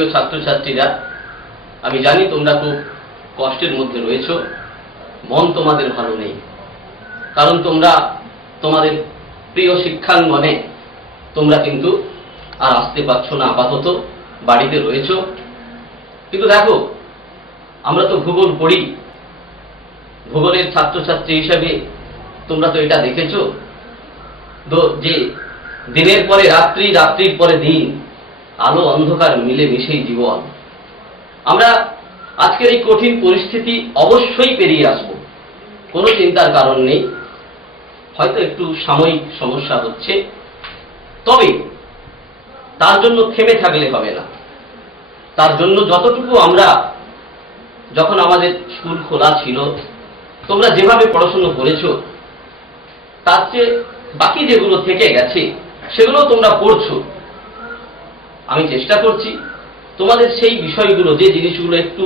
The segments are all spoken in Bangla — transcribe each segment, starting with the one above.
প্রিয় ছাত্রছাত্রীরা, আমি জানি তোমরা খুব কষ্টের মধ্যে রয়েছো, মন তোমাদের ভালো নেই, কারণ তোমরা তোমাদের প্রিয় শিক্ষাঙ্গনে তোমরা কিন্তু আর আসতে পারছো না, আপাতত বাড়িতে রয়েছো। কিন্তু দেখো, আমরা তো ভূগোল পড়ি, ভূগোলের ছাত্রছাত্রী হিসাবে তোমরা তো এটা দেখেছো যে দিনের পরে রাত্রি, রাত্রির পরে দিন, আলো অন্ধকার মিলে মিশেই জীবন। আমরা আজকের এই কঠিন পরিস্থিতি অবশ্যই পেরিয়ে আসব, কোনো চিন্তার কারণ নেই। হয়তো একটু সাময়িক সমস্যা হচ্ছে, তবে তার জন্য থেমে থাকলে হবে না। তার জন্য যতটুকু আমরা, যখন আমাদের স্কুল খোলা ছিল, তোমরা যেভাবে পড়াশুনো করেছো, তার চেয়ে বাকি যেগুলো থেকে গেছে সেগুলো তোমরা পড়ছো। আমি চেষ্টা করছি তোমাদের সেই বিষয়গুলো, যে জিনিসগুলো একটু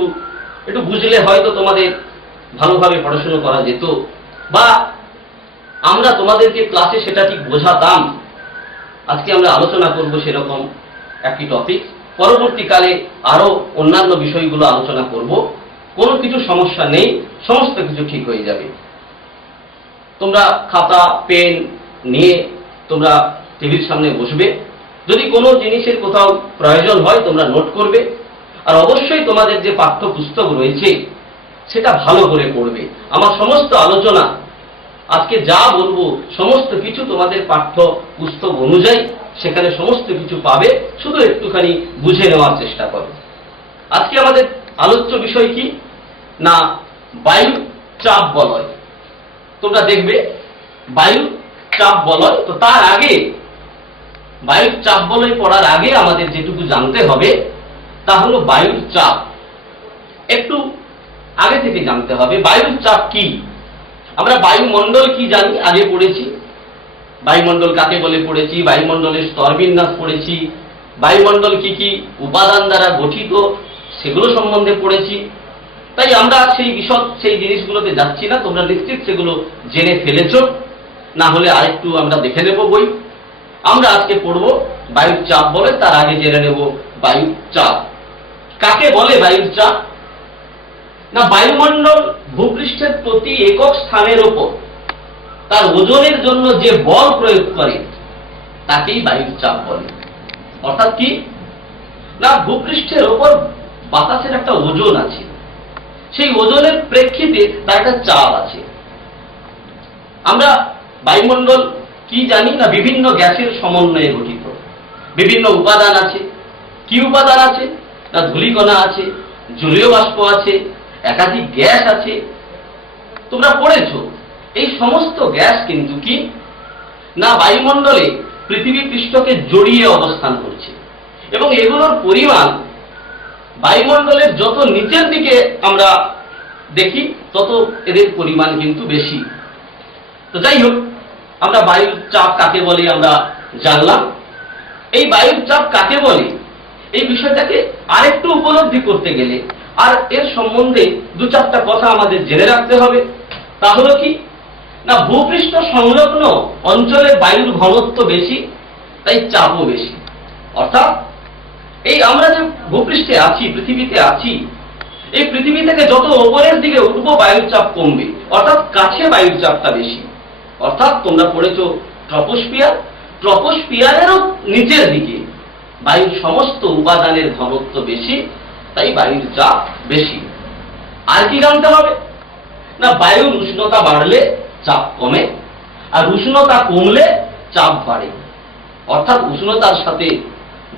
একটু বুঝলে হয়তো তোমাদের ভালোভাবে পড়াশুনো করা যেত, বা আমরা তোমাদেরকে ক্লাসে সেটা ঠিক বোঝাতাম। আজকে আমরা আলোচনা করব সেরকম একটি টপিক, পরবর্তীকালে আরো অন্যান্য বিষয়গুলো আলোচনা করব। কোনো কিছু সমস্যা নেই, সমস্ত কিছু ঠিক হয়ে যাবে। তোমরা খাতা পেন নিয়ে তোমরা টিভির সামনে বসবে। যদি কোনো জিনিসের কোথাও প্রয়োজন হয় তোমরা নোট করবে, আর অবশ্যই তোমাদের যে পাঠ্যপুস্তক রয়েছে সেটা ভালো করে পড়বে। আমার সমস্ত আলোচনা আজকে যা বলবো সমস্ত কিছু তোমাদের পাঠ্য পুস্তক অনুযায়ী সেখানে সমস্ত কিছু পাবে, শুধু একটুখানি বুঝে নেওয়ার চেষ্টা করো। আজকে আমাদের আলোচ্য বিষয় কি না, বায়ু চাপ বলয়। তোমরা দেখবে বায়ু চাপ বলয়। তো তার আগে, বায়ুর চাপ বলয় পড়ার আগে আমাদের যেটুকু জানতে হবে তা হলো বায়ুর চাপ। একটু আগে থেকে জানতে হবে বায়ুর চাপ কি। আমরা বায়ুমণ্ডল কি জানি, আগে পড়েছি। বায়ুমণ্ডল কাকে বলে পড়েছি, বায়ুমণ্ডলের স্তরবিন্যাস পড়েছি, বায়ুমণ্ডল কি কি উপাদান দ্বারা গঠিত সেগুলো সম্বন্ধে পড়েছি। তাই আমরা সেই জিনিসগুলোতে যাচ্ছি না, তোমরা নিশ্চিত সেগুলো জেনে ফেলেছো। না হলে আরেকটু আমরা দেখে নেব বই। আমরা আজকে পড়ব বায়ুর চাপ বলে, তার আগে জেনে নেব বায়ুর চাপ কাকে বলে। বায়ুর চাপ না, বায়ুমণ্ডল ভূপৃষ্ঠের প্রতি একক স্থানের ওপর তার ওজনের জন্য যে বল প্রয়োগ করে তাকেই বায়ুর চাপ বলে। অর্থাৎ কি না, ভূপৃষ্ঠের ওপর বাতাসের একটা ওজন আছে, সেই ওজনের প্রেক্ষিতে তার একটা চাপ আছে। আমরা বায়ুমণ্ডল কি জানি না, বিভিন্ন গ্যাসের সমন্বয়ে গঠিত, বিভিন্ন উপাদান আছে। কি উপাদান আছে না, ধূলিকণা আছে, জলীয় বাষ্প আছে, একাধিক গ্যাস আছে। তোমরা পড়েছো এই সমস্ত গ্যাস কিন্তু কি না, বায়ুমণ্ডলে পৃথিবী পৃষ্ঠকে জড়িয়ে অবস্থান করছে, এবং এগুলোর পরিমাণ বায়ুমণ্ডলের যত নিচের দিকে আমরা দেখি তত এদের পরিমাণ কিন্তু বেশি। তো যাই হোক, আমরা বায়ুর চাপ কাকে বলে আমরা জানলাম। এই বায়ুর চাপ কাকে বলে এই বিষয়টাকে আরেকটু উপলব্ধি করতে গেলে আর এর সম্বন্ধে দু চারটা কথা আমাদের জেনে রাখতে হবে। তা হলো কি না, ভূপৃষ্ঠ সংলগ্ন অঞ্চলে বায়ুর ঘনত্ব বেশি, তাই চাপও বেশি। অর্থাৎ এই আমরা যে ভূপৃষ্ঠে আছি, পৃথিবীতে আছি, এই পৃথিবী থেকে যত উপরের দিকে উঠবো বায়ুর চাপ কমবে, অর্থাৎ কাছে বায়ুর চাপটা বেশি। অর্থাৎ তোমরা পড়েছো ট্রপোস্ফিয়ার, ট্রপোস্ফিয়ারেরও নিচের দিকে বায়ুর সমস্ত উপাদানের ঘনত্ব বেশি, তাই বায়ুর চাপ বেশি। আর কি জানতে হবে না, বায়ুর উষ্ণতা বাড়লে চাপ কমে, আর উষ্ণতা কমলে চাপ বাড়ে। অর্থাৎ উষ্ণতার সাথে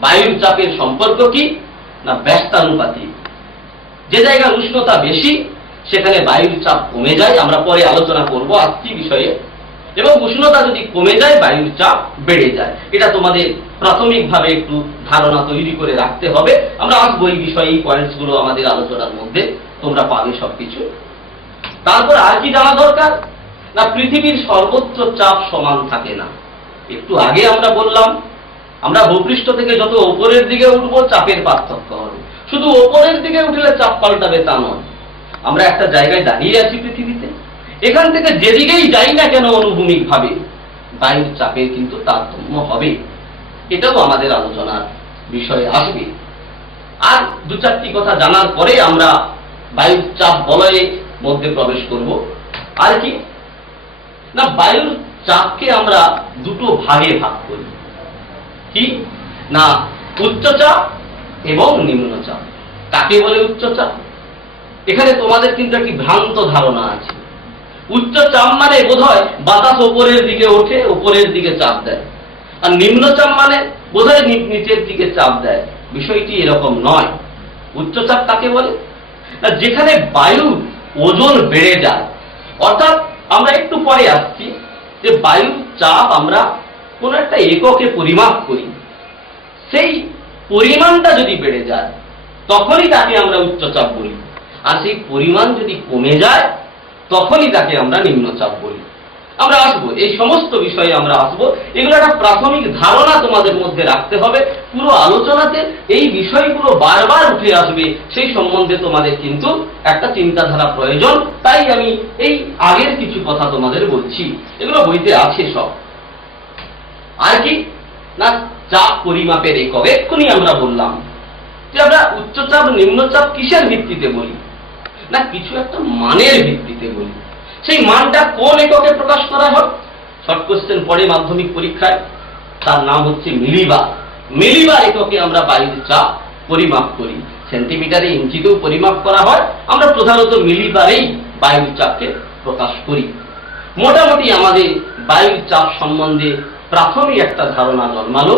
বায়ুর চাপের সম্পর্ক কি না, ব্যস্তানুপাতিক। যে জায়গায় উষ্ণতা বেশি সেখানে বায়ুর চাপ কমে যায়, আমরা পরে আলোচনা করব আজকে বিষয়ে। এবং উষ্ণতা যদি কমে যায় বায়ুর চাপ বেড়ে যায়। এটা তোমাদের প্রাথমিকভাবে একটু ধারণা তৈরি করে রাখতে হবে। আমরা আসবো এই বিষয়ে, এই পয়েন্টসগুলো আমাদের আলোচনার মধ্যে তোমরা পাবে সবকিছু। তারপর আর কি জানা দরকার না, পৃথিবীর সর্বোচ্চ চাপ সমান থাকে না। একটু আগে আমরা বললাম আমরা ভূপৃষ্ঠ থেকে যত উপরের দিকে উঠবো চাপের পার্থক্য হবে। শুধু উপরের দিকে উঠলে চাপ পাল্টাবে তা নয়। আমরা একটা জায়গায় দাঁড়িয়ে আছি পৃথিবীতে, এখান থেকে যেদিকেই যাই না কেন অনুভূমিক ভাবে বায়ুর চাপের কিন্তু তারতম্য হবে। এটাও আমাদের আলোচনার বিষয়ে আসবে। আর দু চারটি কথা জানার পরে আমরা বায়ুর চাপ বলয়ের মধ্যে প্রবেশ করব। আর কি না, বায়ুর চাপকে আমরা দুটো ভাগে ভাগ করি। কি না, উচ্চচাপ এবং নিম্নচাপ। কাকে বলে উচ্চচাপ? এখানে তোমাদের কিন্তু একটি ভ্রান্ত ধারণা আছে। উচ্চচাপ মানে বোধহয় বাতাস ওপরের দিকে ওঠে, ওপরের দিকে চাপ দেয়, আর নিম্নচাপ মানে বোধহয় নিচের দিকে চাপ দেয়। বিষয়টি এরকম নয়। উচ্চচাপ কাকে বলে না, যেখানে বায়ুর ওজন বেড়ে যায়, অর্থাৎ আমরা একটু পরে আসছি যে বায়ুর চাপ আমরা কোন একটা এককে পরিমাপ করি, সেই পরিমাণটা যদি বেড়ে যায় তখনই তাকে আমরা উচ্চচাপ বলি, আর সেই পরিমাণ যদি কমে যায় তখনই তাকে আমরা নিম্নচাপ বলি। আমরা আসবো, এই সমস্ত বিষয়ে আমরা আসবো। এগুলো একটা প্রাথমিক ধারণা তোমাদের মধ্যে রাখতে হবে। পুরো আলোচনাতে এই বিষয়গুলো বারবার উঠে আসবে, সেই সম্বন্ধে তোমাদের কিন্তু একটা চিন্তাধারা প্রয়োজন। তাই আমি এই আগের কিছু কথা তোমাদের বলছি, এগুলো বইতে আছে সব। আর কি না, চাপ পরিমাপের একক এক্ষুনি আমরা বললাম যে আমরা উচ্চচাপ নিম্নচাপ কিসের ভিত্তিতে বলি না, কিছু একটা মানের ভিত্তিতে বলি। সেই মানটা কোন এককে প্রকাশ করা হয়? শর্ট কোশ্চেন পড়ে মাধ্যমিক পরীক্ষায়, তার নাম হচ্ছে মিলিবার। মিলিবার এককে আমরা বায়ুর চাপ পরিমাপ করি। সেন্টিমিটারে ইঞ্চিতেও পরিমাপ করা হয়, আমরা প্রধানত মিলিবারেই বায়ুর চাপকে প্রকাশ করি। মোটামুটি আমাদের বায়ুর চাপ সম্বন্ধে প্রাথমিক একটা ধারণা জন্মালো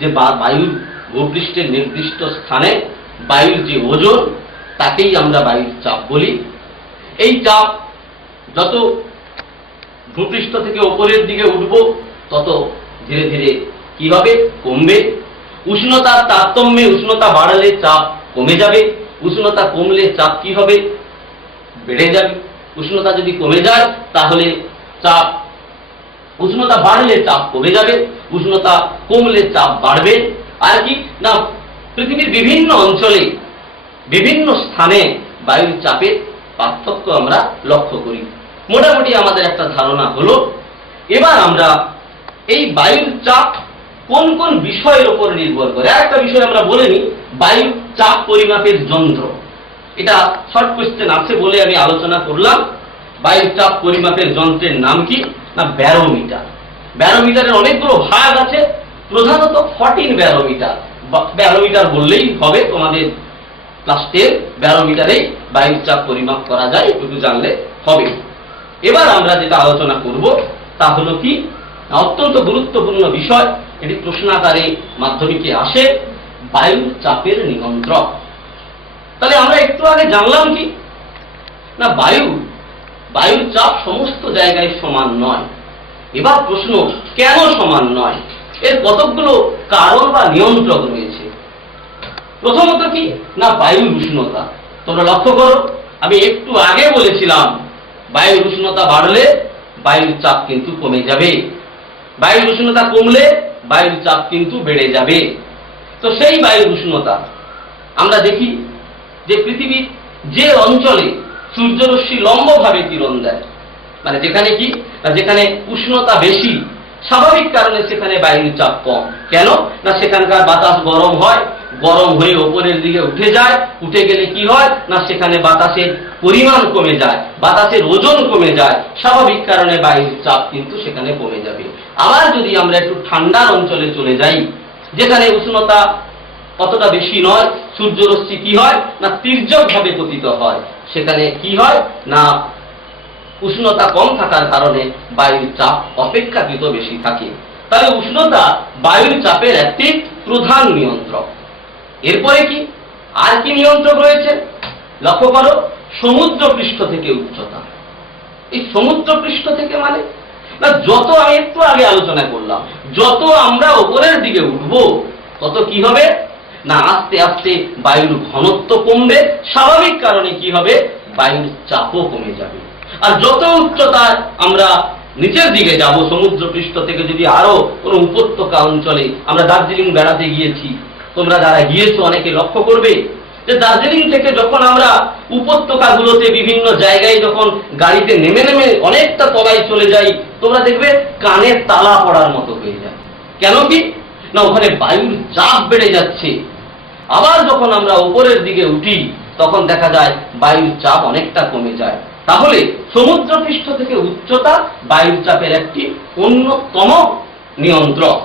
যে বায়ুর ভূপৃষ্ঠের নির্দিষ্ট স্থানে বায়ুর যে ওজন, তাকেই আমরা বায়ুর চাপ বলি। এই চাপ যত ভূপৃষ্ঠ থেকে উপরের দিকে উঠব তত ধীরে ধীরে কি হবে, কমবে। উষ্ণতার তারতম্যে উষ্ণতা বাড়লে চাপ কমে যাবে, উষ্ণতা কমলে চাপ কি হবে, বেড়ে যাবে। উষ্ণতা যদি কমে যায় তাহলে চাপ, উষ্ণতা বাড়লে চাপ কমে যাবে, উষ্ণতা কমলে চাপ বাড়বে। আর কি না, পৃথিবীর বিভিন্ন অঞ্চলে বিভিন্ন স্থানে বায়ুর চাপের পার্থক্য আমরা লক্ষ্য করি। মোটামুটি আমাদের একটা ধারণা হলো। এবার আমরা এই বায়ুর চাপ কোন কোন বিষয়ের উপর নির্ভর করে, আর একটা বিষয় আমরা বলে নিই, বায়ুর চাপ পরিমাপের যন্ত্র। এটা শর্ট কোশ্চেন আছে বলে আমি আলোচনা করলাম। বায়ুর চাপ পরিমাপের যন্ত্রের নাম কি না, ব্যারোমিটার। ব্যারোমিটারের অনেকগুলো ভাগ আছে, প্রধানত 14 ব্যারোমিটার। ব্যারোমিটার বললেই হবে, তোমাদের ক্লাস 10 ব্যারোমিটারেই বায়ুর চাপ পরিমাপ করা যায়, একটু জানলে হবে। এবার আমরা যেটা আলোচনা করব তা হলো কি, অত্যন্ত গুরুত্বপূর্ণ বিষয়, এটি প্রশ্নাকারে মাধ্যমিকে আসে, বায়ুর চাপের নিয়ন্ত্রক। তাহলে আমরা একটু আগে জানলাম কি না, বায়ুর চাপ সমস্ত জায়গায় সমান নয়। এবার প্রশ্ন, কেন সমান নয়? এর কতকগুলো কারণ বা নিয়ন্ত্রক রয়েছে। প্রথমত কি না, বায়ুর উষ্ণতা। তোমরা লক্ষ্য করো, আমি একটু আগে বলেছিলাম বায়ুর উষ্ণতা বাড়লে বায়ুর চাপ কিন্তু কমে যাবে, বায়ুর উষ্ণতা কমলে বায়ুর চাপ কিন্তু বেড়ে যাবে। তো সেই বায়ুর উষ্ণতা আমরা দেখি যে পৃথিবীর যে অঞ্চলে সূর্যরশ্মি লম্বভাবে কিরণ দেয়, মানে যেখানে কি না, যেখানে উষ্ণতা বেশি, স্বাভাবিক কারণে সেখানে বায়ুর চাপ কম। কেন না, সেখানকার বাতাস গরম হয়, গরম হয়ে ওপরের দিকে উঠে যায়, উঠে গেলে কি হয় না, সেখানে বাতাসের পরিমাণ কমে যায়, বাতাসের ওজন কমে যায়, স্বাভাবিক কারণে বায়ুর চাপ কিন্তু সেখানে কমে যাবে। আবার যদি আমরা একটু ঠান্ডার অঞ্চলে চলে যাই, যেখানে উষ্ণতা অতটা বেশি নয়, সূর্যরশ্মি কি হয় না তির্যকভাবে পতিত হয়, সেখানে কি হয় না উষ্ণতা কম থাকার কারণে বায়ুর চাপ অপেক্ষাকৃত বেশি থাকে। তাহলে উষ্ণতা বায়ুর চাপের একটি প্রধান নিয়ন্ত্রক। এরপরে কি আর কি নিয়ন্ত্রক রয়েছে? লক্ষ্য করো, সমুদ্র পৃষ্ঠ থেকে উচ্চতা। এই সমুদ্র পৃষ্ঠ থেকে মানে না, যত আমি একটু আগে আলোচনা করলাম, যত আমরা উপরের দিকে উঠব তত কি হবে না, আস্তে আস্তে বায়ুর ঘনত্ব কমবে, স্বাভাবিক কারণে কি হবে, বায়ুর চাপও কমে যাবে। আর যত উচ্চতায় আমরা নিচের দিকে যাব, সমুদ্র পৃষ্ঠ থেকে যদি আরো কোনো উপত্যকা অঞ্চলে, আমরা দার্জিলিং বেড়াতে গিয়েছি, তোমরা যারা গিয়েছো অনেকে লক্ষ্য করবে যে দার্জিলিং থেকে যখন আমরা উপত্যকাগুলোতে বিভিন্ন জায়গায় যখন গাড়িতে নেমে নেমে অনেকটা তলায় চলে যাই, তোমরা দেখবে কানে তালা পড়ার মতো হয়ে যায়। কেন কি না, ওখানে বায়ুর চাপ বেড়ে যাচ্ছে। আবার যখন আমরা উপরের দিকে উঠি তখন দেখা যায় বায়ুর চাপ অনেকটা কমে যায়। তাহলে সমুদ্রপৃষ্ঠ থেকে উচ্চতা বায়ুর চাপের একটি অন্যতম নিয়ন্ত্রক।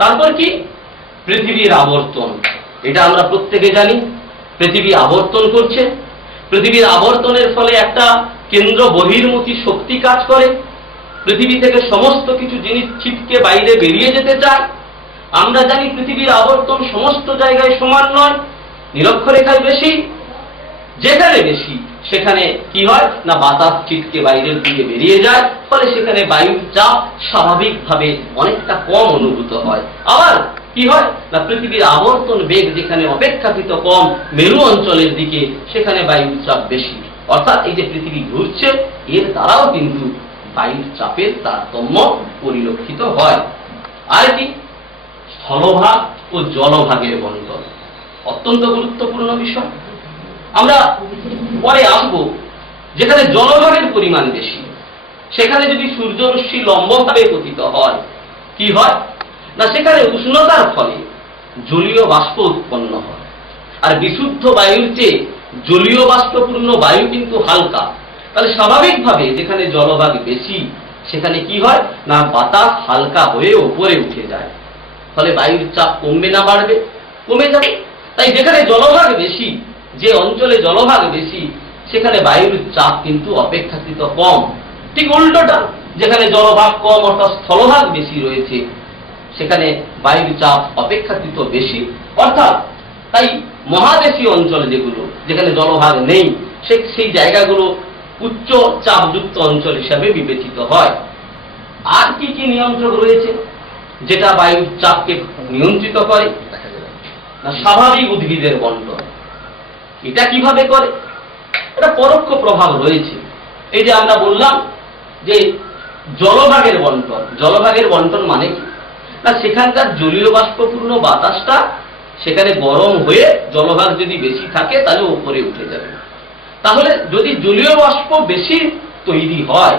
তারপর কি? পৃথিবীর আবর্তন। এটা আমরা প্রত্যেকে জানি, পৃথিবী আবর্তন করছে। পৃথিবীর আবর্তনের ফলে একটা কেন্দ্র বহির্মুখী শক্তি কাজ করে। পৃথিবী থেকে সমস্ত কিছু জিনিস ছিটকে বাইরে বেরিয়ে যেতে চায়। আমরা জানি পৃথিবীর আবর্তন সমস্ত জায়গায় সমান নয়, নিরক্ষরেখায় বেশি। যেখানে বেশি সেখানে কি হয় না বাতাস ছিটকে বাইরের দিকে বেরিয়ে যায়, ফলে সেখানে বায়ুর চাপ স্বাভাবিকভাবে অনেকটা কম অনুভূত হয়। আবার কি হয় না পৃথিবীর আবর্তন বেগ যেখানে অপেক্ষাকৃত কম, মেরু অঞ্চলের দিকে, সেখানে বায়ুর চাপ বেশি। অর্থাৎ এই যে পৃথিবী ঘুরছে এর দ্বারাও কিন্তু বায়ুর চাপের তারতম্য পরিলক্ষিত হয়। আর কি? স্থলভাগ ও জলভাগের বন্টন অত্যন্ত গুরুত্বপূর্ণ বিষয়। আমরা পরে আসবো। যেখানে জলভাগের পরিমাণ বেশি সেখানে যদি সূর্যরশ্মি লম্বভাবে পতিত হয় কি হয় না সেখানে উষ্ণতার ফলে জলীয় বাষ্প উৎপন্ন হয়। আর বিশুদ্ধ বায়ুর চেয়ে জলীয় বাষ্পপূর্ণ বায়ু কিন্তু হালকা। তাহলে স্বাভাবিকভাবে যেখানে জলভাগ বেশি সেখানে কি হয় না বাতাস হালকা হয়ে উপরে উঠে যায়, ফলে বায়ুর চাপ কমবে না বাড়বে? কমে যাবে। তাই যেখানে জলভাগ বেশি, যে অঞ্চলে জলভাগ বেশি সেখানে বায়ুর চাপ কিন্তু অপেক্ষাকৃত কম। ঠিক উল্টোটা, যেখানে জলভাগ কম অর্থাৎ স্থলভাগ বেশি রয়েছে সেখানে বায়ুর চাপ অপেক্ষাকৃত বেশি। অর্থাৎ তাই মহাদেশীয় অঞ্চল যেগুলো যেখানে জলভাগ নেই সেই জায়গাগুলো উচ্চ চাপযুক্ত অঞ্চল হিসাবে বিবেচিত হয়। আর কি কি নিয়ন্ত্রক রয়েছে যেটা বায়ুর চাপকে নিয়ন্ত্রিত করে? না স্বাভাবিক উদ্ভিদের বন্টন। এটা কিভাবে করে? এটা পরোক্ষ প্রভাব রয়েছে। এই যে আমরা বললাম যে জলভাগের বন্টন। জলভাগের বন্টন মানে কি না সেখানকার জলীয় বাষ্পপূর্ণ বাতাসটা সেখানে গরম হয়ে জলভাগ যদি বেশি থাকে তাহলে উপরে উঠে যাবে। তাহলে যদি জলীয় বাষ্প বেশি তৈরি হয়,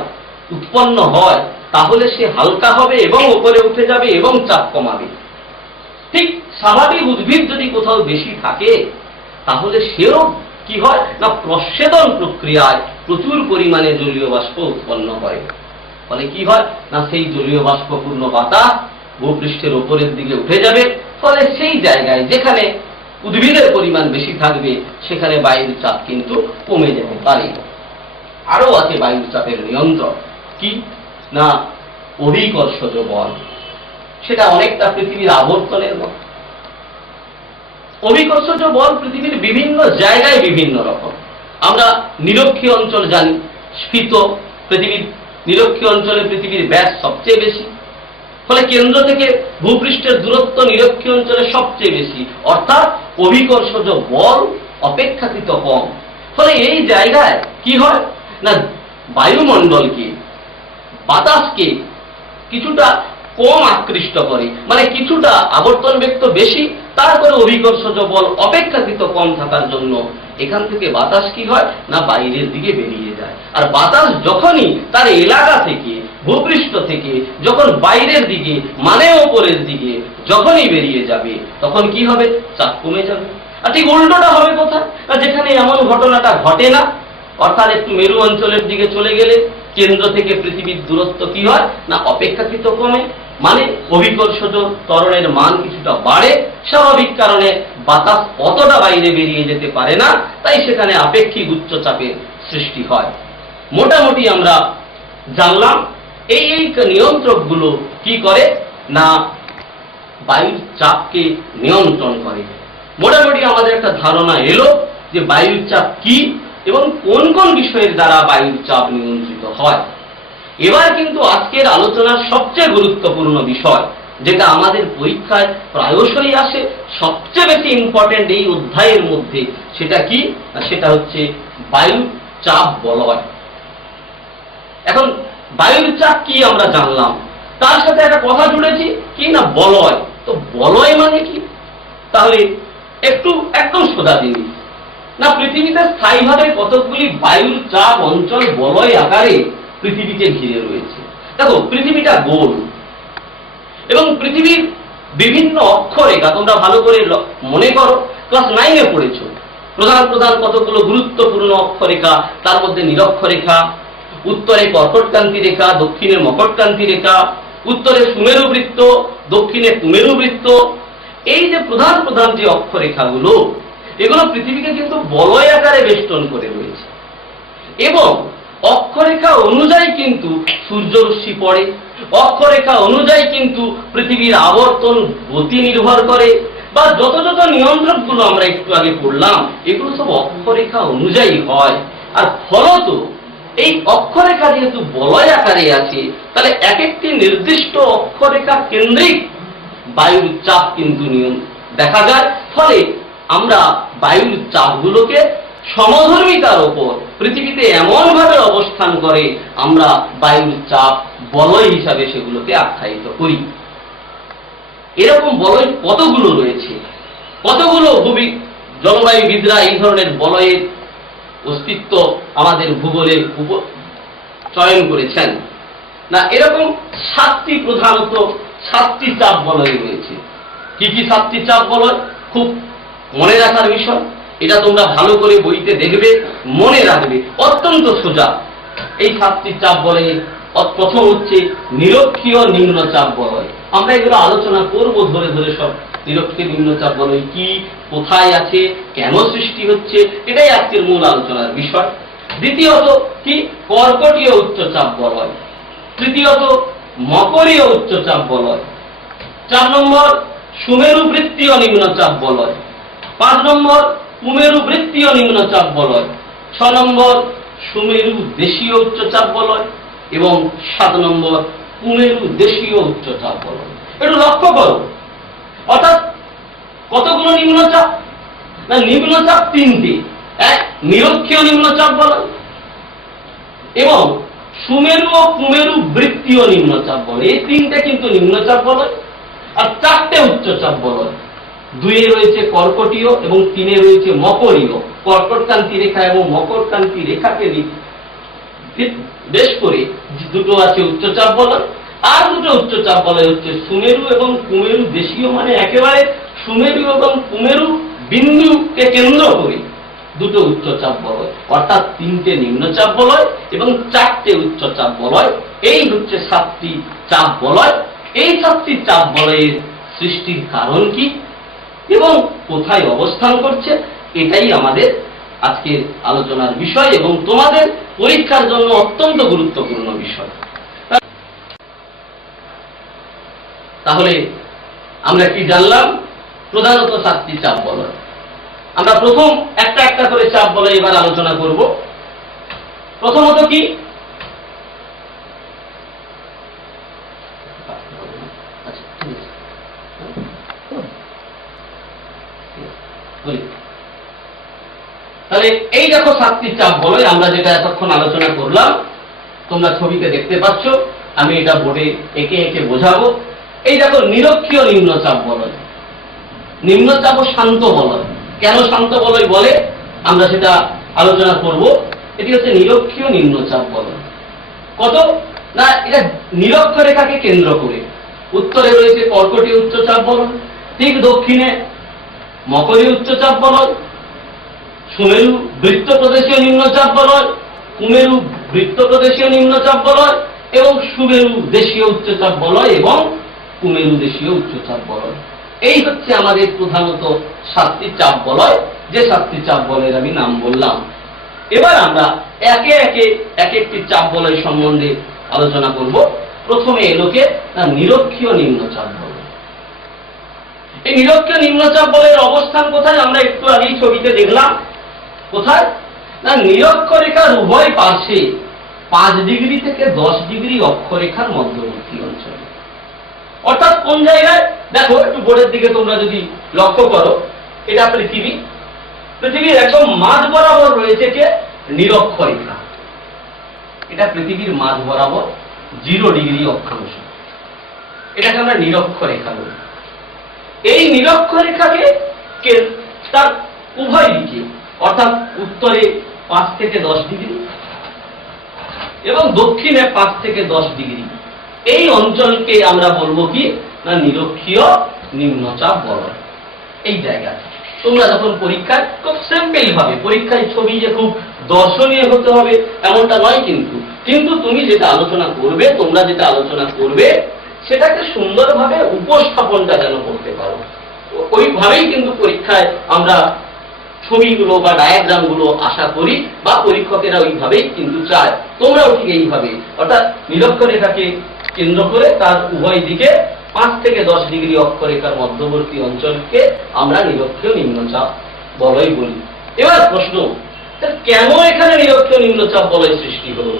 উৎপন্ন হয়, তাহলে সে হালকা হবে এবং উপরে উঠে যাবে এবং চাপ কমাবে। ঠিক স্বাভাবিক উদ্ভিদ যদি কোথাও বেশি থাকে তাহলে সেও কি হয় না প্রস্বেদন প্রক্রিয়ায় প্রচুর পরিমাণে জলীয় বাষ্প উৎপন্ন হয়। ফলে কি হয় না সেই জলীয় বাষ্পপূর্ণ বাতাস ভূপৃষ্ঠের উপরের দিকে উঠে যাবে। ফলে সেই জায়গায় যেখানে উদ্ভিদের পরিমাণ বেশি থাকবে সেখানে বায়ুর চাপ কিন্তু কমে যেতে পারে। আরো আছে বায়ুর চাপের নিয়ন্ত্রণ। কি না অভিকর্ষজ বল। সেটা অনেকটা পৃথিবীর আবর্তনের মতো। অভিকর্ষজ বল পৃথিবীর বিভিন্ন জায়গায় বিভিন্ন রকম। আমরা নিরক্ষীয় অঞ্চল জানি, স্ফীত। পৃথিবীর নিরক্ষীয় অঞ্চলে পৃথিবীর ব্যাস সবচেয়ে বেশি, ফলে কেন্দ্র থেকে ভূপৃষ্ঠের দূরত্ব নিরক্ষীয় অঞ্চলে সবচেয়ে বেশি। অর্থাৎ অভিকর্ষজ বল অপেক্ষাকৃত কম। ফলে এই জায়গায় কি হয় না বায়ুমণ্ডলকে, বাতাসকে কিছুটা কম আকৃষ্ট করে, মানে কিছুটা আবর্তন বেগ তো বেশি, তারপরে অভিকর্ষজ বল অপেক্ষাকৃত কম থাকার জন্য এখান থেকে বাতাস কি হয় না বাইরের দিকে বেরিয়ে যায়। আর বাতাস যখনই তার এলাকা থেকে ভূপৃষ্ঠ থেকে যখন বাইরের দিকে মানে ওপরের দিকে যখনই বেরিয়ে যাবে তখন কি হবে চাপ কমে যাবে। আর ঠিক উল্টোটা হবে কোথায় না যেখানে এমন ঘটনাটা ঘটে না, অর্থাৎ একটু মেরু অঞ্চলের দিকে চলে গেলে কেন্দ্র থেকে পৃথিবীর দূরত্ব কি হয় না অপেক্ষাকৃত কমে, মানে অভিকর্ষজ ত্বরণের মান কিছুটা বাড়ে। স্বাভাবিক কারণে বাতাস অতটা বাইরে বেরিয়ে যেতে পারে না, তাই সেখানে আপেক্ষিক উচ্চচাপের সৃষ্টি হয়। মোটামুটি আমরা জানলাম এই নিয়ন্ত্রকগুলো কি করে না বায়ুর চাপকে নিয়ন্ত্রণ করে। মোটামুটি আমাদের একটা ধারণা এলো যে বায়ুর চাপ কি এবং কোন কোন বিষয়ের দ্বারা বায়ুর চাপ নিয়ন্ত্রিত হয়। এবার কিন্তু আজকের আলোচনার সবচেয়ে গুরুত্বপূর্ণ বিষয়, যেটা আমাদের পরীক্ষায় প্রায়শই আসে, সবচেয়ে বেশি ইম্পর্টেন্ট এই অধ্যায়ের মধ্যে, সেটা কি? সেটা হচ্ছে বায়ুর চাপ বলয়। এখন বায়ুর চাপ কি আমরা জানলাম, তার সাথে একটা কথা জুড়েছি কি না বলয়। তো বলয় মানে কি? তাহলে একদম সোজা জিনিস না, পৃথিবীতে স্থায়ীভাবে কতকগুলি বায়ুর চাপ অঞ্চল বলয় আকারে পৃথিবীকে ঘিরে রয়েছে। দেখো পৃথিবীটা গোল এবং পৃথিবীর বিভিন্ন অক্ষরেখা, তোমরা ভালো করে মনে করো, ক্লাস 9-এ পড়েছ প্রধান প্রধান কতগুলো গুরুত্বপূর্ণ অক্ষরেখা, তার মধ্যে নিরক্ষরেখা, উত্তরে কর্কটক্রান্তি রেখা, দক্ষিণে মকরক্রান্তি রেখা, উত্তরে সুমেরু বৃত্ত, দক্ষিণে কুমেরু বৃত্ত। এই যে প্রধান প্রধান যে অক্ষরেখাগুলো, এগুলো পৃথিবীকে কিন্তু বলয় আকারে বেষ্টন করে রয়েছে এবং অক্ষরেখা অনুযায়ী কিন্তু সূর্যরশ্মি পড়ে, অক্ষরেখা অনুযায়ী কিন্তু পৃথিবীর আবর্তন গতি নির্ভর করে, বা যত যত নিয়ন্ত্রকগুলো আমরা একটু আগে পড়লাম, এগুলো সব অক্ষরেখা অনুযায়ী হয়। আর ফলত এই অক্ষরেখা যেহেতু বলয় আকারে আছে, তাহলে এক একটি নির্দিষ্ট অক্ষরেখা কেন্দ্রিক বায়ুর চাপ কিন্তু দেখা যায়। ফলে আমরা বায়ুর চাপগুলোকে সমধর্মিতার ওপর পৃথিবীতে এমন ভাবে অবস্থান করে, আমরা বায়ুর চাপ বলয় হিসাবে সেগুলোকে আখ্যায়িত করি। এরকম বলয় কতগুলো রয়েছে, কতগুলো জলবায়ুবিদরা এই ধরনের বলয়ের অস্তিত্ব আমাদের ভূগোলে চয়ন করেছেন না। এরকম 7টি প্রধানত 7টি চাপ বলয় রয়েছে। কি কি 7টি চাপ বলয়? খুব মনে রাখার বিষয়, এটা তোমরা ভালো করে বইতে দেখবে, মনে রাখবে, অত্যন্ত সোজা। এই 7টি চাপ বলয়ে প্রথম হচ্ছে নিরক্ষীয় নিম্নচাপ বলয়। আমরা এগুলো আলোচনা করব ধরে ধরে, সব নিরক্ষীয় নিম্নচাপ বলয় কি, কোথায় আছে, কেন সৃষ্টি হচ্ছে, এটাই আজকের মূল আলোচনার বিষয়। দ্বিতীয়ত কি, কর্কটীয় উচ্চচাপ বলয়। তৃতীয়ত মকরীয় উচ্চচাপ বলয়। 4 নম্বর সুমেরু বৃত্তীয় নিম্নচাপ বলয়। 5 নম্বর কুমেরু বৃত্তীয় নিম্নচাপ বলয়। 6 নম্বর সুমেরু দেশীয় উচ্চচাপ বলয় এবং 7 নম্বর কুমেরু দেশীয় উচ্চচাপ বলয়। একটু লক্ষ্য করো, অর্থাৎ কতগুলো নিম্নচাপ না, নিম্নচাপ 3টি। এক নিরক্ষীয় নিম্নচাপ বলয় এবং সুমেরু ও কুমেরু বৃত্তীয় নিম্নচাপ বলয়, এই 3টে কিন্তু নিম্নচাপ বলয়। আর 4টে উচ্চচাপ বলয়, 2-এ রয়েছে কর্কটীয় এবং 3-এ রয়েছে মকরীয়। কর্কটক্রান্তি রেখা এবং মকরক্রান্তি রেখাকে বেশ করে দুটো আছে উচ্চচাপ বলয়, আর দুটো উচ্চচাপ বলয় হচ্ছে সুমেরু এবং কুমেরু দেশীয়, মানে একেবারে সুমেরু এবং কুমেরু বিন্দুকে কেন্দ্র করে দুটো উচ্চচাপ বলয়। অর্থাৎ 3টে নিম্নচাপ বলয় এবং 4টে উচ্চচাপ বলয়। এই হচ্ছে 7টি চাপ বলয়। এই 7টি চাপ বলয়ের সৃষ্টির কারণ কি এবং কোথায় অবস্থান করছে, এটাই আমাদের আজকের আলোচনার বিষয় এবং তোমাদের পরীক্ষার জন্য অত্যন্ত গুরুত্বপূর্ণ বিষয়। তাহলে আমরা কি জানলাম? প্রধানত 7টি চাপ বলয়। আমরা প্রথম একটা একটা করে চাপ বলয় এবার আলোচনা করব। প্রথমত কি, তাহলে এই দেখো 7টি চাপ বলয়, আমরা যেটা এতক্ষণ আলোচনা করলাম তোমরা ছবিতে দেখতে পাচ্ছ, আমি এটা বোর্ডে একে একে বোঝাবো। এই দেখো নিরক্ষীয় নিম্নচাপ বলয়। নিম্নচাপ শান্ত বলয়। কেন শান্ত বলয় বলে আমরা সেটা আলোচনা করব। এটি হচ্ছে নিরক্ষীয় নিম্নচাপ বলয়। কত না, এটা নিরক্ষরেখাকে কেন্দ্র করে। উত্তরে রয়েছে কর্কটীয় উচ্চচাপ বলয়, ঠিক দক্ষিণে মকরীয় উচ্চচাপ বলয়, সুমেরু বৃত্ত প্রদেশীয় নিম্নচাপ বলয়, কুমেরু বৃত্ত প্রদেশীয় নিম্নচাপ বলয় এবং সুমেরু দেশীয় উচ্চচাপ বলয় এবং কুমেরু দেশীয় উচ্চচাপ বলয়। এই হচ্ছে আমাদের প্রধানত 7টি চাপ বলয়, যে 7টি চাপ বলয়ের আমি নাম বললাম। এবার আমরা একে একে এক একটি চাপ বলয় সম্বন্ধে আলোচনা করব। প্রথমে এলোকে নিরক্ষীয় নিম্নচাপ বলয়। এই নিরক্ষীয় নিম্নচাপ বলয়ের অবস্থান কোথায় আমরা একটু আগেই ছবিতে দেখলাম। কোথায় না, নিরক্ষরেখার উভয় পাশে 5 ডিগ্রি থেকে 10 ডিগ্রি অক্ষরেখার মধ্যবর্তী অঞ্চলে। অর্থাৎ কোন জায়গায় দেখো, একটু বোর্ডের দিকে তোমরা যদি লক্ষ্য করো, এটা পৃথিবী। পৃথিবীর একদম মাঝ বরাবর রয়েছে কে, নিরক্ষরেখা। এটা পৃথিবীর মাঝ বরাবর 0 ডিগ্রি অক্ষাংশ, এটাকে আমরা নিরক্ষরেখা বলি। এই নিরক্ষরেখাকে তার উভয় দিকে, অর্থাৎ উত্তরে 5 থেকে 10 ডিগ্রি এবং দক্ষিণে 5 থেকে 10 ডিগ্রি, এই অঞ্চলকে আমরা বলবো কি না, নিরক্ষীয় নিম্নচাপ বলয়। এই জায়গাটা তোমরা যখন পরীক্ষায় খুব সিম্পল ভাবে, পরীক্ষায় ছবি যে খুব দর্শনীয় হতে হবে এমনটা নয়, কিন্তু তুমি যেটা আলোচনা করবে, তোমরা যেটা আলোচনা করবে সেটাকে সুন্দরভাবে উপস্থাপনটা যেন করতে পারো, ওইভাবেই কিন্তু পরীক্ষায় আমরা ছবিগুলো বা ডায়াগ্রামগুলো আশা করি, বা পরীক্ষকেরা ওইভাবেই কিন্তু চায় তোমরাও ঠিক এইভাবে, অর্থাৎ নিরক্ষরেখাকে কেন্দ্র করে তার উভয় দিকে 5 থেকে 10 ডিগ্রি অক্ষরেখার মধ্যবর্তী অঞ্চলকে আমরা নিরক্ষীয় নিম্নচাপ বলয় বলি। এবার প্রশ্ন, কেন এখানে নিরক্ষীয় নিম্নচাপ বলয় সৃষ্টি হলো?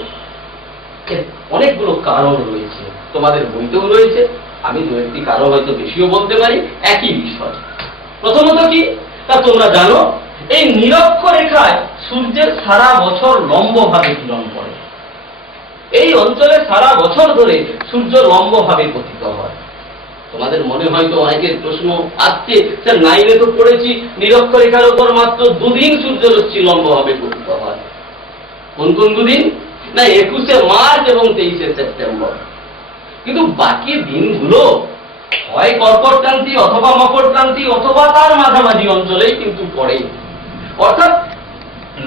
অনেকগুলো কারণ রয়েছে, তোমাদের বইতেও রয়েছে, আমি 2-1টি কারণ হয়তো বেশিও বলতে পারি, একই বিষয়। প্রথমত কি, তা তোমরা জানো এই নিরক্ষরেখায় সূর্যের সারা বছর লম্বভাবে কিরণ পড়ে। এই অঞ্চলে সারা বছর ধরে সূর্য লম্বভাবে পতিত হয়। তোমাদের মনে হয়তো অনেকের প্রশ্ন আসছে, স্যার 9-এ তো পড়েছি নিরক্ষরেখার উপর মাত্র 2 দিন সূর্যরশ্মি লম্বভাবে পতিত হয়। কোন কোন 2 দিন? না, 21শে মার্চ এবং 23শে সেপ্টেম্বর। কিন্তু বাকি দিনগুলো হয় কর্কটক্রান্তি অথবা মকরক্রান্তি অথবা তার মাঝামাঝি অঞ্চলেই কিন্তু পড়ে। অর্থাৎ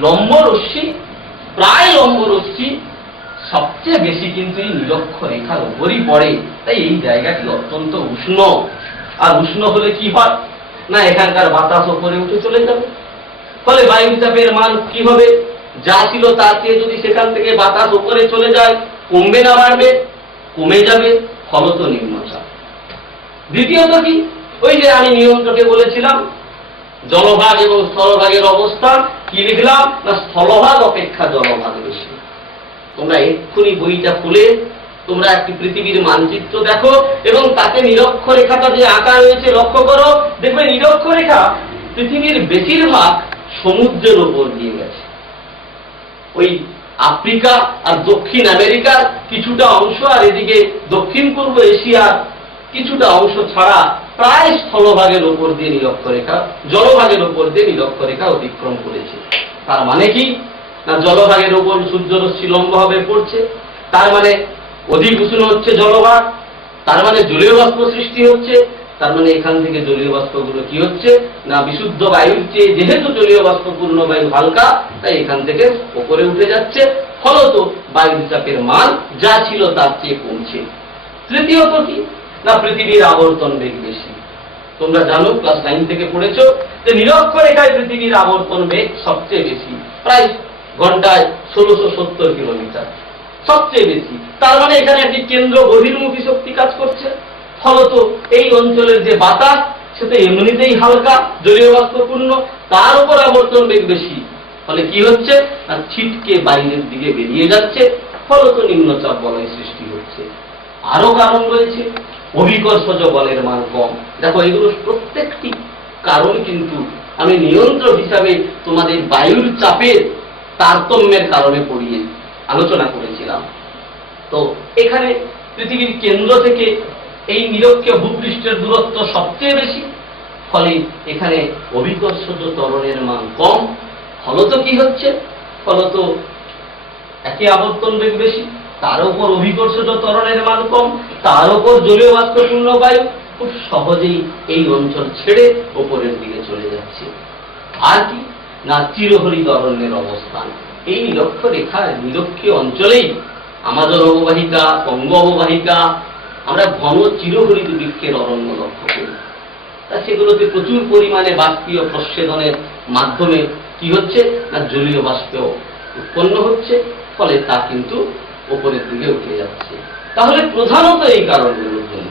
লম্বরশ্মি, প্রায় লম্বরশ্মি সবচেয়ে বেশি কিন্তু এই নিরক্ষরেখার উপরই পড়ে। তাই এই জায়গাটি অত্যন্ত উষ্ণ। আর উষ্ণ হলে কি হয় না, এখানকার বাতাস উপরে উঠে চলে যাবে, ফলে বায়ুচাপের মান কি হবে, যা ছিল তার চেয়ে যদি সেখান থেকে বাতাস উপরে চলে যায়, কমবে না বাড়বে? কমে যাবে, ফলত নিম্নচাপ। দ্বিতীয়ত কি, ওই যে আমি নিয়ন্ত্রকে বলেছিলাম জলভাগ এবং স্থলভাগের অবস্থা, কি লিখলাম না স্থলভাগ অপেক্ষা জলভাগ বেশি। তোমরা এক্ষুনি বইটা খুলে তোমরা একটি পৃথিবীর মানচিত্র দেখো এবং তাতে নিরক্ষরেখাটা যে আঁকা রয়েছে লক্ষ্য করো, দেখবে নিরক্ষরেখা পৃথিবীর বেশিরভাগ সমুদ্রের উপর দিয়ে গেছে। ওই আফ্রিকা আর দক্ষিণ আমেরিকার কিছুটা অংশ আর এদিকে দক্ষিণ পূর্ব এশিয়ার কিছুটা অংশ ছাড়া প্রায় স্থলভাগের উপর দিয়ে নিরক্ষরেখা, জলভাগের উপর দিয়ে নিরক্ষরেখা অতিক্রম করেছে। তার মানে কি না, জলভাগের উপর সূর্যরশ্মি লম্বভাবে পড়ছে, তার মানে অধিক উষ্ণ হচ্ছে জলভাগ, তার মানে জলীয় বাষ্প সৃষ্টি হচ্ছে, তার মানে এখান থেকে জলীয় বাষ্পগুলো কি হচ্ছে না বিশুদ্ধ বায়ুর চেয়ে যেহেতু জলীয় বাষ্পপূর্ণ বায়ু হালকা, তাই এখান থেকে উপরে উঠে যাচ্ছে, ফলত বায়ুর চাপের মান যা ছিল তার চেয়ে কমছে। তৃতীয়ত কি না, পৃথিবীর আবর্তন বেগ বেশি। তোমরা জানো ক্লাস 9 থেকে পড়েছো যে নিরক্ষরেখায় পৃথিবীর আবর্তন বেগ সবচেয়ে বেশি, প্রায় ঘন্টায় 1670 কিলোমিটার, সবচেয়ে বেশি। তার মানে এখানে একটি কেন্দ্র বহির্মুখী শক্তি কাজ করছে, ফলত এই অঞ্চলের যে বাতাস সেটা এমনিতেই হালকা জলীয় বাষ্পপূর্ণ, তার উপর আবর্তন বেগ বেশি, ফলে কি হচ্ছে না ছিটকে বাইরের দিকে বেরিয়ে যাচ্ছে, ফলত নিম্নচাপ বলয় সৃষ্টি হচ্ছে। আরো কারণ রয়েছে, অভিকর্ষজ বলের মান কম। দেখো এগুলো প্রত্যেকটি কারণ কিন্তু আমি নিয়ন্ত্রক হিসাবে তোমাদের বায়ুর চাপের তারতম্যের কারণে পড়িয়ে আলোচনা করেছিলাম। তো এখানে পৃথিবীর কেন্দ্র থেকে এই নিরক্ষীয় ভূপৃষ্ঠের দূরত্ব সবচেয়ে বেশি, ফলে এখানে অভিকর্ষজ ত্বরণের মান কম, ফলত কি হচ্ছে, ফলত একই আবর্তন বেগ বেশি, তার উপর অভিকর্ষজ ত্বরণের মান কম, তার উপর জলীয় বাষ্পপূর্ণ বায়ু খুব সহজেই এই অঞ্চল ছেড়ে উপরের দিকে চলে যাচ্ছে। আর কি না চিরহরিত অরণ্যের অবস্থান। এই নিরক্ষরেখার নিরক্ষীয় অঞ্চলেই আমাজন অববাহিকা, কঙ্গো অববাহিকা, আমরা ঘন চিরহরিত বৃক্ষের অরণ্য লক্ষ্য করি। তা সেগুলোতে প্রচুর পরিমাণে বাষ্পীয় প্রস্বেদনের মাধ্যমে কি হচ্ছে না জলীয় বাষ্প উৎপন্ন হচ্ছে, ফলে তা কিন্তু উপরের দিকে উঠে যাচ্ছে। তাহলে প্রধানত এই কারণগুলোর জন্য,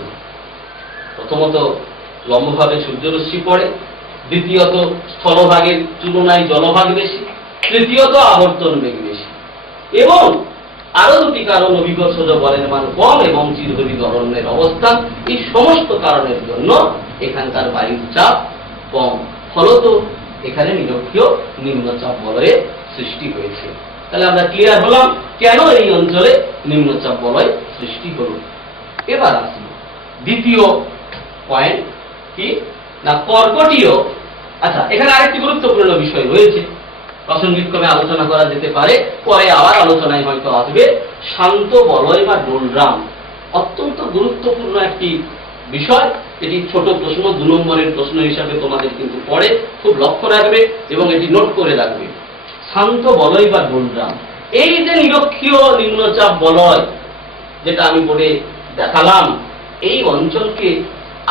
প্রথমত লম্বভাবে সূর্যরশ্মি পড়ে, দ্বিতীয়ত স্থলভাগের তুলনায় জলভাগ বেশি, তৃতীয়ত আবর্তন বেগ বেশি, এবং আরো দুটি কারণ অভিকর্ষজ বলের মান কম এবং চিরহরিত অরণ্যের অবস্থান। এই সমস্ত কারণের জন্য এখানকার বায়ুর চাপ কম, ফলত এখানে নিরক্ষীয় নিম্নচাপ বলয়ের সৃষ্টি হয়েছে। তাহলে আমরা ক্লিয়ার হলাম কেন এই অঞ্চলে নিম্নচাপ বলয় সৃষ্টি হল। এবার আসি দ্বিতীয় পয়েন্ট কি না কর্কটীয়। আচ্ছা, এখানে আরেকটি গুরুত্বপূর্ণ বিষয় রয়েছে, প্রাসঙ্গিক ক্রমে আলোচনা করা যেতে পারে, পরে আবার আলোচনায় হয়তো আসবে, শান্ত বলয় বা ডোলড্রাম। অত্যন্ত গুরুত্বপূর্ণ একটি বিষয়, এটি ছোট প্রশ্ন, 2 নম্বরের প্রশ্ন হিসাবে তোমাদের কিন্তু পড়ে, খুব লক্ষ্য রাখবে এবং এটি নোট করে রাখবে। শান্ত বলয় বা ডোলড্রাম, এই যে নিরক্ষীয় নিম্নচাপ বলয় যেটা আমি বলে দেখালাম, এই অঞ্চলকে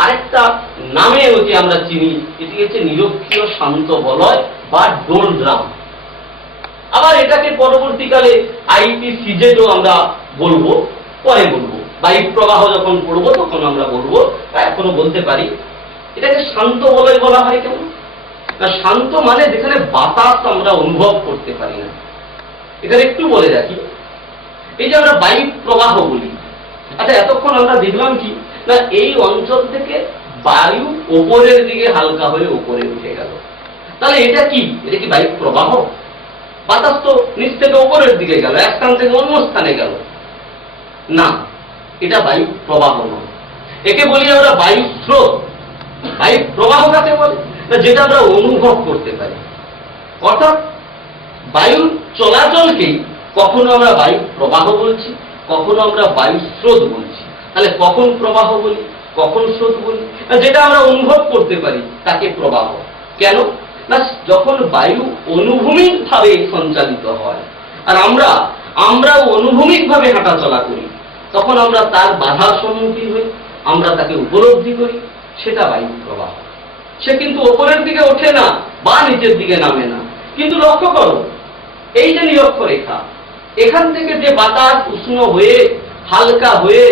আরেকটা নামে ওকে আমরা চিনি, এটি হচ্ছে নিরক্ষীয় শান্ত বলয় বা ডোলড্রাম। আবার এটাকে পরবর্তীকালে IPCZ-ও আমরা বলবো, পরে বলবো, বায়ু প্রবাহ যখন পড়বো তখন আমরা বলবো, এখনো বলতে পারি। এটাকে শান্ত বলয় বলা হয় কেন না? শান্ত মানে যেখানে বাতাস আমরা অনুভব করতে পারি না। এখানে একটু বলে রাখি, এই যে আমরা বায়ু প্রবাহ বলি, আচ্ছা এতক্ষণ আমরা দেখলাম কি না, এই অঞ্চল থেকে বায়ু ওপরের দিকে হালকা হয়ে ওপরে উঠে গেল, তাহলে এটা কি? এটা কি বায়ু প্রবাহ? বাতাস তো নিচ থেকে ওপরের দিকে গেল, এক স্থান থেকে অন্য স্থানে গেল না, এটা বায়ু প্রবাহ নয়। একে বলি আমরা বায়ু স্রোত। বায়ু প্রবাহ কাকে বলে না? যেটা আমরা অনুভব করতে পারি। অর্থাৎ বায়ুর চলাচলকেই কখনো আমরা বায়ু প্রবাহ বলছি, কখনো আমরা বায়ু স্রোত বলছি। তাহলে কখন প্রবাহ বলি, কখন স্রোত বলি? যেটা আমরা অনুভব করতে পারি তাকে প্রবাহ। কেন না? যখন বায়ু অনুভূমিক ভাবে সঞ্চালিত হয় আর আমরা অনুভূমিক ভাবে হাঁটা চলা করি, তখন আমরা তার বাধার সম্মুখীন হই, আমরা তাকে উপলব্ধি করি, সেটা বায়ু প্রবাহ। সে কিন্তু ওপরের দিকে ওঠে না বা নিচের দিকে নামে না। কিন্তু লক্ষ্য করো, এই যে নিরক্ষরেখা, এখান থেকে যে বাতাস উষ্ণ হয়ে হালকা হয়ে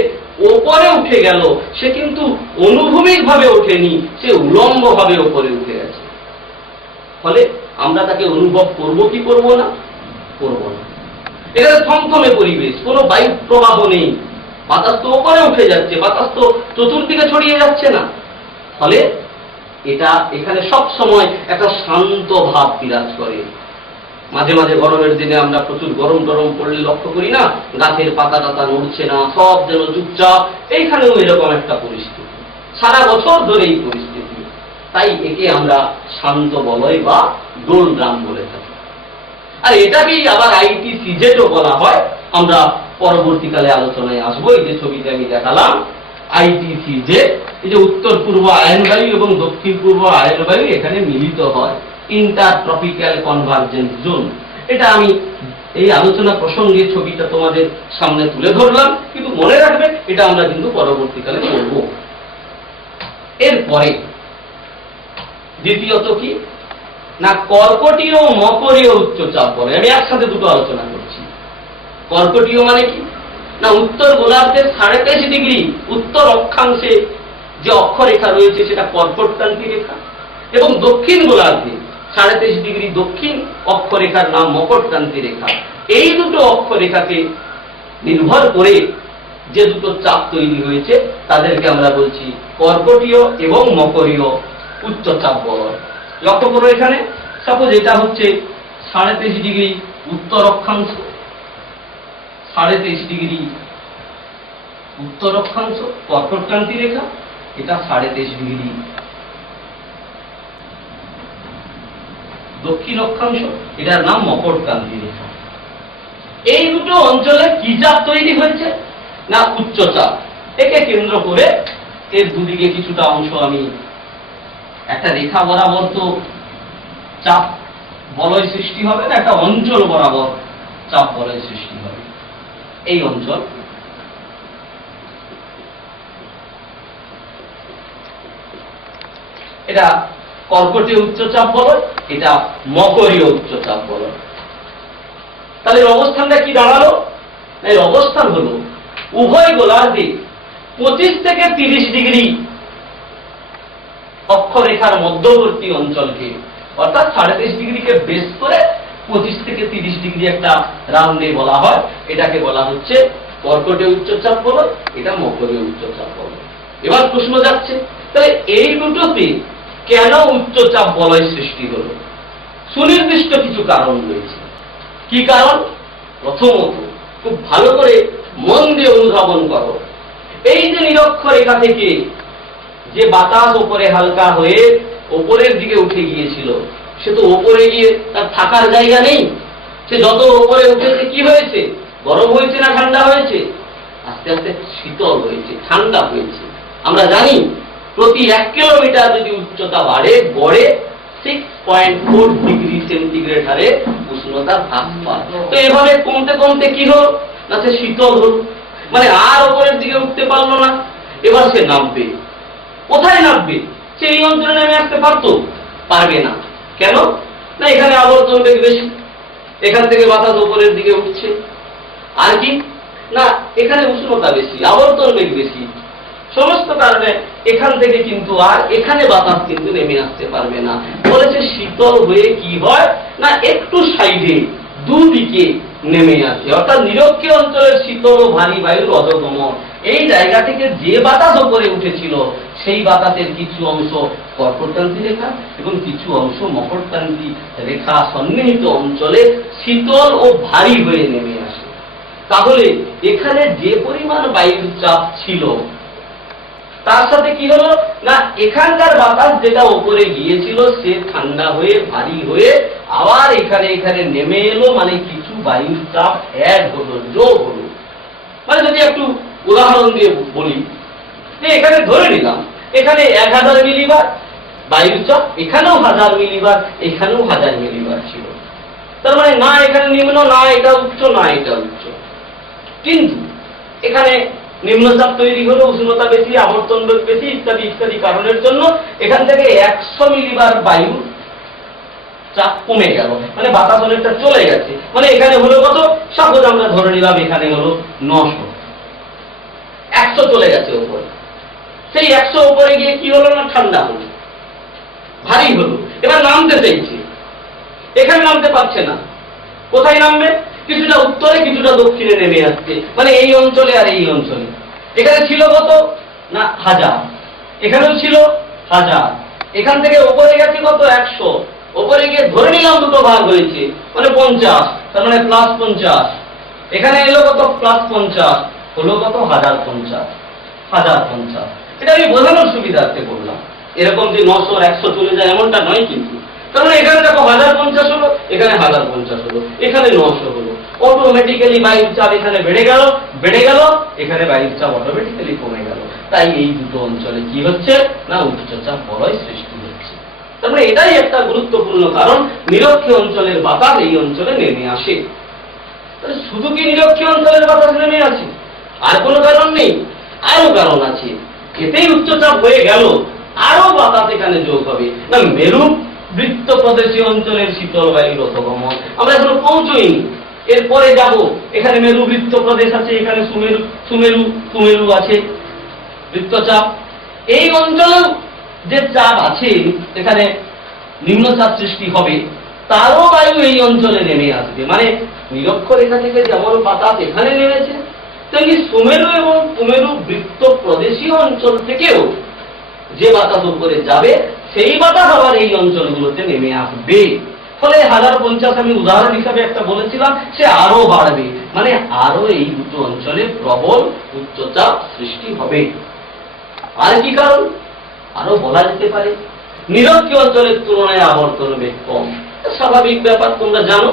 ওপরে উঠে গেল, সে কিন্তু অনুভূমিক ভাবে ওঠেনি, সে উলম্ব ভাবে ওপরে উঠে গেছে। ফলে আমরা তাকে অনুভব করব কি করব না? করব না। এখানে থমথমে পরিবেশ, কোনো বায়ু প্রবাহ নেই, বাতাস তো ওপরে উঠে যাচ্ছে, বাতাস তো চতুর্দিকে ছড়িয়ে যাচ্ছে না। ফলে এটা এখানে সব সময় একটা শান্ত ভাব বিরাজ করে। মাঝে মাঝে গরমের দিনে আমরা প্রচুর গরম পড়লে লক্ষ্য করি না, গাছের পাতা টাতা নড়ছে না, সব যেন চুপচাপ। এইখানেও এরকম একটা পরিস্থিতি, সারা বছর ধরে এই পরিস্থিতি। তাই একে আমরা শান্ত বলয় বা ডোলড্রাম বলে থাকি। আর এটাকেই আবার IPCZ-ও বলা হয়। আমরা পরবর্তীকালে আলোচনায় আসবো। এই যে ছবিতে আমি দেখালাম, IPCZ, এই যে উত্তর পূর্ব আয়নবায়ু এবং দক্ষিণ পূর্ব আয়নবায়ু এখানে মিলিত হয়, ইন্টার ট্রপিক্যাল কনভার্জেন্স জোন। এটা আমি এই আলোচনা প্রসঙ্গে ছবিটা তোমাদের সামনে তুলে ধরলাম, কিন্তু মনে রাখবে এটা আমরা কিন্তু পরবর্তীকালে করব। এরপরে দ্বিতীয়ত কি না, কর্কটীয় মকরীয় উচ্চচাপ বলে। আমি একসাথে দুটো আলোচনা করছি। কর্কটীয় মানে কি না, উত্তর গোলার্ধের 23.5 ডিগ্রি উত্তর অক্ষাংশে যে অক্ষরেখা রয়েছে সেটা কর্কটক্রান্তি রেখা, এবং দক্ষিণ গোলার্ধে 23.5 ডিগ্রি দক্ষিণ অক্ষরেখার নাম মকরক্রান্তি রেখা। এই দুটো অক্ষরেখাকে নির্ভর করে যে দুটো চাপ তৈরি হয়েছে তাদেরকে আমরা বলছি কর্কটীয় এবং মকরীয় উচ্চচাপ বলয়। লক্ষ্য করো, এখানে সাপোজ এটা হচ্ছে 23.5 ডিগ্রি উত্তর অক্ষাংশ, 23.5 ডিগ্রি উত্তর অক্ষাংশ কর্কটক্রান্তি রেখা, এটা 23.5 ডিগ্রি দক্ষিণ অক্ষাংশ, এটার নাম মকরক্রান্তি রেখা। এই দুটো অঞ্চলে কি চাপ তৈরি হয়েছে না, উচ্চচাপ। একে কেন্দ্র করে এর দুদিকে কিছুটা অংশ আমি একটা রেখা বরাবর তো চাপ বলয় সৃষ্টি হবে না, একটা অঞ্চল বরাবর চাপ বলয় সৃষ্টি হবে। এই অঞ্চল এটা কর্কটীয় উচ্চচাপ বলয়, এটা মকরীয় উচ্চচাপ বলয়। তাহলে এর অবস্থানটা কি দাঁড়ালো? এর অবস্থান হলো উভয় গোলার্ধে 25 থেকে 30 ডিগ্রি অক্ষরেখার মধ্যবর্তী অঞ্চলকে, অর্থাৎ 23.5 ডিগ্রিকে বেস করে 25 থেকে 30 ডিগ্রি একটা রাউন্ডে বলা হয়। এটাকে বলা হচ্ছে কর্কটীয় উচ্চচাপ বলয়, এটা মকরীয় উচ্চচাপ বলয়। এবার প্রশ্ন যাচ্ছে, তাহলে এই দুটোতে কেন উচ্চচাপ বলয় সৃষ্টি হলো? সুনির্দিষ্ট কিছু কারণ রয়েছে। কি কারণ? প্রথমত, খুব ভালো করে মন দিয়ে অনুধাবন করো, এই যে নিরক্ষরেখা থেকে যে বাতাস ওপরে হালকা হয়ে ওপরের দিকে উঠে গিয়েছিল, সে তো ওপরে গিয়ে তার থাকার জায়গা নেই। সে যত ওপরে উঠেছে কি হয়েছে? গরম হয়েছে না ঠান্ডা হয়েছে? আস্তে আস্তে শীতল হয়েছে, ঠান্ডা হয়েছে। আমরা জানি প্রতি 1 কিলোমিটার যদি উচ্চতা গড়ে 6.4 ডিগ্রি সেন্টিগ্রেড হারে উষ্ণতা হ্রাস পায়। তো এভাবে কমতে কমতে কি হলো না, সে শীতল হলো, মানে আর উপরের দিকে উঠতে পারলো না। এবার সে নামবে, কোথায় নামবে? সে এই অঞ্চলে নেমে আসতে পারতো? পারবে না। কেন? না, এখানে আবর্তন বেগ বেশি, এখান থেকে বাতাস উপরের দিকে উঠছে। আর কি না, এখানে উষ্ণতা বেশি, আবর্তন বেগ বেশি, সমস্ত কারণে এখান থেকে কিন্তু আর এখানে বাতাস কিন্তু নেমে আসতে পারবে না। বলেছে শীতল হয়ে কি হয় না, একটু সাইডে দুদিকে নেমে আসে, অর্থাৎ নিরক্ষীয় অঞ্চলের শীতল ও ভারী বায়ুর অধোগমন। এই জায়গা থেকে যে বাতাস উপরে উঠেছিল সেই বাতাসের কিছু অংশ কর্কটক্রান্তি রেখা এবং কিছু অংশ মকরক্রান্তি রেখা সন্নিহিত অঞ্চলে শীতল ও ভারী হয়ে নেমে আসে। তাহলে এখানে যে পরিমাণ বায়ুর চাপ ছিল তার সাথে কি হলো না, এখানকার বাতাস যেটা উপরে গিয়েছিল সে ঠান্ডা হয়ে ভারী হয়ে আবার এখানে নেমে এলো, মানে কিছু বায়ুর চাপ অ্যাড হলো, যোগ হলো। মানে যদি একটু উদাহরণ দিয়ে বলি, যে এখানে ধরে নিলাম এখানে 1000 মিলিবার বায়ুর চাপ, এখানেও 1000 মিলিবার, এখানেও 1000 মিলিবার ছিল। তার মানে না এখানে নিম্ন, না এটা উচ্চ, না এটা উচ্চ। কিন্তু এখানে নিম্নচাপ তৈরি হলো, উষ্ণতা বেশি, আবর্তন বেগ বেশি, ইত্যাদি ইত্যাদি কারণের জন্য এখান থেকে 100 মিলিবার বায়ু চাপ কমে গেল, মানে বাতাস অনেকটা চলে গেছে। মানে এখানে হলো কত, সাপোজ আমরা ধরে নিলাম এখানে হলো 900, 100 চলে গেছে উপরে। সেই 100 উপরে গিয়ে কি হলো না, ঠান্ডা হলো, ভারী হলো, এবার নামতে চাইছে, এখানে নামতে পারছে না। কোথায় নামবে? কিছুটা উত্তরে কিছুটা দক্ষিণে নেমে আসছে, মানে এই অঞ্চলে আর এই অঞ্চলে। এখানে ছিল কত না 1000, এখানেও ছিল 1000, এখান থেকে উপরে গেছে কত 100, উপরে গিয়ে ধরে নিলাম দুটো ভাগ হয়েছে, মানে 50, তার মানে +50, এখানে এলো কত +50, হলো কত 1050। এটা আমি বোঝানোর সুবিধার্থে বললাম, এরকম যে 900 100 চলে যায় এমনটা নয় কিন্তু। কারণ এখানে দেখো 1050 হলো, এখানে 1050 হলো, এখানে 900 হলো, অটোমেটিক্যালি বায়ুর চাপ এখানে বেড়ে গেল, এখানে বায়ুর চাপ অটোমেটিক্যালি কমে গেল। তাই এই দুটো অঞ্চলে কি হচ্ছে না, উচ্চচাপ বলয় সৃষ্টি হচ্ছে। তারপরে এটাই একটা গুরুত্বপূর্ণ কারণ, নিরক্ষীয় অঞ্চলের বাতাস এই অঞ্চলে নেমে আসে। তাহলে শুধু কি নিরক্ষীয় অঞ্চলের বাতাস নেমে আসে, আর কোনো কারণ নেই? আরো কারণ আছে। এতেই উচ্চচাপ হয়ে গেল, আরো বাতাস এখানে যোগ হবে না, মেরু বৃত্ত প্রদেশীয় অঞ্চলের শীতল বায়ুর অধোগমন। আমরা এখনো পৌঁছইনি, এরপরে যাব। এখানে মেরু বৃত্ত প্রদেশ আছে, এখানে সুমেরু আছে, বৃত্তচাপ। এই অঞ্চলেও যে চাপ আছে, এখানে নিম্নচাপ সৃষ্টি হবে, তারও বায়ু এই অঞ্চলে নেমে আসবে। মানে নিরক্ষরেখা থেকে যেমন বাতাস এখানে নেমেছে, তেমনি সুমেরু এবং কুমেরু বৃত্ত প্রদেশীয় অঞ্চল থেকেও যে বাতাস উপরে যাবে সেই বাতাস আবার এই অঞ্চলগুলোতে নেমে আসবে। ফলে 1050 আমি উদাহরণ হিসাবে একটা বলেছিলাম, সে আরো বাড়বে, মানে আরো এই দুটো অঞ্চলে প্রবল উচ্চচাপ সৃষ্টি হবে। আর কি কারণ? আরো বলা যেতে পারে নিরক্ষীয় অঞ্চলের তুলনায় আবর্তন বেগ কম। স্বাভাবিক ব্যাপার, তোমরা জানো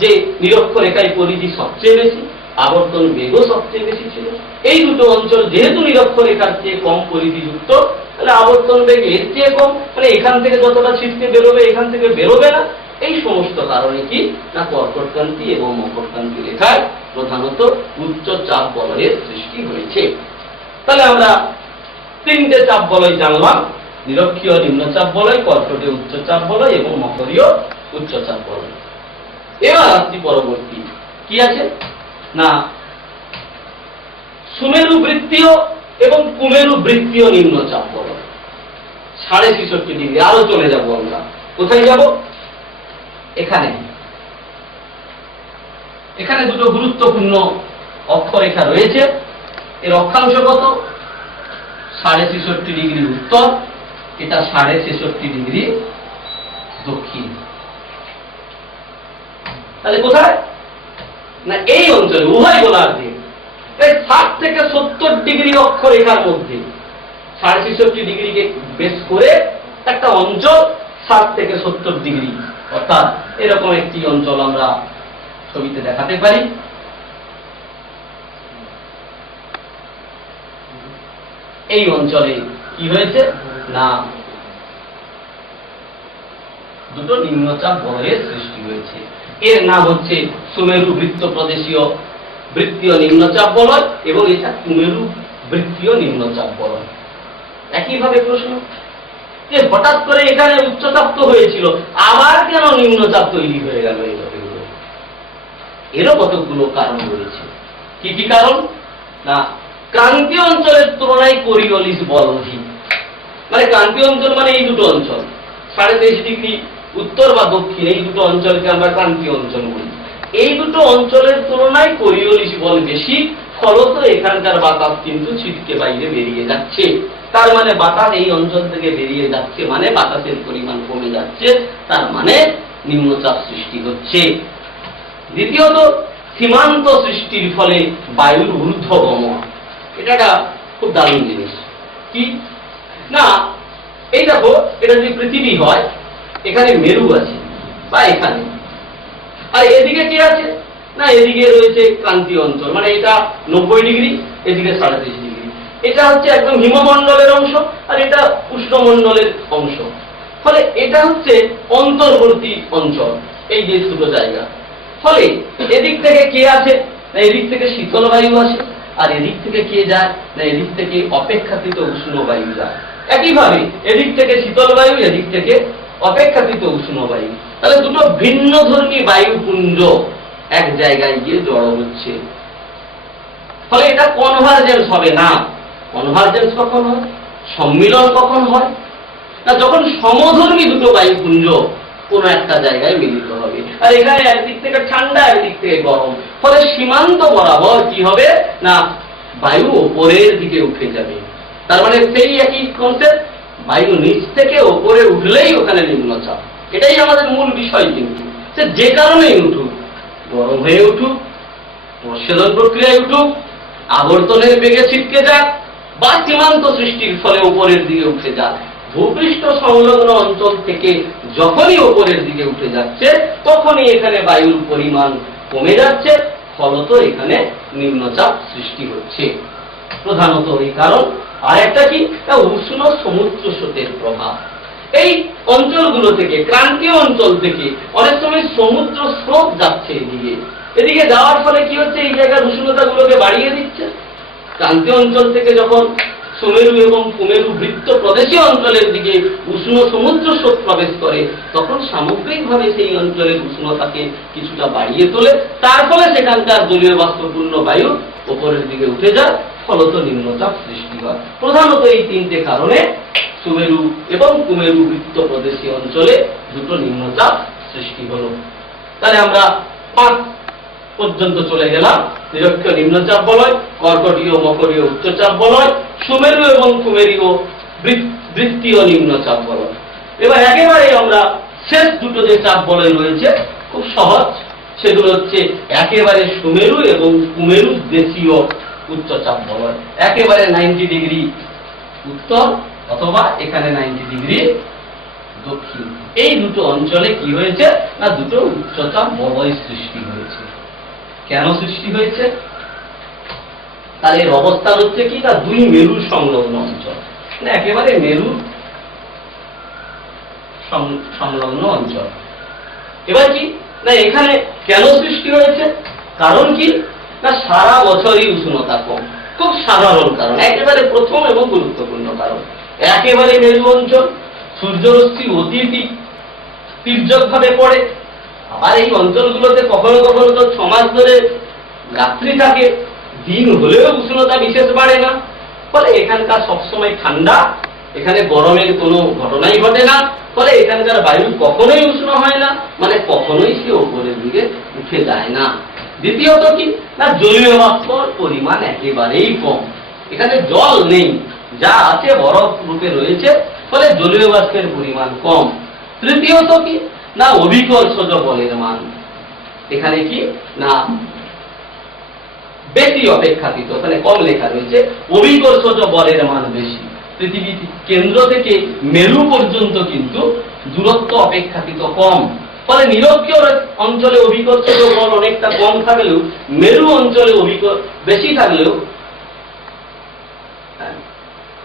যে নিরক্ষরেখায় পরিধি সবচেয়ে বেশি, আবর্তন বেগও সবচেয়ে বেশি ছিল। এই দুটো অঞ্চল যেহেতু নিরক্ষরেখার চেয়ে কম পরিধিযুক্ত, তাহলে আবর্তন বেগ এর চেয়ে কম, মানে এখান থেকে যতটা ছিটকে বেরোবে এখান থেকে বেরোবে না। এই সমস্ত কারণে কি না, কর্কটক্রান্তি এবং মকরক্রান্তি রেখায় প্রধানত উচ্চ চাপ বলয়ের সৃষ্টি হয়েছে। তাহলে আমরা 3টে চাপ বলয় জানলাম, নিরক্ষীয় নিম্নচাপ বলয়, কর্কটীয় উচ্চচাপ বলয় এবং মকরীয় উচ্চচাপ বলয়। এবার আসছি পরবর্তী কি আছে না, সুমেরু বৃত্তীয় এবং কুমেরু বৃত্তীয় নিম্নচাপ বলয়। 66.5 ডিগ্রি, আরো চলে যাব আমরা। কোথায় যাব? এখানে দুটো গুরুত্বপূর্ণ অক্ষরেখা রয়েছে। এর অক্ষাংশ কত? 66.5 ডিগ্রি উত্তর, এটা 66.5 ডিগ্রি দক্ষিণ। তাহলে কোথায় না, এই অঞ্চলে উভয় গোলার্ধে 60 থেকে 70 ডিগ্রি অক্ষরেখার মধ্যে 66.5 ডিগ্রিকে বেস করে একটা অঞ্চল 60 থেকে 70 ডিগ্রি, অর্থাৎ এরকম একটি অঞ্চল আমরা ছবিতে দেখাতে পারি। এই অঞ্চলে কি হয়েছে না দুটো নিম্নচাপ বলয়ের সৃষ্টি হয়েছে। এর নাম হচ্ছে সুমেরু বৃত্ত প্রদেশীয় বৃত্তীয় নিম্নচাপ বলয় এবং এটা কুমেরু বৃত্তীয় নিম্নচাপ বলয়। একইভাবে প্রশ্ন যে হঠাৎ করে এখানে উচ্চচাপ তো হয়েছিল, আবার কেন নিম্নচাপ তৈরি হয়ে গেল? এরও কতগুলো কারণ রয়েছে। কি কি কারণ না ক্রান্তীয় অঞ্চলের তুলনায় কোরিওলিস বল অধিক। মানে ক্রান্তীয় অঞ্চল মানে এই দুটো অঞ্চল 23.5 ডিগ্রি উত্তর বা দক্ষিণ, এই দুটো অঞ্চলকে আমরা ক্রান্তীয় অঞ্চল বলি। এই দুটো অঞ্চলের তুলনায় কোরিওলিস বল বেশি, ফলত এখানকার বাতাস কিন্তু ছিটকে বাইরে বেরিয়ে যাচ্ছে। তার মানে বাতাস এই অঞ্চল থেকে বেরিয়ে যাচ্ছে, মানে বাতাসের পরিমাণ কমে যাচ্ছে, তার মানে নিম্নচাপ সৃষ্টি হচ্ছে। দ্বিতীয়ত সীমান্ত সৃষ্টির ফলে বায়ুর ঊর্ধ্বগমন। এটা খুব দারুণ জিনিস। কি না এই দেখো, এটা যদি পৃথিবী হয়, এখানে মেরু আছে বা এখানে, আর এদিকে কি আছে না এদিকে রয়েছে ক্রান্তীয় অঞ্চল, মানে এটা 90 ডিগ্রি, এদিকে 23.5 ডিগ্রি। এটা হচ্ছে একদম হিমমণ্ডলের অংশ আর এটা উষ্ণমণ্ডলের অংশ, ফলে এটা হচ্ছে অন্তর্বর্তী অঞ্চল, এই যে দুটো জায়গা। ফলে এদিক থেকে কে আসে না এদিক থেকে শীতল বায়ু আসে, আর এদিক থেকে কে যায় না এদিক থেকে অপেক্ষাকৃত উষ্ণ বায়ু যায়। একইভাবে এদিক থেকে শীতল বায়ু, এদিক থেকে অপেক্ষাকৃত উষ্ণ বায়ু। তাহলে দুটো ভিন্ন ধর্মী বায়ুপুঞ্জ এক জায়গায় গিয়ে জড়ো হচ্ছে, ফলে এটা কনভার্জেন্স হবে না। কনভার্জেন্স কখন হয়? সম্মিলন কখন হয় না যখন সমধর্মী দুটো বায়ুপুঞ্জ কোন একটা জায়গায় মিলিত হবে। আর এখানে একদিক থেকে ঠান্ডা, একদিক থেকে গরম, ফলে সীমান্ত বরাবর কি হবে না বায়ু ওপরের দিকে উঠে যাবে। তার মানে সেই একই কনসেপ্ট, বায়ু নিচ থেকে ওপরে উঠলেই ওখানে নিম্নচাপ। এটাই আমাদের মূল বিষয়। কিন্তু যে কারণেই উঠুক, গরম হয়ে উঠুক, প্রচ্ছেদন প্রক্রিয়ায় উঠুক, আবর্তনের বেগে ছিটকে যাক, বা সীমান্ত সৃষ্টির ফলে উপরের দিকে উঠে যাক, ভূপৃষ্ঠ সংলগ্ন অঞ্চল থেকে যখনই উপরের দিকে উঠে যাচ্ছে তখনই এখানে বায়ুর পরিমাণ কমে যাচ্ছে, ফলত এখানে নিম্নচাপ সৃষ্টি হচ্ছে। প্রধানত এই কারণ। আর একটা কি উষ্ণ সমুদ্র স্রোতের প্রভাব। এই অঞ্চলগুলো থেকে, ক্রান্তীয় অঞ্চল থেকে অনেক সময় সমুদ্র স্রোত যাচ্ছে এদিকে যাওয়ার ফলে কি হচ্ছে এই জায়গার উষ্ণতাগুলোকে বাড়িয়ে দিচ্ছে। ক্রান্তীয় অঞ্চল থেকে যখন সুমেরু এবং কুমেরু বৃত্ত প্রদেশীয় অঞ্চলের দিকে উষ্ণ সমুদ্র স্রোত প্রবেশ করে, তখন সামগ্রিকভাবে সেই অঞ্চলের উষ্ণতাকে কিছুটা বাড়িয়ে তোলে। তার ফলে সেখানকার জলীয় বাষ্পপূর্ণ বায়ু উপরের দিকে উঠে যায়, ফলত নিম্নচাপ সৃষ্টি হয়। প্রধানত এই তিনটে কারণে সুমেরু এবং কুমেরু বৃত্ত প্রদেশীয় অঞ্চলে দুটো নিম্নচাপ সৃষ্টি হলো। তাহলে আমরা 5 পর্যন্ত চলে গেলাম। নিরক্ষীয় নিম্নচাপ বলয়, কর্কটীয় মকরীয় উচ্চচাপ বলয়, সুমেরু এবং কুমেরীয় বৃত্তীয় নিম্নচাপ বলয়। এবার একেবারে আমরা শেষ দুটো যে চাপ বলয় রয়েছে খুব সহজ, সেগুলো হচ্ছে একেবারে সুমেরু এবং কুমেরু দেশীয় উচ্চচাপ বলয়। একেবারে 90 ডিগ্রি উত্তর অথবা এখানে 90 ডিগ্রি দক্ষিণ, এই দুটো অঞ্চলে কি হয়েছে না দুটো উচ্চচাপ বলয় সৃষ্টি হয়েছে। কেন সৃষ্টি হয়েছে? তার এর অবস্থান হচ্ছে কি না দুই মেরু সংলগ্ন অঞ্চল, না একেবারে মেরু সংলগ্ন অঞ্চল। এবার কি না এখানে কেন সৃষ্টি হয়েছে? কারণ কি না সারা বছরই উষ্ণতা কম। খুব সাধারণ কারণ, একেবারে প্রথম এবং গুরুত্বপূর্ণ কারণ। একেবারে মেরু অঞ্চল, সূর্যরশ্মি অতি তির্যক ভাবে পড়ে। আবার এই অঞ্চলগুলোতে কখনো কখনো তো 6 মাস ধরে রাত্রি থাকে, দিন হলেও উষ্ণতা বিশেষ বাড়ে না, ফলে এখানকার সবসময় ঠান্ডা, এখানে গরমের কোনো ঘটনাই ঘটে না, ফলে এখানকার বায়ু কখনোই উষ্ণ হয় না, মানে কখনোই সে উপরের দিকে উঠে যায় না। দ্বিতীয়ত কি না জলীয় বাষ্পর পরিমাণ একেবারেই কম, এখানে জল নেই, যা আছে বরফ রূপে রয়েছে, ফলে জলীয় বাষ্পের পরিমাণ কম। তৃতীয়ত কি না অভিকর্ষজ বলের মান এখানে কি না বেশি অপেক্ষাকৃত, মানে কম লেখা রয়েছে, অভিকর্ষজ বলের মান বেশি। পৃথিবীর কেন্দ্র থেকে মেরু পর্যন্ত কিন্তু দূরত্ব অপেক্ষাকৃত কম, ফলে নিরক্ষীয় অঞ্চলে অভিকর্ষজ বল অনেকটা কম থাকলেও মেরু অঞ্চলে বেশি থাকলেও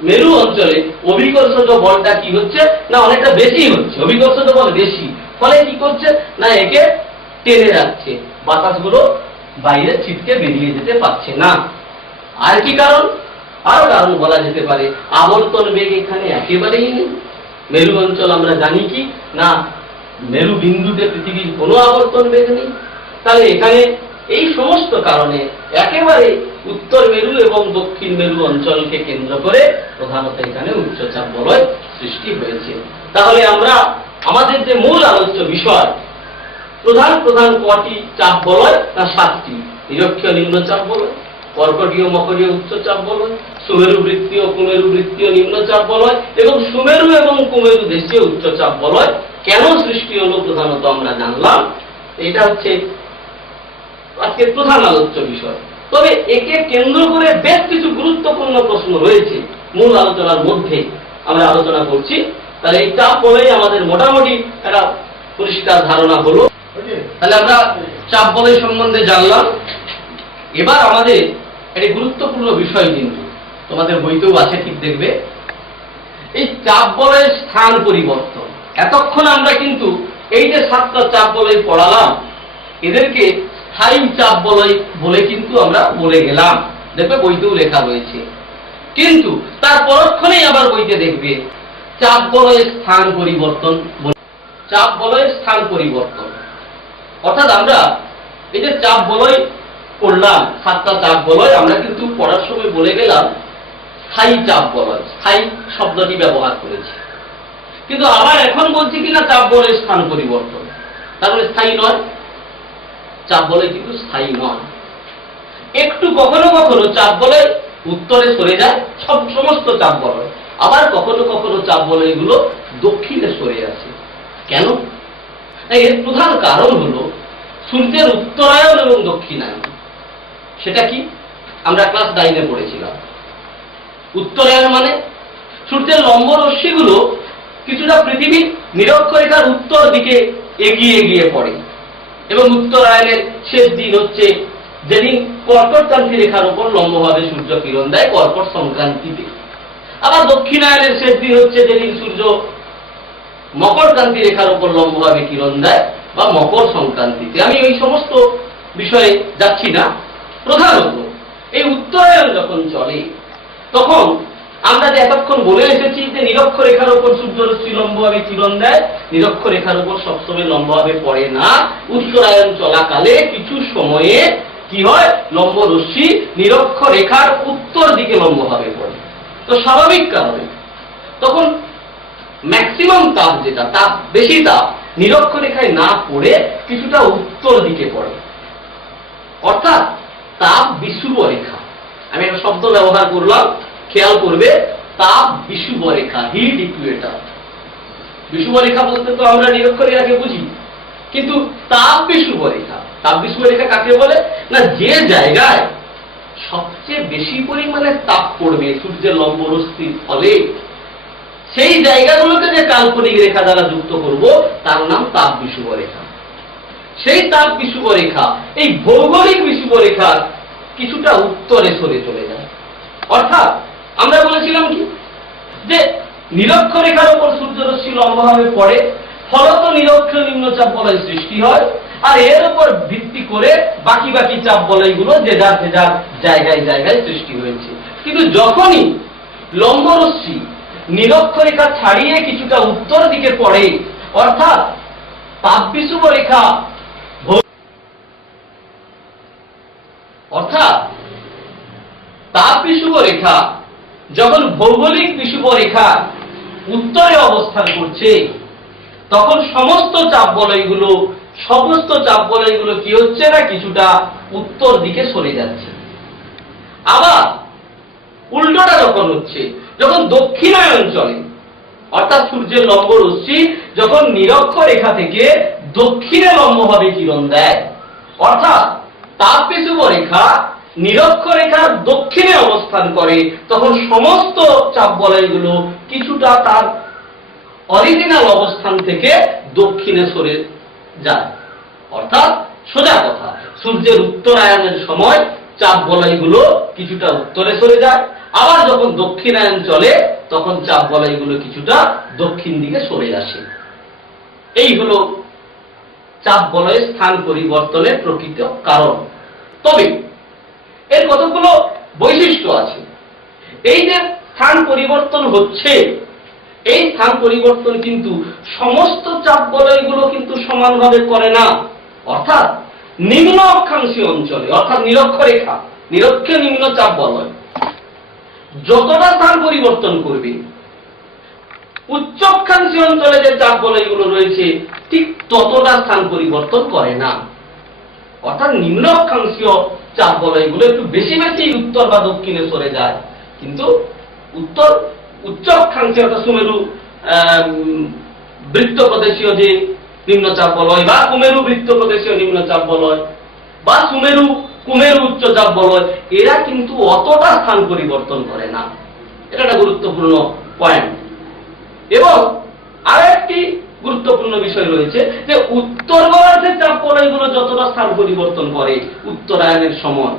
মেরু অঞ্চলে অভিকর্ষজ বলটা কি হচ্ছে না অনেকটা বেশি হচ্ছে, অভিকর্ষজ বল বেশি, ফলে কি করছে না একে টেনে রাখছে, বাতাসগুলো বাইরে ছিটকে বেরিয়ে যেতে পারছে না। আর কি কারণ? আরো কারণ বলা যেতে পারে, আবর্তন বেগ এখানে একেবারেই নেই। মেরু অঞ্চল আমরা জানি কি না মেরু বিন্দুতে পৃথিবীর কোনো আবর্তন বেগ নেই। তাহলে এখানে এই সমস্ত কারণে একেবারে উত্তর মেরু এবং দক্ষিণ মেরু অঞ্চলকে কেন্দ্র করে প্রধানত এখানে উচ্চচাপ বলয় সৃষ্টি হয়েছে। তাহলে আমরা আমাদের যে মূল আলোচ্য বিষয়, প্রধান প্রধান কটি চাপ বলয় না 7টি। নিরক্ষীয় নিম্নচাপ বলয়, কর্কটীয় মকরীয় উচ্চচাপ বলয়, সুমেরু বৃত্তীয় কুমেরু বৃত্তীয় নিম্নচাপ বলয় এবং সুমেরু এবং কুমেরু দেশীয় উচ্চচাপ বলয় কেন সৃষ্টি হলো প্রধানত আমরা জানলাম। এটা হচ্ছে আজকের প্রধান আলোচ্য বিষয়। তবে একে কেন্দ্র করে বেশ কিছু গুরুত্বপূর্ণ প্রশ্ন রয়েছে মূল আলোচনার মধ্যে আমরা আলোচনা করছি। তাহলে এই চাপ বলয় আমাদের মোটামুটি একটা পরিষ্কার ধারণা হলো। তাহলে আমরা চাপ বলয় সম্বন্ধে জানলাম। এবার আমাদের একটি গুরুত্বপূর্ণ বিষয় কিন্তু তোমাদের বইতেও আছে, ঠিক দেখবে, এই চাপ বলয়ের স্থান পরিবর্তন। এতক্ষণ আমরা কিন্তু এই যে 7টা চাপ বলয় পড়ালাম এদেরকে স্থায়ী চাপ বলয় বলে কিন্তু আমরা বলে গেলাম, দেখবে বইতেও লেখা রয়েছে। কিন্তু তার পরক্ষণেই আবার বইতে দেখবে চাপ বলয়ের স্থান পরিবর্তন, চাপ বলয়ের স্থান পরিবর্তন। অর্থাৎ আমরা এই যে চাপ বলয় পড়লাম, 7টা চাপ বলয়, আমরা কিন্তু পড়ার সময় বলে গেলাম স্থায়ী চাপ বলয়, স্থায়ী শব্দটি ব্যবহার করেছি। কিন্তু আবার এখন বলছি কিনা চাপ বলয়ের স্থান পরিবর্তন, তারপরে স্থায়ী নয়, চাপ বলয় কিন্তু স্থায়ী নয়। একটু কখনো কখনো চাপ বলয় উত্তরে সরে যায়, সমস্ত চাপ বলয়, আবার কখনো কখনো চাপ বলয়গুলো দক্ষিণে সরে আসে। কেন? এর প্রধান কারণ হলো সূর্যের উত্তরায়ণ এবং দক্ষিণায়ন। সেটা কি আমরা ক্লাস 9-এ পড়েছিলাম। উত্তরায়ণ মানে সূর্যের লম্ব রশ্মিগুলো কিছুটা পৃথিবীর নিরক্ষরেখার উত্তর দিকে এগিয়ে এগিয়ে পড়ে এবং উত্তরায়ণের শেষ দিন হচ্ছে যেদিন কর্কটক্রান্তি রেখার উপর লম্বভাবে সূর্য কিরণ দেয়, কর্কট সংক্রান্তিতে। আবার দক্ষিণায়নের শেষ দিন হচ্ছে যেদিন সূর্য মকরক্রান্তি রেখার উপর লম্বভাবে কিরণ দেয় বা মকর সংক্রান্তিতে। আমি ওই সমস্ত বিষয়ে যাচ্ছি না। প্রধানত এই উত্তরায়ণ যখন চলে তখন আমরা যে এতক্ষণ বলে এসেছি যে নিরক্ষরেখার উপর সূর্যরশ্মি লম্বভাবে কিরণ দেয়, নিরক্ষরেখার উপর সবসময় লম্বভাবে পড়ে না। উত্তরায়ণ চলাকালে কিছু সময়ে কি হয়, লম্ব রশ্মি নিরক্ষরেখার উত্তর দিকে লম্বভাবে পড়ে। তো স্বাভাবিক কারণে তখন ম্যাক্সিমাম তাপ, যেটা তাপ বেশি তাপ নিরক্ষরেখায় না পড়ে কিছুটা উত্তর দিকে পড়ে, অর্থাৎ তাপ বিষুব রেখা। আমি একটা শব্দ ব্যবহার করলাম, খেয়াল করবে, তাপ বিষুব রেখা, হিট ইকুয়েটর। বিষুব রেখা বলতে তো আমরা নিরক্ষরেখাকে বুঝি, কিন্তু তাপ বিষুব রেখা, তাপ বিষুব রেখা কাকে বলে না যে জায়গায় সবচেয়ে বেশি পরিমাণে তাপ পড়বে সূর্যের লম্ব রশ্মির ফলে, সেই জায়গাগুলোকে যে কাল্পনিক রেখা দ্বারা যুক্ত করব তার নাম তাপ বিষুব রেখা। সেই তাপ বিষুব রেখা এই ভৌগোলিক বিষুব রেখার কিছুটা উত্তরে সরে চলে যায়। অর্থাৎ আমরা বলেছিলাম কি যে নিরক্ষরেখার উপর সূর্যরশ্মি লম্বভাবে পড়ে, ফলত নিরক্ষীয় নিম্নচাপ বলয় সৃষ্টি হয়, আর এর উপর ভিত্তি করে বাকি বাকি চাপ বলয়গুলো যে যার জায়গায় জায়গায় সৃষ্টি হয়েছে। কিন্তু যখনই লম্বরশ্মি নিরক্ষরেখা ছাড়িয়ে কিছুটা উত্তর দিকে পড়ে, অর্থাৎ তাপ বিষুব রেখা, অর্থাৎ তাপ বিষুব রেখা যখন ভৌগোলিক বিষুব রেখা উত্তরে অবস্থান করছে, তখন সমস্ত চাপ বলয়গুলো কি হচ্ছে না কিছুটা উত্তর দিকে সরে যাচ্ছে। আবার উল্টোটা যখন হচ্ছে, যখন দক্ষিণায়ন চলে, অর্থাৎ সূর্যের লম্ব রশ্মি যখন নিরক্ষরেখা থেকে দক্ষিণে লম্বভাবে কিরণ দেয়, অর্থাৎ তাপ বিষুব রেখা নিরক্ষরেখার দক্ষিণে অবস্থান করে, তখন সমস্ত চাপ বলয়গুলো কিছুটা তার অরিজিনাল অবস্থান থেকে দক্ষিণে সরে যায়। অর্থাৎ সোজা কথা, সূর্যের উত্তরায়ণের সময় চাপ বলয়গুলো কিছুটা উত্তরে সরে যায়, আবার যখন দক্ষিণায়ন চলে তখন চাপ বলয়গুলো কিছুটা দক্ষিণ দিকে সরে আসে। এই হলো চাপ বলয়ের স্থান পরিবর্তনের প্রকৃত কারণ। তবে এর কতগুলো বৈশিষ্ট্য আছে। এই যে স্থান পরিবর্তন হচ্ছে, এই স্থান পরিবর্তন কিন্তু সমস্ত চাপ বলয়গুলো কিন্তু সমানভাবে করে না। অর্থাৎ নিম্ন অক্ষাংশীয় অঞ্চলে, অর্থাৎ নিরক্ষরেখা, নিরক্ষীয় নিম্ন চাপ বলয় যতটা স্থান পরিবর্তন করবে, উচ্চ অক্ষাংশীয় অঞ্চলে যে চাপ বলয়গুলো রয়েছে ঠিক ততটা স্থান পরিবর্তন করে না। অর্থাৎ নিম্ন অক্ষাংশীয় চাপ বলয়গুলো একটু বেশি বেশি উত্তর বা দক্ষিণে সরে যায়, কিন্তু উচ্চ অক্ষাংশীয় অর্থাৎ সুমেরু বৃত্ত প্রদেশীয় যে নিম্নচাপ বলয় বা কুমেরু বৃত্ত প্রদেশীয় নিম্নচাপ বলয় বা কুমেরু উচ্চচাপ বলয়, এরা কিন্তু অতটা স্থান পরিবর্তন করে না। এটা একটা গুরুত্বপূর্ণ পয়েন্ট। এবং আর একটি গুরুত্বপূর্ণ বিষয় রয়েছে যে উত্তর গোলার্ধের চাপ বলয়গুলো যতটা স্থান পরিবর্তন করে উত্তরায়ণের সময়,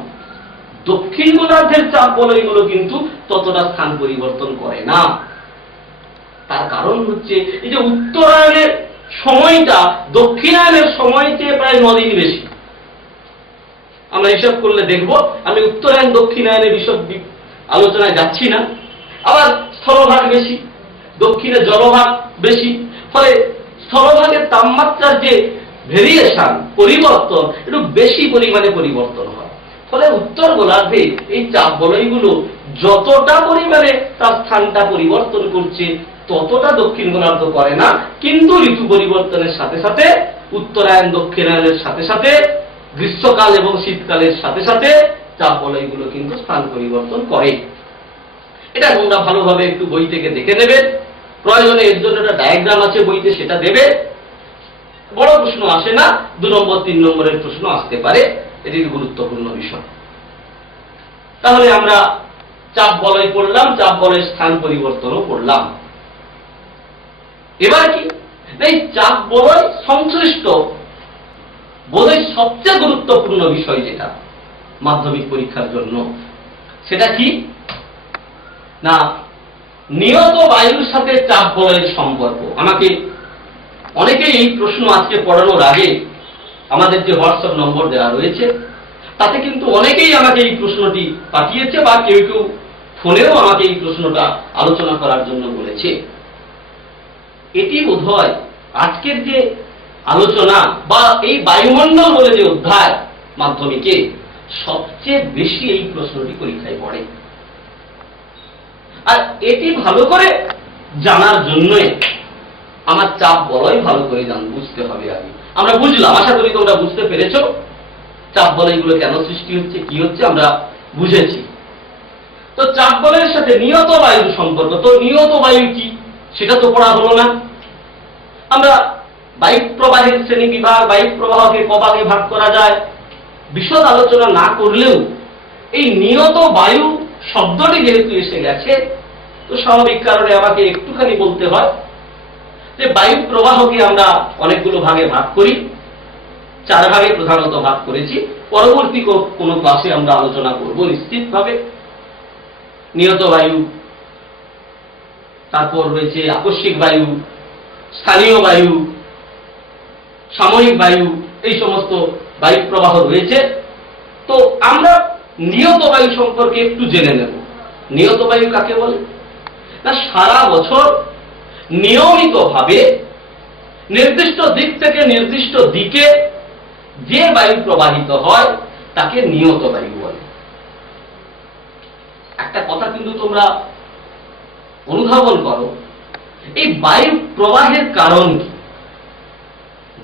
দক্ষিণ গোলার্ধের চাপ বলয়গুলো কিন্তু ততটা স্থান পরিবর্তন করে না। তার কারণ হচ্ছে এই যে উত্তরায়ণের সময়টা দক্ষিণায়নের সময় চেয়ে প্রায় 9 দিন বেশি। আমরা হিসাব করলে দেখব, আমি উত্তরায়ণ দক্ষিণায়নের বিষয় আলোচনায় যাচ্ছি না। আবার স্থলভাগ বেশি, দক্ষিণে জলভাগ বেশি, ফলে স্থলভাগের তাপমাত্রার যে ভেরিয়েশন, পরিবর্তন একটু বেশি পরিমাণে পরিবর্তন হয়। ফলে উত্তর গোলার্ধে এই চাপ বলয়গুলো যতটা পরিমাণে তার স্থানটা পরিবর্তন করছে ততটা দক্ষিণ গোলার্ধ করে না। কিন্তু ঋতু পরিবর্তনের সাথে সাথে, উত্তরায়ণ দক্ষিণায়নের সাথে সাথে, গ্রীষ্মকাল এবং শীতকালের সাথে সাথে চাপ বলয়গুলো কিন্তু স্থান পরিবর্তন করে। এটা তোমরা ভালোভাবে একটু বই থেকে দেখে নেবে, প্রয়োজনে এর জন্য একটা ডায়াগ্রাম আছে বইতে, সেটা দেবে। বড় প্রশ্ন আসে না, 2 নম্বর 3 নম্বরের প্রশ্ন আসতে পারে, এটি গুরুত্বপূর্ণ বিষয়। তাহলে আমরা চাপ বলয় পড়লাম, চাপ বলয়ের স্থান পরিবর্তনও পড়লাম। এবার কি, এই চাপ বলয় সংশ্লিষ্ট বোধহয় সবচেয়ে গুরুত্বপূর্ণ বিষয় যেটা মাধ্যমিক পরীক্ষার জন্য, সেটা কি না, নিয়ত বায়ুর সাথে চাপ বলয়ের সম্পর্ক। আমাকে অনেকেই এই প্রশ্ন আজকে পড়ানোর আগে আমাদের যে হোয়াটসঅ্যাপ নম্বর দেওয়া রয়েছে তাতে কিন্তু অনেকেই আমাকে এই প্রশ্নটি পাঠিয়েছে, বা কেউ কেউ ফোনেও আমাকে এই প্রশ্নটা আলোচনা করার জন্য বলেছে। এটি বোধহয় আজকের যে আলোচনা বা এই বায়ুমণ্ডল বলে যে অধ্যায় মাধ্যমিকে সবচেয়ে বেশি এই প্রশ্নটি পরীক্ষায় পড়ে। আর এটি ভালো করে জানার জন্যই আমার চাপ বলয় ভালো করে বুঝতে হবে। আগে আমরা বুঝলাম, আশা করি তোমরা বুঝতে পেরেছ চাপ বলয়গুলো কেন সৃষ্টি হচ্ছে, কি হচ্ছে আমরা বুঝেছি। তো চাপ বলয়ের সাথে নিয়ত বায়ুর সম্পর্ক, তো নিয়ত বায়ু কি সেটা তো পড়া হলো না। আমরা বায়ু প্রবাহের শ্রেণী বিভাগ, বায়ু প্রবাহকে কভাগে ভাগ করা যায়, বিশদ আলোচনা না করলেও এই নিয়ত বায়ু শব্দটি যেহেতু এসে গেছে, তো স্বাভাবিক কারণে আমাকে একটুখানি বলতে হয় যে বায়ু প্রবাহকে আমরা অনেকগুলো ভাগে ভাগ করি, 4 ভাগে প্রধানত ভাগ করেছি। পরবর্তী কোনো ক্লাসে আমরা আলোচনা করব নিশ্চিতভাবে। নিয়ত বায়ু, তারপর রয়েছে আকস্মিক বায়ু, স্থানীয় বায়ু, সাময়িক বায়ু, এই সমস্ত বায়ু প্রবাহ রয়েছে। তো আমরা নিয়ত বায়ু সম্পর্কে একটু জেনে নেব। নিয়ত বায়ু কাকে বলে না, সারা বছর নিয়মিতভাবে নির্দিষ্ট দিক থেকে নির্দিষ্ট দিকে যে বায়ু প্রবাহিত হয় তাকে নিয়ত বায়ু বলে। একটা কথা কিন্তু তোমরা অনুধাবন করো, এই বায়ু প্রবাহের কারণ কি?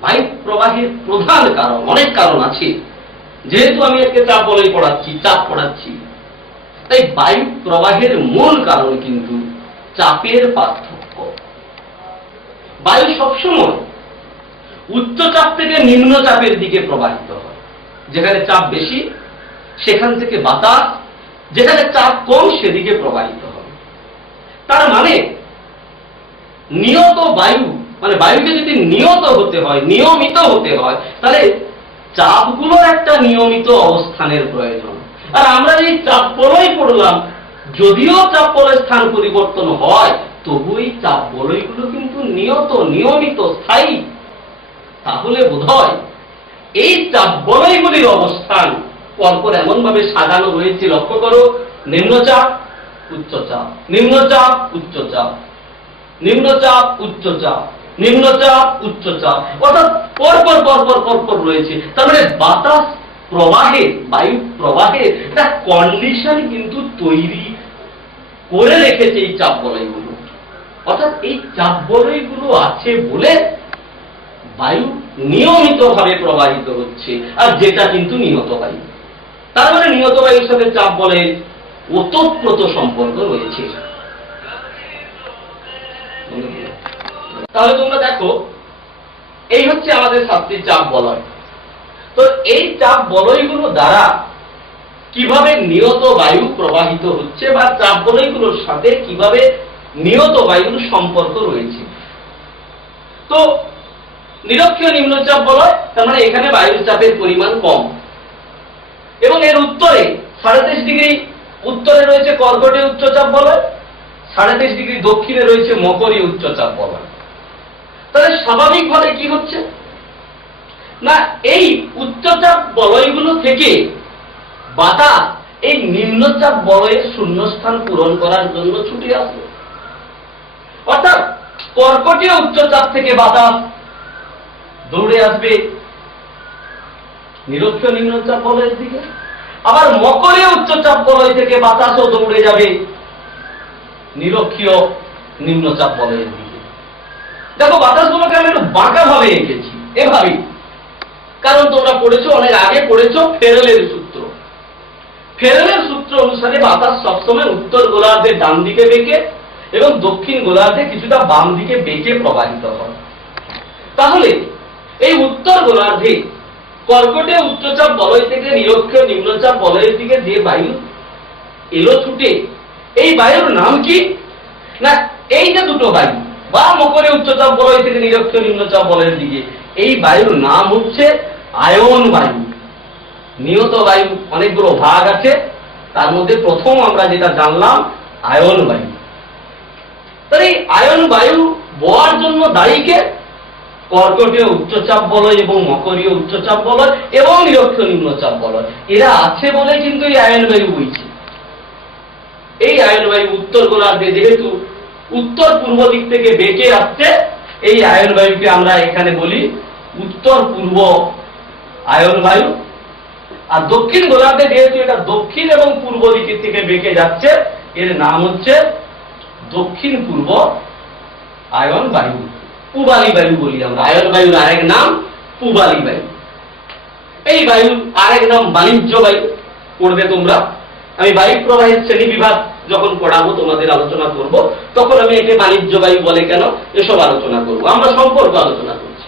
বায়ু প্রবাহের প্রধান কারণ, অনেক কারণ আছে, যেহেতু আমি আজকে চাপ বলয় পড়াচ্ছি, চাপ পড়াচ্ছি, তাই বায়ু প্রবাহের মূল কারণ কিন্তু চাপের পার্থক্য। বায়ু সবসময় উচ্চ চাপ থেকে নিম্ন চাপের দিকে প্রবাহিত হয়। যেখানে চাপ বেশি সেখান থেকে বাতাস, যেখানে চাপ কম সেদিকে প্রবাহিত হবে। তার মানে নিয়ত বায়ু, মানে বায়ুকে যদি নিয়ত হতে হয়, নিয়মিত হতে হয়, তাহলে চাপগুলোর একটা নিয়মিত অবস্থানের প্রয়োজন। আর আমরা এই চাপ বলয় পড়লাম, যদিও চাপ বলয়ের স্থান পরিবর্তন হয়, তবু এই চাপ বলয়গুলো কিন্তু নিয়মিত স্থায়ী। তাহলে বোধহয় এই চাপ বলয়গুলির অবস্থান পরপর এমন ভাবে সাজানো রয়েছে, লক্ষ্য করো, নিম্নচাপ উচ্চচাপ, নিম্নচাপ উচ্চচাপ, নিম্নচাপ উচ্চচাপ, নিম্নচাপ উচ্চচাপ, অর্থাৎ পরপর রয়েছে। তার মানে বাতাস প্রবাহে, বায়ু প্রবাহে একটা কন্ডিশন কিন্তু তৈরি করে রেখেছে এই চাপ বলয়গুলো। অর্থাৎ এই চাপ বলয়গুলো আছে বলে বায়ু নিয়মিতভাবে প্রবাহিত হচ্ছে, আর যেটা কিন্তু নিয়ত বায়ু। তার মানে নিয়ত বায়ুর সাথে চাপ বলয়ের ওতপ্রোত সম্পর্ক রয়েছে। তাহলে তোমরা দেখো, এই হচ্ছে আমাদের সাতটি চাপ বলয়। তো এই চাপ বলয়গুলো দ্বারা কিভাবে নিয়ত বায়ু প্রবাহিত হচ্ছে, বা চাপ বলয়গুলোর সাথে কিভাবে নিয়ত বায়ুর সম্পর্ক রয়েছে। তো নিরক্ষীয় নিম্নচাপ বলয়, তার মানে এখানে বায়ুর চাপের পরিমাণ কম, এবং এর উত্তরে 23.5 ডিগ্রি উত্তরে রয়েছে কর্কটীয় উচ্চচাপ বলয়, 23.5 ডিগ্রি দক্ষিণে রয়েছে মকরীয় উচ্চচাপ বলয়। তাহলে স্বাভাবিকভাবে কি হচ্ছে না, এই উচ্চচাপ বলয়গুলো থেকে বাতাস এই নিম্নচাপ বলয়ের শূন্যস্থান পূরণ করার জন্য ছুটে আসবে। অর্থাৎ কর্কটীয় উচ্চচাপ থেকে বাতাস দৌড়ে আসবে নিরক্ষীয় নিম্নচাপ বলয়ের দিকে, আবার মকরীয় উচ্চচাপ বলয় থেকে বাতাসও দৌড়ে যাবে নিরক্ষীয় নিম্নচাপ বলয়ের দিকে। দেখো, বাতাসগুলোকে আমি একটু বাঁকা ভাবে এঁকেছি এভাবেই, কারণ তোমরা পড়েছো, অনেক আগে পড়েছো ফেরেলের সূত্র। ফেরেলের সূত্র অনুসারে বাতাস সবসময় উত্তর গোলার্ধের ডান দিকে বেঁকে এবং দক্ষিণ গোলার্ধে কিছুটা বাম দিকে বেঁকে প্রবাহিত হয়। তাহলে এই উত্তর গোলার্ধে কর্কটীয় উচ্চচাপ বলয় থেকে নিরক্ষীয় নিম্নচাপ বলয়ের দিকে যে বায়ু এলো ছুটে, এই বায়ুর নাম কি না, এই যে দুটো বায়ু, বা মকরীয় উচ্চচাপ বলয় থেকে নিরক্ষীয় নিম্নচাপ বলয়ের দিকে, এই বায়ুর নাম হচ্ছে আয়ন বায়ু। নিয়ত বায়ু অনেকগুলো ভাগ আছে, তার মধ্যে প্রথম আমরা যেটা জানলাম আয়ন বায়ু। তাহলে এই আয়ন বায়ু বওয়ার জন্য দায়ীকে কর্কটীয় উচ্চচাপ বলয় এবং মকরীয় উচ্চচাপ বলয় এবং নিরক্ষীয় নিম্নচাপ বলয়, এরা আছে বলে কিন্তু এই আয়ন বায়ু বইছে। এই আয়ন বায়ু উত্তর গোলার্ধে যেহেতু উত্তর পূর্ব দিক থেকে বেঁকে আসছে, এই আয়ন বায়ুকে আমরা এখানে বলি উত্তর পূর্ব আয়ন বায়ু। আর দক্ষিণ গোলার্ধে যেহেতু এটা দক্ষিণ এবং পূর্ব দিক থেকে বেঁকে যাচ্ছে, এর নাম হচ্ছে দক্ষিণ পূর্ব আয়ন বায়ু, পূবালী বায়ু বলি আমরা। আয়ন বায়ুর আরেক নাম পূবালী বায়ু। এই বায়ুর আরেক নাম বাণিজ্য বায়ু, পড়বে তোমরা। আমি বায়ু প্রবাহের শ্রেণী বিভাগ যখন পড়াবো, তোমাদের আলোচনা করব, তখন আমি একে বাণিজ্য বায়ু বলে কেন এসব আলোচনা করব, আমরা সম্পর্ক আলোচনা করছি।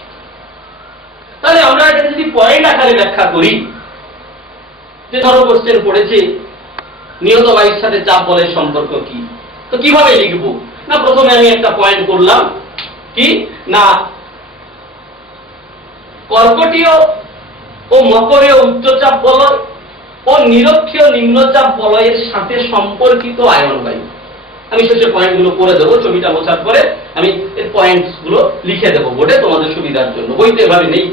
তাহলে আমরা এটা যদি পয়েন্ট আকারে ব্যাখ্যা করি, যে ধরো কোশ্চেন পড়েছে নিয়ত বায়ুর সাথে চাপ বলয়ের সম্পর্ক কি, তো কিভাবে লিখবো না, প্রথমে আমি একটা পয়েন্ট করলাম কি না, কর্কটীয় ও মকরীয় উচ্চচাপ বলয় ও নিরক্ষীয় নিম্নচাপ বলয়ের সাথে সম্পর্কিত আয়ন বায়ু। আমি শেষে পয়েন্টগুলো করে দেবো, ছবিটা বোঝার পরে আমি এর পয়েন্টস গুলো লিখে দেবো বোর্ডে তোমাদের সুবিধার জন্য, বইতে এভাবে নেই।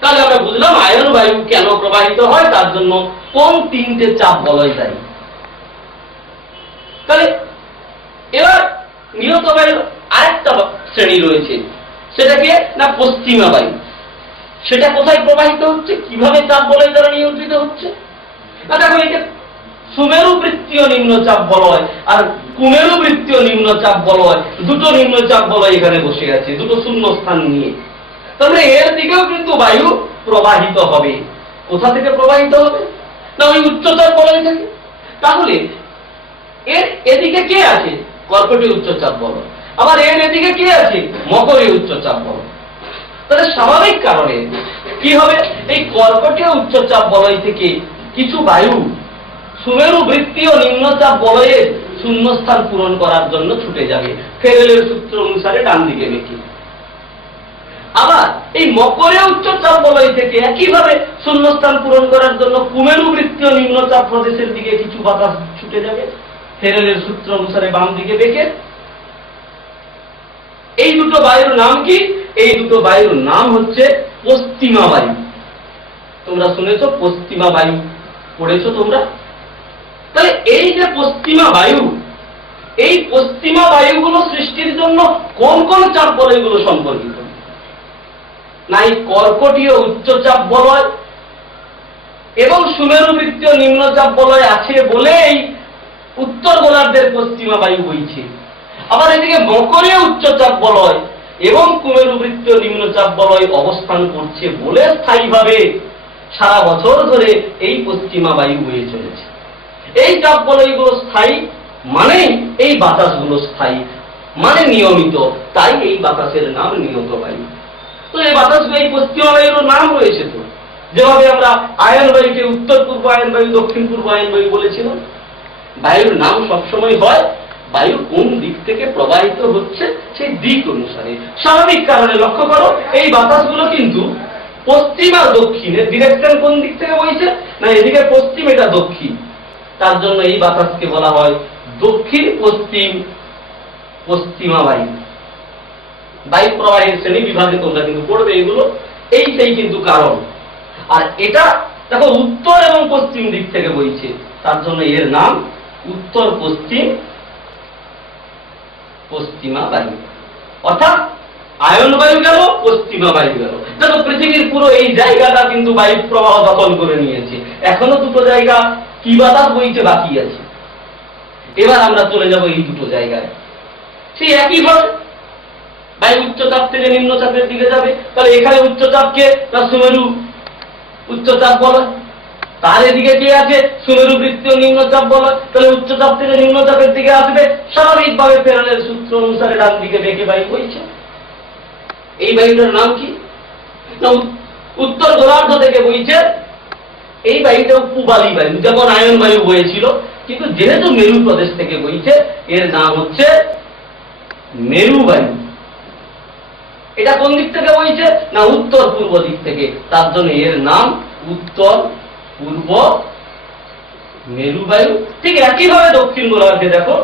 তাহলে আমরা বুঝলাম আয়ন বায়ু কেন প্রবাহিত হয়, তার জন্য কোন তিনটে চাপ বলয় দায়ী। তাহলে এবার নিয়ত বায়ুর আরেকটা শ্রেণী রয়েছে, সেটাকে না পশ্চিমা বায়ু। সেটা কোথায় প্রবাহিত হচ্ছে, কিভাবে চাপ বলয় দ্বারা নিয়ন্ত্রিত হচ্ছে না, দেখো এই যে সুমেরু বৃত্তীয় নিম্নচাপ বলয় আর কুমেরু বৃত্তীয় নিম্নচাপ বলয়, দুটো নিম্নচাপ বলয় এখানে বসে আছে দুটো শূন্য স্থান নিয়ে। তাহলে এর দিকেও কিন্তু বায়ু প্রবাহিত হবে। কোথা থেকে প্রবাহিত হবে না, ওই উচ্চচাপ বলয় থেকে। তাহলে এর এদিকে কে আছে, কর্কটীয় উচ্চচাপ বলয়, আবার এর এদিকে কে আছে, মকরীয় উচ্চচাপ বলয়। তাহলে স্বাভাবিক কারণে কি হবে, এই কর্কটীয় উচ্চচাপ বলয় থেকে কিছু বায়ু সুমেরু বৃত্তীয় নিম্নচাপ বলয়ের শূন্যস্থান পূরণ করার জন্য ছুটে যাবে ফেরেলের সূত্র অনুসারে ডান দিকে বেঁকে। আবার এই মকরে উচ্চচাপ বলয় থেকে একইভাবে শূন্যস্থান পূরণ করার জন্য কুমেরু বৃত্তীয় নিম্নচাপ প্রদেশের দিকে কিছু বাতাস ছুটে যাবে ফেরেলের সূত্র অনুসারে বাম দিকে বেঁকে। এই দুটো বায়ুর নাম কি? এই দুটো বায়ুর নাম হচ্ছে পশ্চিমা বায়ু। তোমরা শুনেছো পশ্চিমা বায়ু, পড়েছো তোমরা? তাহলে এই যে পশ্চিমা বায়ু, এই পশ্চিমা বায়ুগুলো সৃষ্টির জন্য কোন কোন চাপ বলয়গুলো সম্পর্কিত? না এই কর্কটীয় উচ্চচাপ বলয় এবং সুমেরু বৃত্তীয় নিম্নচাপ বলয় আছে বলেই উত্তর গোলার্ধের পশ্চিমা বায়ু বইছে। আবার এদিকে মকরে উচ্চচাপ বলয় এবং কুমেরু বৃত্তীয় নিম্নচাপ বলয় অবস্থান করছে বলে স্থায়ীভাবে সারা বছর ধরে এই পশ্চিমা বায়ু বয়ে চলেছে। এই চাপ বলয়গুলো স্থায়ী মানে এই বাতাসগুলো স্থায়ী মানে নিয়মিত, তাই এই বাতাসের নাম নিয়ত বায়ু। তো এই বাতাসগুলো এই পশ্চিমা বায়ুর নাম রয়েছে। তো যেভাবে আমরা আয়ন বায়ুকে উত্তর পূর্ব আয়ন বায়ু, দক্ষিণ পূর্ব আয়ন বায়ু বলেছিলাম, বায়ুর নাম সবসময় হয় বায়ু কোন দিক থেকে প্রবাহিত হচ্ছে সেই দিক অনুসারে। স্বাভাবিক কারণে লক্ষ্য করো এই বাতাসগুলো কিন্তু পশ্চিম আর দক্ষিণের ডিরেকশন কোন দিক থেকে বইছে? না এদিকে পশ্চিম, এটা দক্ষিণ, তার জন্য এই বাতাসকে বলা হয় দক্ষিণ পশ্চিম পশ্চিমা বায়ু। বায়ু প্রবাহের শ্রেণী বিভাগে তোমরা কিন্তু পড়বে এগুলো, এই সেই কিন্তু কারণ। আর এটা দেখো উত্তর এবং পশ্চিম দিক থেকে বইছে, তার জন্য এর নাম উত্তর পশ্চিম পশ্চিমা বায়ু। অর্থাৎ আয়ন বায়ু গেল, পশ্চিমা বায়ু গেল। দেখো পৃথিবীর পুরো এই জায়গাটা কিন্তু বায়ু প্রবাহ দখল করে নিয়েছে। এখনো দুটো জায়গা কি বাতাস বইতে বাকি আছে। এবার আমরা চলে যাব এই দুটো জায়গায়। সেই একইভাবে বায়ু উচ্চচাপ থেকে নিম্নচাপের দিকে যাবে, তাহলে এখানে উচ্চচাপকে না সুমেরু উচ্চচাপ বলয়, তার এদিকে কে আছে? সুমেরু বৃত্তীয় নিম্নচাপ বলয়। তাহলে উচ্চচাপ থেকে নিম্নচাপের দিকে আসবে, স্বাভাবিকভাবে ফেরেলের সূত্র অনুসারে ডান দিকে বেঁকে বায়ু বইছে। এই বায়ুটার নাম কি? না উত্তর গোলার্ধ থেকে বইছে। এই বায়ুটা পূবালী বায়ু, যেমন আয়ন বায়ু বয়েছিল, কিন্তু যেহেতু মেরু প্রদেশ থেকে বইছে এর নাম হচ্ছে মেরু বায়ু। এটা কোন দিক থেকে বইছে? না উত্তর পূর্ব দিক থেকে, তার জন্য এর নাম উত্তর পূর্ব মেরু বায়ু। ঠিক একইভাবে দক্ষিণ গোলার্ধে দেখো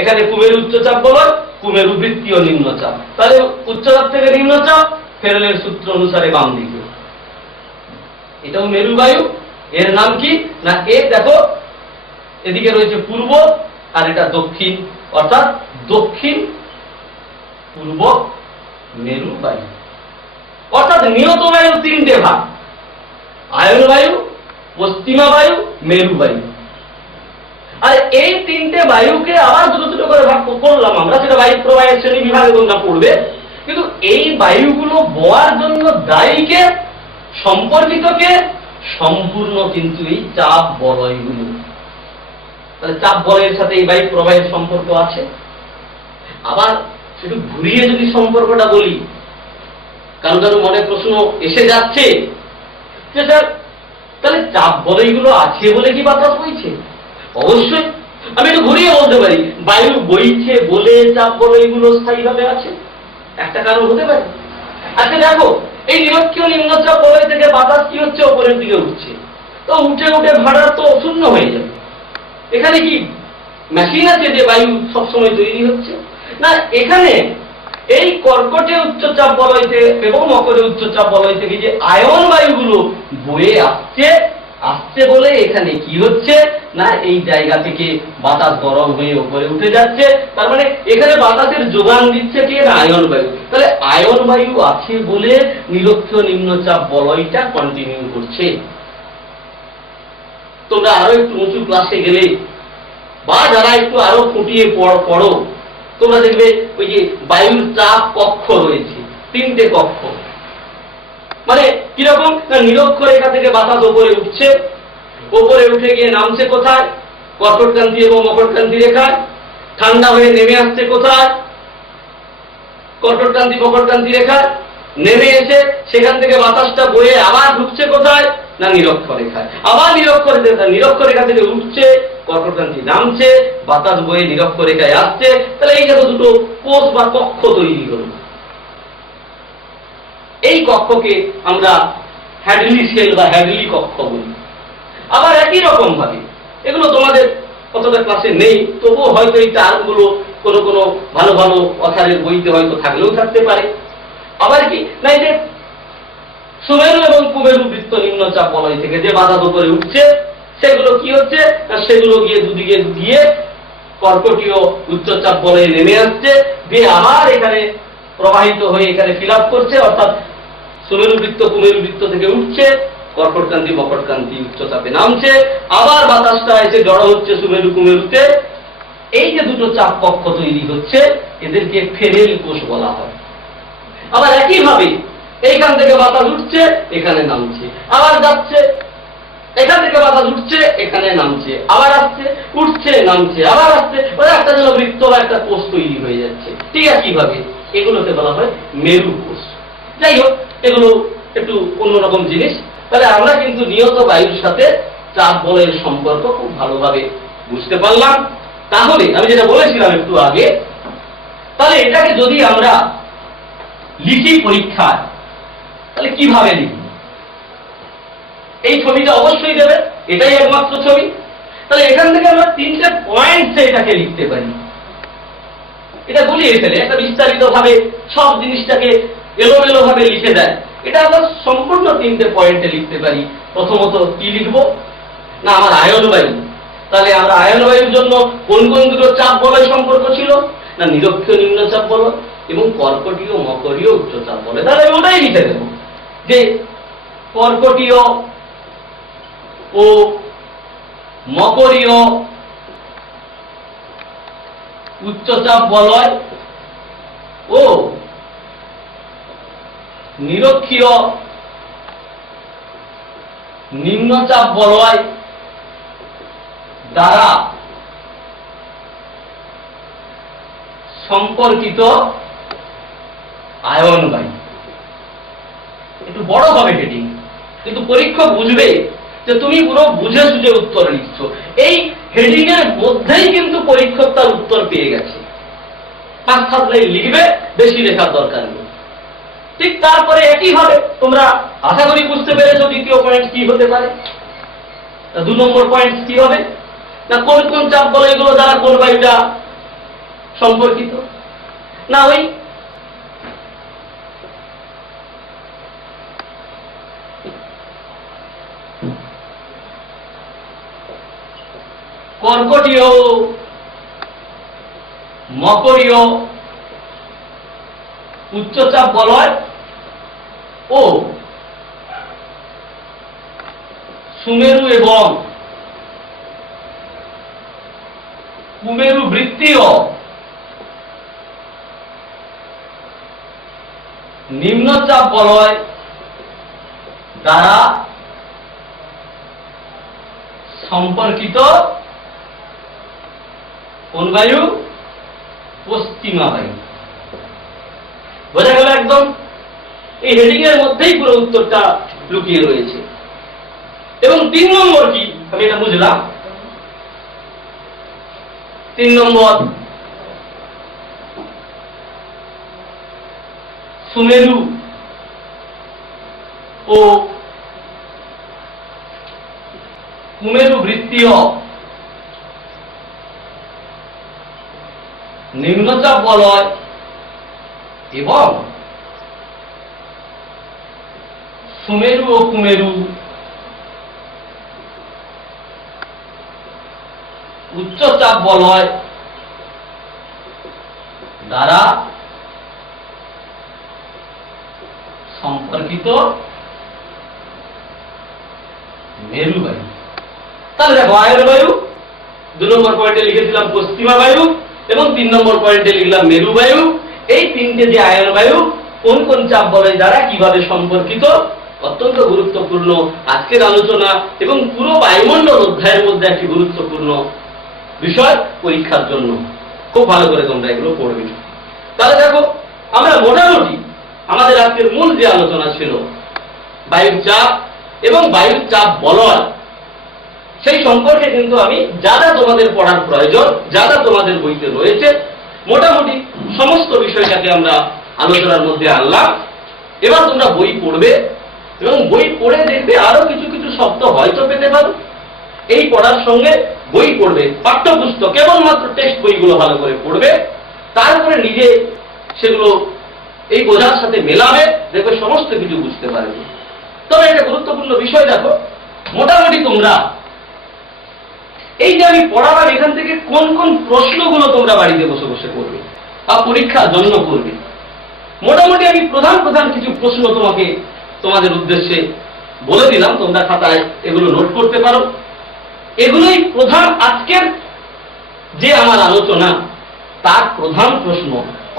এখানে কুমেরু উচ্চচাপ বলয়, কুমেরু বৃত্তীয় নিম্নচাপ, তাহলে উচ্চচাপ থেকে নিম্নচাপ ফেরেলের সূত্র অনুসারে বাম দিকে, এটাও মেরু বায়ু। এর নাম কি? না এ দেখো এদিকে রয়েছে পূর্ব আর এটা দক্ষিণ, অর্থাৎ দক্ষিণ পূর্ব মেরু বায়ু। অর্থাৎ নিয়ত বায়ুর তিনটে ভাগ, আয়ন বায়ু, পশ্চিমা বায়ু, মেরু বায়ু। আর এই তিনটে বায়ুকে আবার দুটো দুটো করে ভাগ করলাম আমরা, সেটা বায়ু প্রবাহের শ্রেণী বিভাগে তোমরা পড়বে। কিন্তু এই বায়ুগুলো বওয়ার জন্য দায়ীকে, সম্পর্কিতকে, সম্পূর্ণ কিন্তু এই চাপ বলয়গুলো। তাহলে চাপ বলয়ের সাথে এই বায়ু প্রবাহের সম্পর্ক আছে। আবার একটু ঘুরিয়ে যদি সম্পর্কটা বলি, কারণ কারো মনে প্রশ্ন এসে যাচ্ছে যে স্যার তাহলে চাপ বলয়গুলো আছে বলে কি বাতাস বইছে? অবশ্যই আমি একটু ঘুরিয়ে বলতে পারি, বায়ু বইছে বলে চাপ বলয়গুলো স্থায়ীভাবে আছে, একটা কারণ হতে পারে। আচ্ছা দেখো এই নিরক্ষীয় নিম্নচাপ বলয় থেকে বাতাস কি হচ্ছে? ওপরের দিকে উঠছে, তো উঠে উঠে ভাড়া তো শূন্য হয়ে যাবে। এখানে কি মেশিন আছে যে বায়ু সবসময় তৈরি হচ্ছে? না, এখানে এই কর্কটে উচ্চচাপ বলয় এবং মকরে উচ্চচাপ বলয় থেকে যে আয়ন বায়ুগুলো বয়ে আসছে বলে এখানে কি হচ্ছে? না এই জায়গা থেকে বাতাস গরম হয়ে উপরে উঠে যাচ্ছে, তার মানে এখানে বাতাসের যোগান দিচ্ছে কি? না আয়ন বায়ু। তাহলে আয়ন বায়ু আছে বলে নিরক্ষীয় নিম্নচাপ বলয়টা কন্টিনিউ করছে। তোমরা আরো একটু উঁচু ক্লাসে গেলে বা যারা একটু আরো ফুটিয়ে পড়ো, তোমরা দেখবে ওই যে বায়ুর চাপ কক্ষ রয়েছে, তিনটে কক্ষ। মানে কিরকম? না নিরক্ষরেখা থেকে বাতাস ওপরে উঠছে, ওপরে উঠে গিয়ে নামছে কোথায়? কর্কটক্রান্তি এবং মকরক্রান্তি রেখায়। ঠান্ডা হয়ে নেমে আসছে কোথায়? কর্কটক্রান্তি মকরক্রান্তি রেখায়। নেমে এসে সেখান থেকে বাতাসটা বয়ে আবার ঢুকছে কোথায়? না নিরক্ষরেখায়। আবার নিরক্ষরেখা থেকে উঠছে, কর্কটক্রান্তি নামছে, বাতাস বয়ে নিরক্ষরেখায় আসছে। তাহলে এই দেখো দুটো কোষ বা কক্ষ তৈরি হল। এই কক্ষকে আমরা হ্যাডলি সেল বা হ্যাডলি কক্ষ বলি। আবার একই রকম ভাবে, এগুলো তোমাদের কতটা ক্লাসে নেই, তবুও হয়তো এই টার্মগুলো কোনো কোনো ভালো ভালো অথারের বইতে হয়তো থাকলেও থাকতে পারে। আবার কি না, এই যে সুমেরু এবং কুমেরু বৃত্ত নিম্নচাপ বলয় থেকে যে বাধা উপরে উঠছে, সেগুলো কি হচ্ছে না, সেগুলো গিয়ে দুদিকে গিয়ে কর্কটীয় উচ্চচাপ বলয়ে নেমে আসছে, দিয়ে আবার এখানে প্রবাহিত হয়ে এখানে ফিল আপ করছে, অর্থাৎ সুমেরু বৃত্ত কুমেরু বৃত্ত থেকে উঠছে, কর্কটক্রান্তি মকরক্রান্তি উচ্চচাপে নামছে, আবার বাতাসটা এসে জড়ো হচ্ছে সুমেরু কুমেরুতে। এই যে দুটো চাপ কক্ষ তৈরি হচ্ছে, এদেরকে ফেরেল কোষ বলা হয়। আবার একইভাবে এইখান থেকে বাতাস উঠছে, এখানে নামছে, আবার যাচ্ছে, এখান থেকে বাতাস উঠছে, এখানে নামছে, আবার আসছে, উঠছে, নামছে, আবার আসছে, ওরা একটা যেন বৃত্ত বা একটা কোষ তৈরি হয়ে যাচ্ছে। ঠিক একইভাবে এগুলোকে বলা হয় মেরু কোষ। যাই হোক, এগুলো একটু অন্যরকম জিনিস। তাহলে আমরা কিন্তু নিয়ত বায়ুর সাথে চাপ বলয়ের সম্পর্ক খুব ভালোভাবে বুঝতে পারলাম। তাহলে আমি যেটা বলেছিলাম একটু আগে, তাহলে এটাকে যদি আমরা লিখি পরীক্ষায়, তাহলে কিভাবে লিখব? এই ছবিটা অবশ্যই দেবে, এটাই একমাত্র ছবি। তাহলে এখান থেকে আমরা 3টে পয়েন্টসে এটাকে লিখতে পারি। এটা গুলিয়ে ফেলে একটা বিস্তারিত ভাবে সব জিনিসটাকে এলোমেলো ভাবে লিখে দেয়। এটা আমরা সম্পূর্ণ 3টে পয়েন্টে লিখতে পারি। প্রথমত কি লিখবো না, আমার আয়ন বায়ু। তাহলে আমরা আয়ন বায়ুর জন্য কোন কোন দুটো চাপ বলয় সম্পর্ক ছিল না, নিরক্ষীয় নিম্নচাপ বলয় এবং কর্কটীয় মকরীয় উচ্চচাপ বলয়। তাহলে আমি ওটাই লিখে দেব যে কর্কটীয় ও মকরীয় উচ্চচাপ বলয় ও নিরক্ষীয় নিম্নচাপ বলয় দ্বারা সম্পর্কিত আয়ন বায়ু। একটু বড় হবে হেডিং, কিন্তু পরীক্ষক বুঝবে যে তুমি পুরো বুঝে সুঝে উত্তর লিখছো। এই হেডিং এর মধ্যেই কিন্তু পরীক্ষক তার উত্তর পেয়ে গেছে। 5-7 লাইন লিখবে, বেশি লেখার দরকার নেই। ঠিক তারপরে একইভাবে তোমরা আশা করি বুঝতে পেরেছো দ্বিতীয় পয়েন্ট কি হতে পারে। 2 নম্বর পয়েন্ট কি হবে না, কোন কোন চাপ বলে এগুলো দ্বারা কোন বায়ুটা সম্পর্কিত না, ওই কর্কটীয় মকরীয় উচ্চচাপ বলয় ও সুমেরু এবং কুমেরু বৃত্তীয় নিম্নচাপ বলয় দ্বারা সম্পর্কিত কোন বায়ু? পশ্চিমা বায়ু। বোঝা গেল একদম? এই হেডিং এর মধ্যেই পুরো উত্তরটা লুকিয়ে রয়েছে। এবং 3 নম্বর কি, আমি এটা বুঝলাম। 3 নম্বর সুমেরু ও কুমেরু বৃত্তীয় নিম্নচাপ বলয় এবং সুমেরু ও কুমেরু উচ্চচাপ বলয় দ্বারা সম্পর্কিত মেরু বায়ু। তাহলে দেখো, আয়ন বায়ু 2 নম্বর পয়েন্টে লিখেছিলাম পশ্চিমা বায়ু, এবং 3 নম্বর পয়েন্টে লিখলাম মেরু বায়ু। এই 3টে যে আয়ন বায়ু কোন কোন চাপ বলয় দ্বারা কিভাবে সম্পর্কিত, অত্যন্ত গুরুত্বপূর্ণ আজকের আলোচনা এবং পুরো বায়ুমণ্ডল অধ্যায়ের মধ্যে একটি গুরুত্বপূর্ণ বিষয় পরীক্ষার জন্য। খুব ভালো করে তোমরা এগুলো পড়বে। তাহলে দেখো, আমরা মোটামুটি আমাদের আজকের মূল যে আলোচনা ছিল বায়ুর চাপ এবং বায়ুর চাপ বলয়, সেই সম্পর্কে কিন্তু আমি যা যা তোমাদের পড়ার প্রয়োজন, যা যা তোমাদের বইতে রয়েছে, মোটামুটি সমস্ত বিষয়টাকে আমরা আলোচনার মধ্যে আনলাম। এবার তোমরা বই পড়বে এবং বই পড়ে দেখবে আরো কিছু কিছু শব্দ হয়তো পেতে পারো। এই পড়ার সঙ্গে বই পড়বে, পাঠ্যপুস্তক কেবলমাত্র টেক্সট বইগুলো ভালো করে পড়বে, তারপরে নিজে সেগুলো এই বোঝার সাথে মেলাবে, দেখবে সমস্ত কিছু বুঝতে পারবে। তবে একটা গুরুত্বপূর্ণ বিষয় দেখো, মোটামুটি তোমরা এই যে আমি পড়াবার এখান থেকে কোন কোন প্রশ্নগুলো তোমরা বাড়িতে বসে বসে করবে বা পরীক্ষার জন্য করবে, মোটামুটি আমি প্রধান প্রধান কিছু প্রশ্ন তোমাদের উদ্দেশ্যে বলে দিলাম। তোমরা খাতায় এগুলো নোট করতে পারো। এগুলোই প্রধান আজকের যে আমার আলোচনা তার প্রধান প্রশ্ন।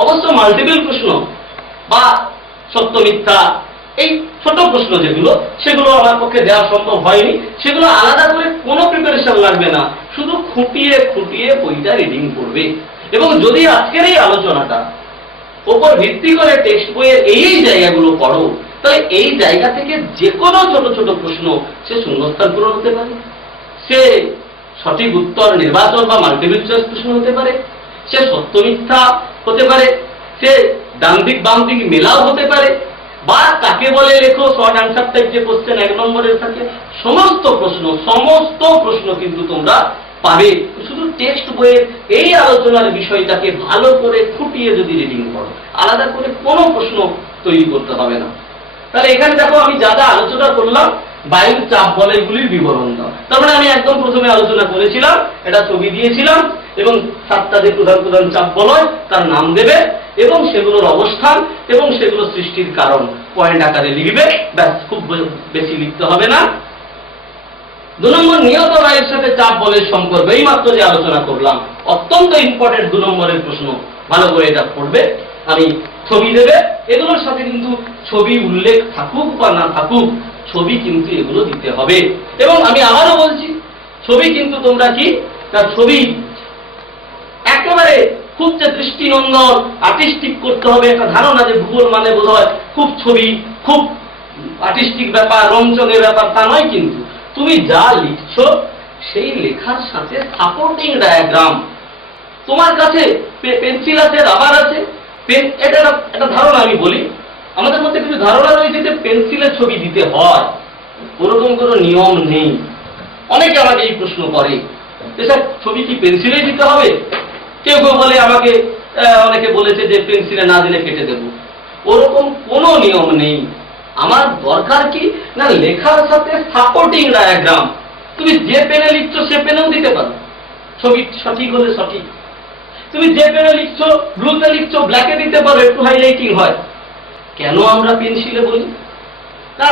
অবশ্য মাল্টিপল প্রশ্ন বা সত্য মিথ্যা এই ছোট প্রশ্ন যেগুলো, সেগুলো আমার পক্ষে দেওয়া সম্ভব হয়নি। সেগুলো আলাদা করে কোনো প্রিপারেশন লাগবে না, শুধু খুঁটিয়ে খুঁটিয়ে বইটা রিডিং করবে। এবং যদি আজকের এই আলোচনাটা ওপর ভিত্তি করে টেক্সট বইয়ের এই জায়গাগুলো পড়ো, তাহলে এই জায়গা থেকে যে কোনো ছোট ছোট প্রশ্ন সে শূন্যস্থান পূরণ হতে পারে, সে সঠিক উত্তর নির্বাচন বা মাল্টিপল চয়েস প্রশ্ন হতে পারে, সে সত্য মিথ্যা হতে পারে, সে ডান দিক বাম দিক মেলাও হতে পারে, বা কাকে বলে লেখো শর্ট অ্যান্সার টাইপ যে কোশ্চেন 1 নম্বরের থাকে, সমস্ত প্রশ্ন কিন্তু তোমরা পাবে। শুধু টেক্সট বইয়ের এই আলোচনার বিষয়টাকে ভালো করে খুঁটিয়ে যদি রিডিং করো, আলাদা করে কোনো প্রশ্ন তৈরি করতে হবে না। তাহলে এখানে দেখো আমি যা যা আলোচনা করলাম, বায়ুর চাপ বলয়গুলির বিবরণ দাও। তার মানে আমি একদম প্রথমে আলোচনা করেছিলাম, এটা ছবি দিয়েছিলাম এবং 7টা যে প্রধান প্রধান চাপ বলয় তার নাম দেবে এবং সেগুলোর অবস্থান এবং সেগুলো সৃষ্টির কারণ পয়েন্ট আকারে লিখবে। ব্যাস, খুব বেশি লিখতে হবে না। 2 নম্বর, নিয়ত বায়ুর সাথে চাপ বলয়ের সম্পর্ক, এই মাত্র যে আলোচনা করলাম, অত্যন্ত ইম্পর্টেন্ট 2 নম্বরের প্রশ্ন। ভালো করে এটা পড়বে। আমি ছবি দেবে, এগুলোর সাথে কিন্তু ছবি উল্লেখ থাকুক বা না থাকুক, ছবি কিন্তু এগুলো দিতে হবে। এবং আমি আবারও বলছি, ছবি কিন্তু তোমরা কি, তার ছবি একেবারে খুব যে দৃষ্টিনন্দন আর্টিস্টিক করতে হবে একটা ধারণা যে ভূগোল মানে বোধ হয় খুব ছবি, খুব আর্টিস্টিক ব্যাপার, রংচঙের ব্যাপার, তা নয়। কিন্তু তুমি যা লিখছো সেই লেখার সাথে সাপোর্টিং ডায়াগ্রাম, তোমার কাছে পেন্সিল আছে, রাবার আছে, এটা একটা ধারণা। আমি বলি, আমাদের মধ্যে কিছু ধারণা রয়েছে যে পেন্সিলের ছবি দিতে হয়, ওরকম কোনো নিয়ম নেই। অনেকে আমাকে এই প্রশ্ন করে যে স্যার ছবি কি পেন্সিলেই দিতে হবে? কেউ কেউ বলে, আমাকে অনেকে বলেছে যে পেন্সিলে না দিলে কেটে দেব। ওরকম কোনো নিয়ম নেই। আমার দরকার কি না, লেখার সাথে সাপোর্টিং ডায়াগ্রাম। তুমি যে পেনে লিখছো সে পেনেও দিতে পারো, ছবি সঠিক হলে সঠিক। তুমি যে পেনে লিখছো, ব্লুতে লিখছো, ব্ল্যাকে দিতে পারো, একটু হাইলাইটিং হয়। কেন আমরা পেন্সিলে বলি? তা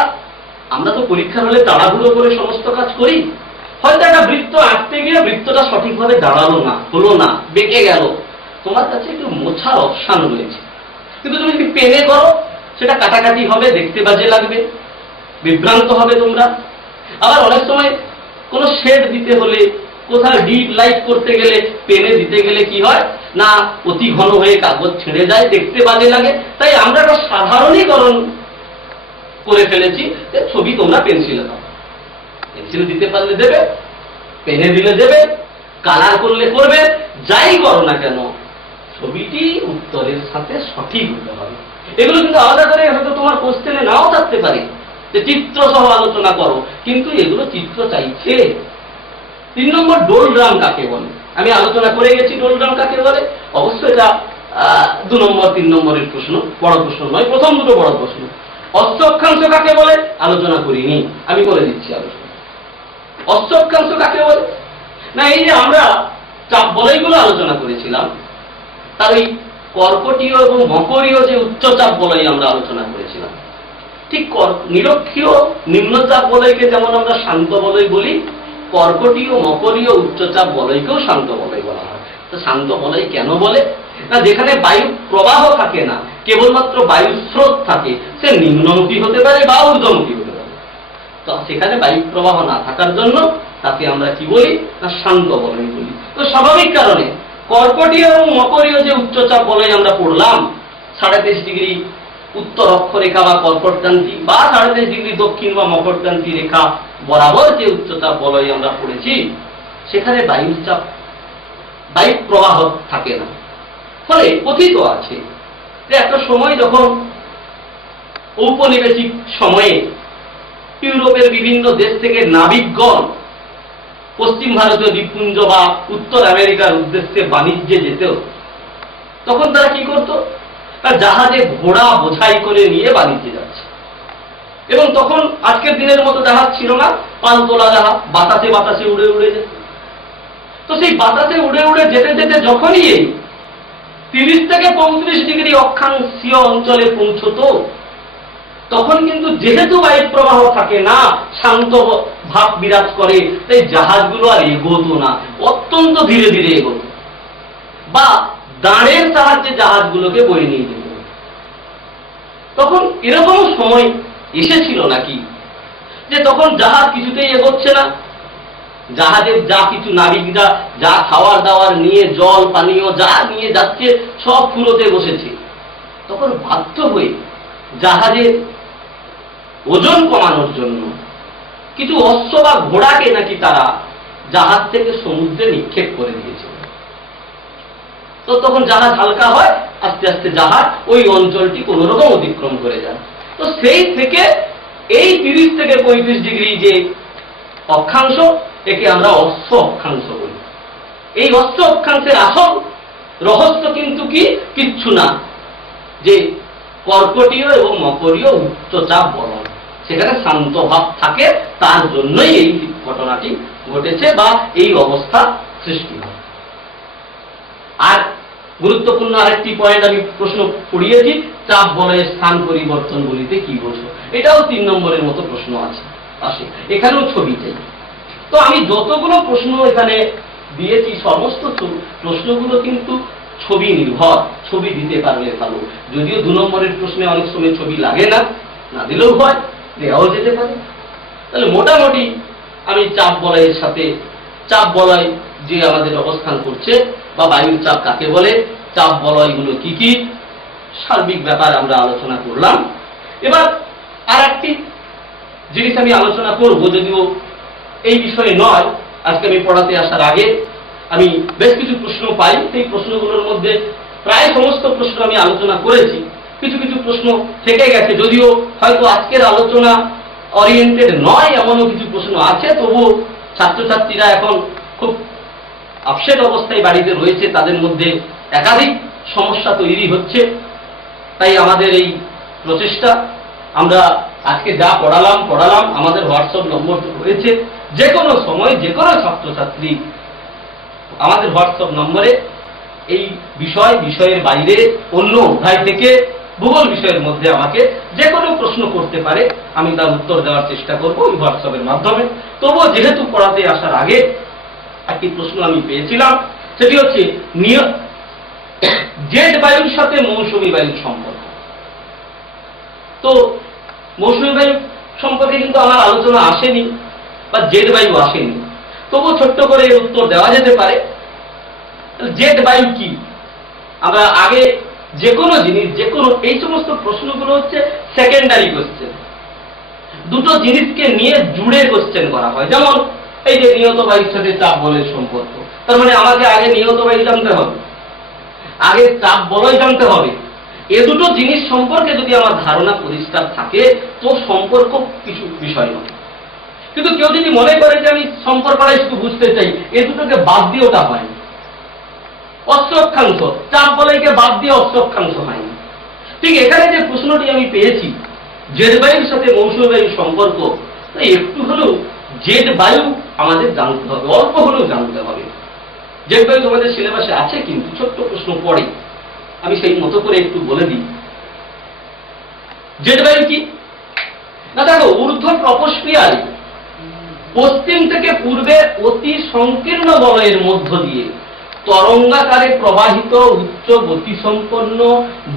আমরা তো পরীক্ষার হলে তাড়াহুড়ো করে সমস্ত কাজ করি। হয়তো একটা বৃত্ত আঁকতে গিয়ে বৃত্তটা সঠিকভাবে দাঁড়ালো না, হলো না, বেঁকে গেল, তোমার কাছে একটু মোছার অপশান রয়েছে। কিন্তু তুমি যদি পেনে করো, সেটা কাটাকাটি হবে, দেখতে বাজে লাগবে, বিভ্রান্ত হবে তোমরা। আবার অনেক সময় কোনো শেড দিতে হলে, কোথাও ডিপ লাইট করতে গেলে, পেনে দিতে গেলে কি হয় না, অতি ঘন হয়ে কাগজ ছেড়ে যায়, দেখতে বাজে লাগে। তাই আমরা একটা সাধারণীকরণ করে ফেলেছি যে ছবি তোমরা পেন্সিলে দাও। পেন্সিল দিতে পারলে দেবে, পেনে দিলে দেবে, কালার করলে করবে, যাই করো না কেন ছবিটি উত্তরের সাথে সঠিক হতে হবে। এগুলো কিন্তু আলাদা করে হয়তো তোমার কোশ্চেনে নাও থাকতে পারে যে চিত্র সহ আলোচনা করো, কিন্তু এগুলো চিত্র চাইছে। 3 নম্বর, ডোলড্রাম কাকে বলে? আমি আলোচনা করে গেছি ডোলড্রাম কাকে বলে। অবশ্যই এটা 2 নম্বর 3 নম্বরের প্রশ্ন, বড় প্রশ্ন নয়, প্রথম দুটো বড় প্রশ্ন। অষ্ট অক্ষাংশ কাকে বলে আলোচনা করিনি, আমি করে দিচ্ছি আলোচনা। অষ্ট অক্ষাংশ কাকে বলে না, এই যে আমরা চাপ বলয়গুলো আলোচনা করেছিলাম, তার ওই কর্কটীয় এবং মকরীয় যে উচ্চচাপ বলয় আমরা আলোচনা করেছিলাম, ঠিক নিরক্ষীয় নিম্নচাপ বলয়কে যেমন আমরা শান্ত বলয় বলি, কর্কটীয় মকরীয় উচ্চচাপ বলয়কেও শান্ত বলয় বলা হয়। তো শান্ত বলয় কেন বলে না, যেখানে বায়ু প্রবাহ থাকে না, কেবলমাত্র বায়ু স্রোত থাকে, সে নিম্নমুখী হতে পারে বা ঊর্ধ্বমুখী হতে পারে। তো সেখানে বায়ু প্রবাহ না থাকার জন্য তাকে আমরা কি বলি না, শান্ত বলয় বলি। তো স্বাভাবিক কারণে কর্কটীয় এবং মকরীয় যে উচ্চচাপ বলয় আমরা পড়লাম, 23.5 ডিগ্রি উত্তর অক্ষরেখা বা কর্কটক্রান্তি বা 23.5 ডিগ্রি দক্ষিণ বা মকরক্রান্তি রেখা বরাবর যে উচ্চচাপ বলয় আমরা পড়েছি, সেখানে বায়ু প্রবাহ থাকে না। ফলে কথিত আছে যে একটা সময় যখন ঔপনিবেশিক সময়ে ইউরোপের বিভিন্ন দেশ থেকে নাবিকগণ পশ্চিম ভারতীয় দ্বীপপুঞ্জ বা উত্তর আমেরিকার উদ্দেশ্যে বাণিজ্যে যেত, তখন তারা কি করত? জাহাজে ঘোড়া বোঝাই করে নিয়ে বাণিজ্যে যাচ্ছে। এবং তখন আজকের দিনের মতো জাহাজ ছিল না, পালতোলা জাহাজ, বাতাসে বাতাসে উড়ে উড়ে যেত। তো সেই বাতাসে উড়ে উড়ে যেতে যেতে যখনই 30 থেকে 35 ডিগ্রি অক্ষাংশীয় অঞ্চলে পৌঁছত, তখন কিন্তু যেহেতু বায়ু প্রবাহ থাকে না, শান্ত ভাব বিরাজ করে, তাই জাহাজগুলো আর এগোতো না, অত্যন্ত ধীরে ধীরে এগোত, বা দাঁড়ের সাহায্যে জাহাজগুলোকে বয়ে নিয়ে যেত। তখন এরকম সময় এসেছিল নাকি যে তখন জাহাজ কিছুতেই এগোচ্ছে না, জাহাজের যা কিছু নাবিকরা যা খাওয়ার দাওয়ার নিয়ে, জল পানীয় যা নিয়ে যাচ্ছে সব ফুরোতে বসেছে, তখন বাধ্য হয়ে জাহাজের ওজন কমানোর জন্য কিছু অশ্ব বা ঘোড়াকে নাকি তারা জাহাজ থেকে সমুদ্রে নিক্ষেপ করে দিয়েছিল। তো তখন জাহাজ হালকা হয়, আস্তে আস্তে জাহাজ ওই অঞ্চলটি কোন রকম অতিক্রম করে যায়। তো সেই থেকে এই 30 থেকে 35 ডিগ্রি যে অক্ষাংশ, একে আমরা অশ্ব অক্ষাংশ বলি। এই অশ্ব অক্ষাংশের আসল রহস্য কিন্তু কিচ্ছু না, যে কর্কটীয় এবং মকরীয় উচ্চচাপ বলয়, সেখানে শান্ত ভাব থাকে, তার জন্যই এই ঘটনাটি ঘটেছে বা এই অবস্থা সৃষ্টি হয়। আর গুরুত্বপূর্ণ আরেকটি পয়েন্ট আমি প্রশ্ন পড়িয়েছি, চাপ বলয়ের স্থান পরিবর্তন বলিতে কি বোঝো? এটাও 3 নম্বরের মতো প্রশ্ন আছে পাশে, এখানেও ছবি চাই। তো আমি যতগুলো প্রশ্ন এখানে দিয়েছি সমস্ত প্রশ্নগুলো কিন্তু ছবি নির্ভর, ছবি দিতে পারলে ভালো। যদিও 2 নম্বরের প্রশ্নে অনেক সময় ছবি লাগে না, না দিলেও হয়, দেওয়াও যেতে পারে। তাহলে মোটামুটি আমি চাপ বলয়ের সাথে, চাপ বলয় যে আমাদের অবস্থান করছে বা বায়ুর চাপ কাকে বলে, চাপ বলয়গুলো কি কি, সার্বিক ব্যাপার আমরা আলোচনা করলাম। এবার আর একটি জিনিস আমি আলোচনা করব, যদিও এই বিষয়ে নয়, আজকে আমি পড়াতে আসার আগে আমি বেশ কিছু প্রশ্ন পাই, সেই প্রশ্নগুলোর মধ্যে প্রায় সমস্ত প্রশ্ন আমি আলোচনা করেছি, কিছু কিছু প্রশ্ন থেকে গেছে, যদিও হয়তো আজকের আলোচনা ওরিয়েন্টেড নয় এমনও কিছু প্রশ্ন আছে, তবুও ছাত্রছাত্রীরা এখন খুব আপসেট অবস্থায় বাড়িতে রয়েছে, তাদের মধ্যে একাধিক সমস্যা তৈরি হচ্ছে। তাই আমাদের এই প্রচেষ্টা, আমরা আজকে যা পড়ালাম আমাদের হোয়াটসঅ্যাপ নম্বর রয়েছে, যে কোনো সময় যে কোনো ছাত্রছাত্রী আমাদের হোয়াটসঅ্যাপ নম্বরে এই বিষয়ের বাইরে অন্য অধ্যায় থেকে ভূগোল বিষয়ের মধ্যে আমাকে যে কোনো প্রশ্ন করতে পারে, আমি তার উত্তর দেওয়ার চেষ্টা করব এই হোয়াটসঅ্যাপের মাধ্যমে। তবুও যেহেতু পড়াতে আসার আগে একটি প্রশ্ন আমি পেয়েছিলাম, সেটি হচ্ছে জেট বায়ুর সাথে মৌসুমী বায়ুর সম্পর্ক। তো মৌসুমী বায়ু সম্পর্কে কিন্তু আমার আলোচনা আসেনি, বা জেট বায়ু আসেনি, তবুও ছোট্ট করে এর উত্তর দেওয়া যেতে পারে। জেট বায়ু কি? আমরা আগে যে কোনো জিনিস, যে কোনো, এই সমস্ত প্রশ্নগুলো হচ্ছে সেকেন্ডারি কোশ্চেন, দুটো জিনিসকে নিয়ে জুড়ে কোশ্চেন করা হয়। যেমন এই যে নিয়ত বায়ুর সাথে চাপ বলয়ের সম্পর্ক, তার মানে আমাকে আগে নিয়ত বায়ু জানতে হবে, আগে চাপ বলয় জানতে হবে। এ দুটো জিনিস সম্পর্কে যদি আমার ধারণা পরিষ্কার থাকে, তো সম্পর্ক কিছু বিষয় নয়। কিন্তু কেউ যদি মনে করে যে আমি সম্পর্কটা একটু বুঝতে চাই, এ দুটোকে বাদ দিয়ে ওটা হয় না। অশ্ব অক্ষাংশ, চাপ বলয়কে বাদ দিয়ে অশ্ব অক্ষাংশ হয় না। ঠিক এখানে যে প্রশ্নটি আমি পেয়েছি, জেট বায়ুর সাথে মৌসুমী বায়ুর সম্পর্ক, তাই একটু হলেও জেট বায়ু আমাদের জানতে হবে, অল্প হলেও জানতে হবে। জেট বায়ু তোমাদের সিলেবাসে আছে, কিন্তু ছোট্ট প্রশ্ন পড়ে, আমি সেই মতো করে একটু বলে দিই। জেট বায়ু কি না, দেখো, ঊর্ধ্ব ট্রপোস্ফিয়ারে পশ্চিম থেকে পূর্বে অতি সংকীর্ণ বলয়ের মধ্য দিয়ে তরঙ্গাকারে প্রবাহিত উচ্চ গতিসম্পন্ন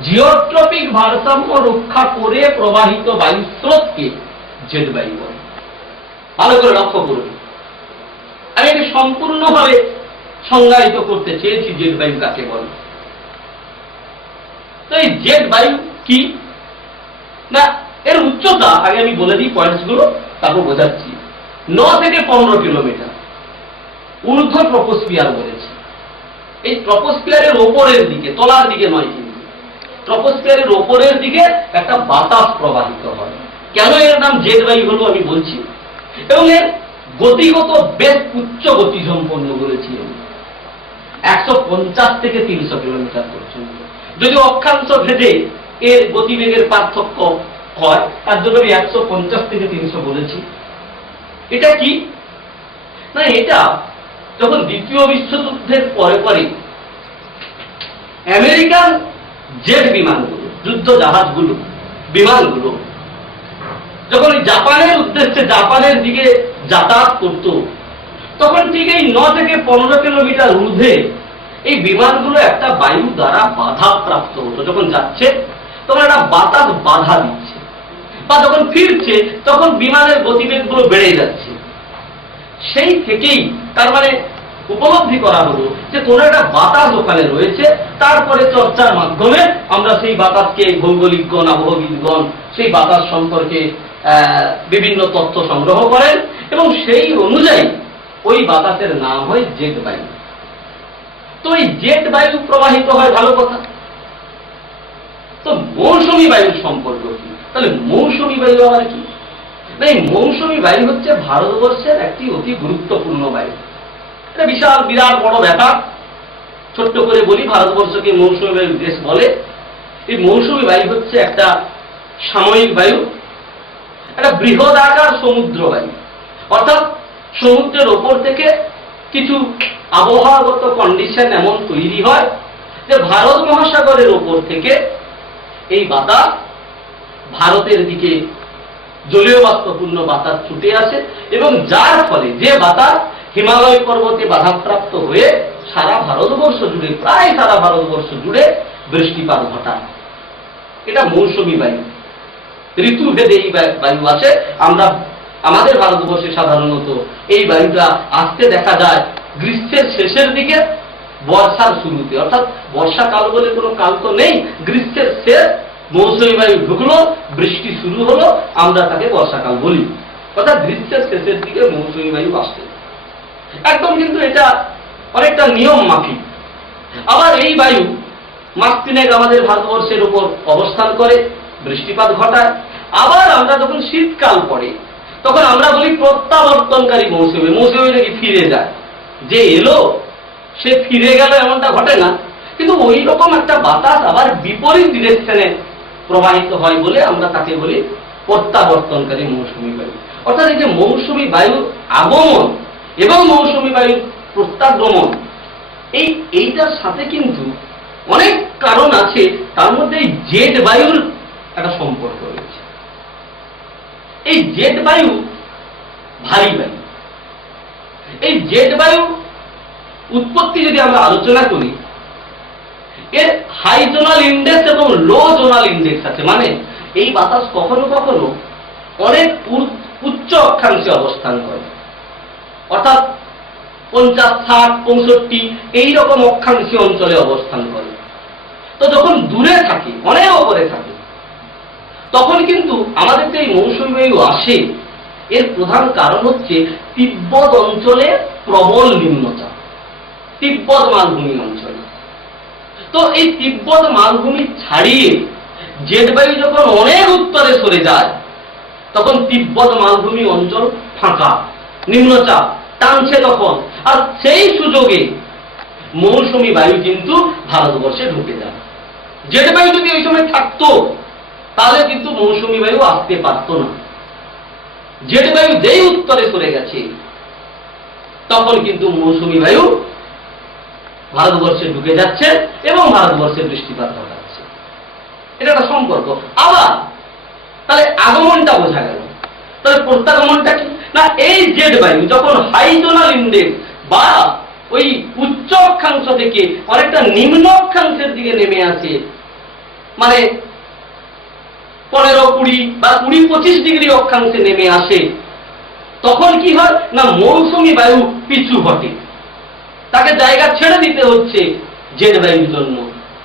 জিওট্রপিক ভারসাম্য রক্ষা করে প্রবাহিত বায়ু স্রোতকে জেট বায়ু বলে। ভালো করে লক্ষ্য করুন, আমি এটি সম্পূর্ণভাবে সংজ্ঞায়িত করতে চেয়েছি জেট বায়ু কাকে বলে। তো এই জেট বায়ু কি না, এর উচ্চতা আগে আমি বলে দিই পয়েন্টস গুলো, তারপর বোঝাচ্ছি। 9 থেকে 15 কিলোমিটার ঊর্ধ্ব ট্রপোস্ফিয়ার বলেছে। এই ট্রপোস্ফিয়ারের ওপরের দিকে, তলার দিকে নয়, কিন্তু ট্রপোস্ফিয়ারের ওপরের দিকে একটা বাতাস প্রবাহিত হয়। কেন এর নাম জেট বায়ু হলো আমি বলছি, এবং এর গতিগত বেশ উচ্চ গতি সম্পন্ন বলেছি আমি, 150 থেকে 300 কিলোমিটার পর্যন্ত। যদি অক্ষাংশ ভেদে এর গতিবেগের পার্থক্য হয়, তার জন্য আমি 150 থেকে 300 বলেছি। এটা কি না, এটা যখন দ্বিতীয় বিশ্বযুদ্ধের পরে পরে আমেরিকান জেট বিমানগুলো, যুদ্ধ জাহাজগুলো, বিমানগুলো যখন জাপানের উদ্দেশ্যে জাপানের দিকে যাতায়াত করত, তখন ঠিক এই 9 থেকে 15 কিলোমিটার ঊর্ধ্বে এই বিমানগুলো একটা বায়ু দ্বারা বাধাপ্রাপ্ত হতো। যখন যাচ্ছে তখন একটা বাতাস বাধা দিচ্ছে, বা যখন ফিরছে তখন বিমানের গতিবেগগুলো বেড়ে যাচ্ছে। সেই থেকেই তার মানে উপলব্ধি করা হলো যে কোন একটা বাতাস ওখানে রয়েছে। তারপরে চর্চার মাধ্যমে আমরা সেই বাতাসকে, ভৌগোলিকগণ, আবহবিদগণ সেই বাতাস সম্পর্কে বিভিন্ন তথ্য সংগ্রহ করেন, এবং সেই অনুযায়ী ওই বাতাসের নাম হয় জেট বায়ু। তো এই জেট বায়ু প্রবাহিত হয়, ভালো কথা। তো মৌসুমী বায়ুর সম্পর্ক কি? তাহলে মৌসুমী বায়ু আবার কি? এই মৌসুমী বায়ু হচ্ছে ভারতবর্ষের একটি অতি গুরুত্বপূর্ণ বায়ু। এটা বিশাল বিরাট বড় ব্যাপার। ছোট্ট করে বলি, ভারতবর্ষকে মৌসুমী বায়ুর দেশ বলে। এই মৌসুমী বায়ু হচ্ছে একটা সাময়িক বায়ু, একটা বৃহদাকার সমুদ্র বায়ু। অর্থাৎ সমুদ্রের ওপর থেকে কিছু আবহাওয়াগত কন্ডিশন এমন তৈরি হয় যে ভারত মহাসাগরের ওপর থেকে এই বাতাস ভারতের দিকে জলীয় বাষ্পপূর্ণ বাতাস ছুটে আসে, এবং যার ফলে যে বাতাস হিমালয় পর্বতে বাধাপ্রাপ্ত হয়ে সারা ভারতবর্ষ জুড়ে, প্রায় সারা ভারতবর্ষ জুড়ে বৃষ্টিপাত ঘটায়। এটা মৌসুমী বায়ু। ঋতুভেদে এই বায়ু আসে। আমরা আমাদের ভারতবর্ষে সাধারণত এই বায়ুটা আসতে দেখা যায় গ্রীষ্মের শেষের দিকে, বর্ষার শুরুতে। অর্থাৎ বর্ষাকাল বলে কোনো কাল তো নেই, গ্রীষ্মের শেষ মৌসুমী বায়ু ঢুকলো, বৃষ্টি শুরু হলো, আমরা তাকে বর্ষাকাল বলি। অর্থাৎ গ্রীষ্মের শেষের দিকে মৌসুমী বায়ু আসছে একদম, কিন্তু এটা অনেকটা নিয়ম মাফিক। আবার এই বায়ু মাস তিনেক আমাদের ভারতবর্ষের উপর অবস্থান করে, বৃষ্টিপাত ঘটায়। আবার আমরা যখন শীতকাল পড়ে তখন আমরা বলি প্রত্যাবর্তনকারী মৌসুমী। মৌসুমী নাকি ফিরে যায়, যে এলো সে ফিরে গেল, এমনটা ঘটে না। কিন্তু ওই রকম একটা বাতাস আবার বিপরীত ডিরেকশনে প্রবাহিত হয় বলে আমরা তাকে বলি প্রত্যাবর্তনকারী মৌসুমী বায়ু। অর্থাৎ এই যে মৌসুমী বায়ুর আগমন এবং মৌসুমী বায়ুর প্রত্যাগমন, এইটার সাথে কিন্তু অনেক কারণ আছে। তার মধ্যে এই জেট বায়ুর একটা সম্পর্ক রয়েছে। এই জেট বায়ু ভারী বায়ু। এই জেট বায়ু উৎপত্তি যদি আমরা আলোচনা করি, এর হাই জোনাল ইন্ডেক্স এবং লো জোনাল ইন্ডেক্স আছে। মানে এই বাতাস কখনো কখনো অনেক উচ্চ অক্ষাংশে অবস্থান করে, অর্থাৎ 50, 60, 65 এইরকম অক্ষাংশীয় অঞ্চলে অবস্থান করে। তো যখন দূরে থাকে, অনেক ওপরে থাকে, তখন কিন্তু আমাদের যে এই মৌসুমী বায়ু আসে, এর প্রধান কারণ হচ্ছে তিব্বত অঞ্চলে প্রবল নিম্নচাপ, তিব্বত মালভূমি অঞ্চলে। তো এই তিব্বত মালভূমি ছাড়িয়ে জেট বায়ু যখন অনেক উত্তরে সরে যায়, তখন তিব্বত মালভূমি অঞ্চল ফাঁকা, নিম্নচাপ টানছে তখন। আর সেই সুযোগে মৌসুমী বায়ু কিন্তু ভারতবর্ষে ঢুকে যায়। জেট বায়ু যদি ওই সময় থাকতো তাহলে কিন্তু মৌসুমী বায়ু আসতে পারত না। জেট বায়ু যেই উত্তরে সরে গেছে, তখন কিন্তু মৌসুমী বায়ু ভারতবর্ষে ঢুকে যাচ্ছে এবং ভারতবর্ষে বৃষ্টিপাত ঘটাচ্ছে। এটা একটা সম্পর্ক। আবার তাহলে আগমনটা বোঝা গেল, তাহলে প্রত্যাগমনটা কি না, এই জেট বায়ু যখন হাই জোনাল ইন্ডেক্স বা ওই উচ্চ অক্ষাংশ থেকে অনেকটা নিম্ন অক্ষাংশের দিকে নেমে আসে, মানে 15, 20 বা 20-25 ডিগ্রি অক্ষাংশে নেমে আসে, তখন কি হয় না, মৌসুমী বায়ু পিছু হটে, তাকে জায়গা ছেড়ে দিতে হচ্ছে জেট বায়ুর জন্য।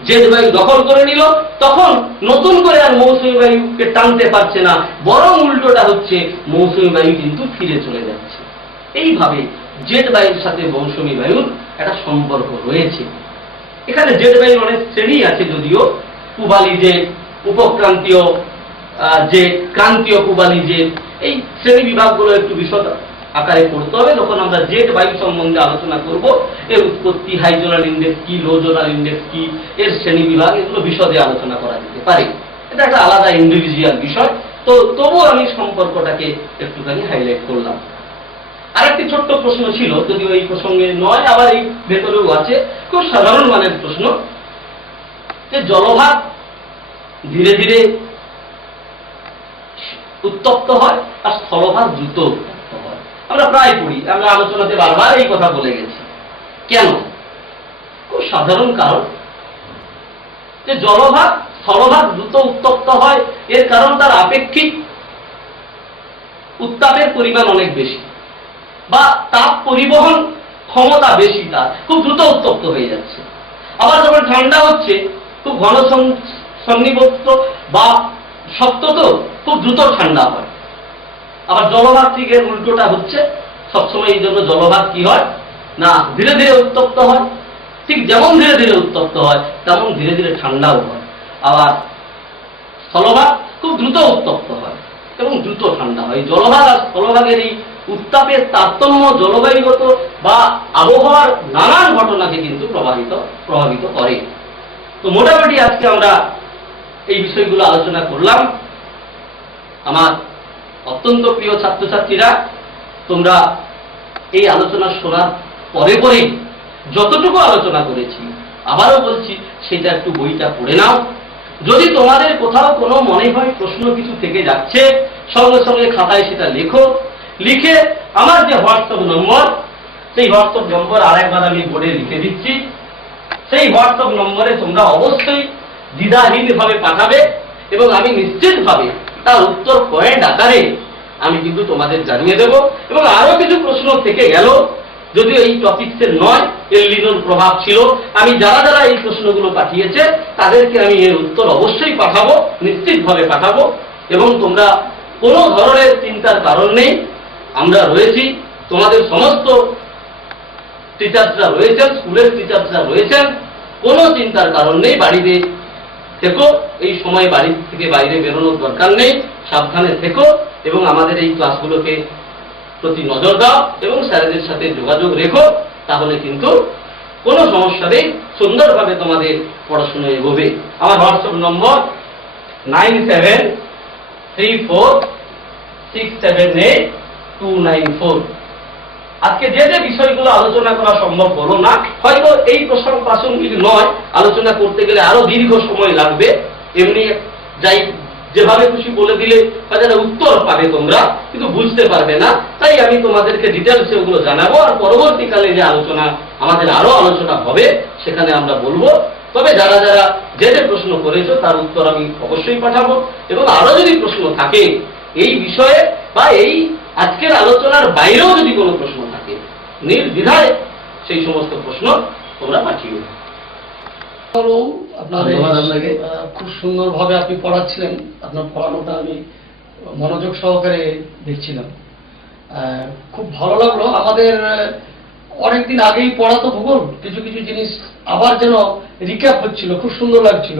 জেট বায়ু দখল করে নিল, তখন নতুন করে আর মৌসুমী বায়ুকে টানতে পারছে না, বরং উল্টোটা হচ্ছে, মৌসুমী বায়ু কিন্তু ফিরে চলে যাচ্ছে। এইভাবে জেট বায়ুর সাথে মৌসুমী বায়ুর একটা সম্পর্ক রয়েছে। এখানে জেট বায়ুর অনেক শ্রেণী আছে যদিও, পূবালী জেট, উপক্রান্তীয় জেট, ক্রান্তীয় পূবালী জেট, এই শ্রেণী বিভাগগুলো একটু বিশদ আকারে পড়তে হবে। যখন আমরা জেট বায়ু সম্বন্ধে আলোচনা করব, এর উৎপত্তি, হাই জোনাল ইন্ডেক্স কি, লো জোনাল ইন্ডেক্স কি, এর শ্রেণী বিভাগ, এগুলো বিশদে আলোচনা করা যেতে পারে। এটা একটা আলাদা ইন্ডিভিজুয়াল বিষয়, তো তবুও আমি সম্পর্কটাকে একটুখানি হাইলাইট করলাম। আরেকটি ছোট্ট প্রশ্ন ছিল, যদিও এই প্রসঙ্গে নয়, আবার এই ভেতরেও আছে, খুব সাধারণ মানের প্রশ্ন, যে জলভাগ ধীরে ধীরে উত্তপ্ত হয় আর স্থলভাগ দ্রুত উত্তপ্ত হয়। আমরা প্রায় পড়ি, আমরা আলোচনাতে বারবার এই কথা বলে গেছি। কেন? খুব সাধারণ কারণ, যে জলভাগ স্থলভাগ দ্রুত উত্তপ্ত হয়, এর কারণ তার আপেক্ষিক উত্তাপের পরিমাণ অনেক বেশি, বা তাপ পরিবহন ক্ষমতা বেশি, তার খুব দ্রুত উত্তপ্ত হয়ে যাচ্ছে। আবার যখন ঠান্ডা হচ্ছে, খুব ঘন সন্নিবদ্ধ বা শক্ত, তো খুব দ্রুত ঠান্ডা হয়। আবার জলভাগ ঠিক এর উল্টোটা হচ্ছে, সবসময় এই জন্য জলভাগ কি হয় না, ধীরে ধীরে উত্তপ্ত হয়। ঠিক যেমন ধীরে ধীরে উত্তপ্ত হয়, তেমন ধীরে ধীরে ঠান্ডাও হয়। আবার স্থলভাগ খুব দ্রুত উত্তপ্ত হয় এবং দ্রুত ঠান্ডা হয়। জলভাগ আর স্থলভাগের এই উত্তাপের তারতম্য জলবায়ুগত বা আবহাওয়ার নানান ঘটনাকে কিন্তু প্রভাবিত করে। তো মোটামুটি আজকে আমরা এই বিষয়গুলো আলোচনা করলাম। আমার অত্যন্ত প্রিয় ছাত্রছাত্রীরা, তোমরা এই আলোচনা শোনার পরে পরেই যতটুকু আলোচনা করেছি, আবারও বলছি, সেটা একটু বইটা পড়ে নাও। যদি তোমাদের কোথাও কোনো মনে হয় প্রশ্ন কিছু থেকে যাচ্ছে, সঙ্গে সঙ্গে খাতায় সেটা লেখো। লিখে আমার যে হোয়াটসঅ্যাপ নম্বর, সেই হোয়াটসঅ্যাপ নম্বর আরেকবার আমি বোর্ডে লিখে দিচ্ছি। সেই হোয়াটসঅ্যাপ নম্বরে তোমরা অবশ্যই দ্বিধাহীনভাবে পাঠাবে এবং আমি নিশ্চিতভাবে তার উত্তর পয়েন্ট আকারে আমি কিন্তু তোমাদের জানিয়ে দেব। এবং আরো কিছু প্রশ্ন থেকে গেল, যদিও এই টপিক্সের নয়, এল নিনোর প্রভাব ছিল, আমি যারা যারা এই প্রশ্নগুলো পাঠিয়েছে তাদেরকে আমি এর উত্তর অবশ্যই পাঠাবো, নিশ্চিতভাবে পাঠাবো। এবং তোমরা কোনো ধরনের চিন্তার কারণ নেই, আমরা রয়েছি, তোমাদের সমস্ত টিচার্সরা রয়েছেন, স্কুলের টিচার্সরা রয়েছেন, কোনো চিন্তার কারণ নেই। বাড়িতে থেকো, এই সময় বাড়ি থেকে বাইরে বেরোনোর দরকার নেই, সাবধানে থেকো এবং আমাদের এই ক্লাসগুলোকে প্রতি নজর দাও এবং স্যারদের সাথে যোগাযোগ রেখো। তাহলে কিন্তু কোনো সমস্যা নেই, সুন্দরভাবে তোমাদের পড়াশোনা এগোবে। আমার হোয়াটসঅ্যাপ নম্বর 9734678294। আজকে যে যে বিষয়গুলো আলোচনা করা সম্ভব হলো না, হয়তো এই প্রসঙ্গ প্রাসঙ্গিক নয়, আলোচনা করতে গেলে আরো দীর্ঘ সময় লাগবে, এমনি যাই যেভাবে খুশি বলে দিলে হয়তো উত্তর পাবে তোমরা, কিন্তু বুঝতে পারবে না। তাই আমি তোমাদেরকে ডিটেলসে ওগুলো জানাবো, আর পরবর্তীকালে যে আলোচনা আমাদের আরো আলোচনা হবে সেখানে আমরা বলবো। তবে যারা যারা যে যে প্রশ্ন করেছো তার উত্তর আমি অবশ্যই পাঠাবো। এবং আরো যদি প্রশ্ন থাকে এই বিষয়ে বা এই আজকের আলোচনার বাইরেও যদি কোনো প্রশ্ন থাকে, নির্দ্বিধায় সেই সমস্ত প্রশ্ন তোমরা পাঠিও। খুব সুন্দরভাবে আপনি পড়াচ্ছিলেন, আপনার পড়ানোটা আমি মনোযোগ সহকারে দেখছিলাম, খুব ভালো লাগলো। আমাদের অনেকদিন আগেই পড়াতো ভূগোল, কিছু কিছু জিনিস আবার যেন রিক্যাপ হচ্ছিল, খুব সুন্দর লাগছিল।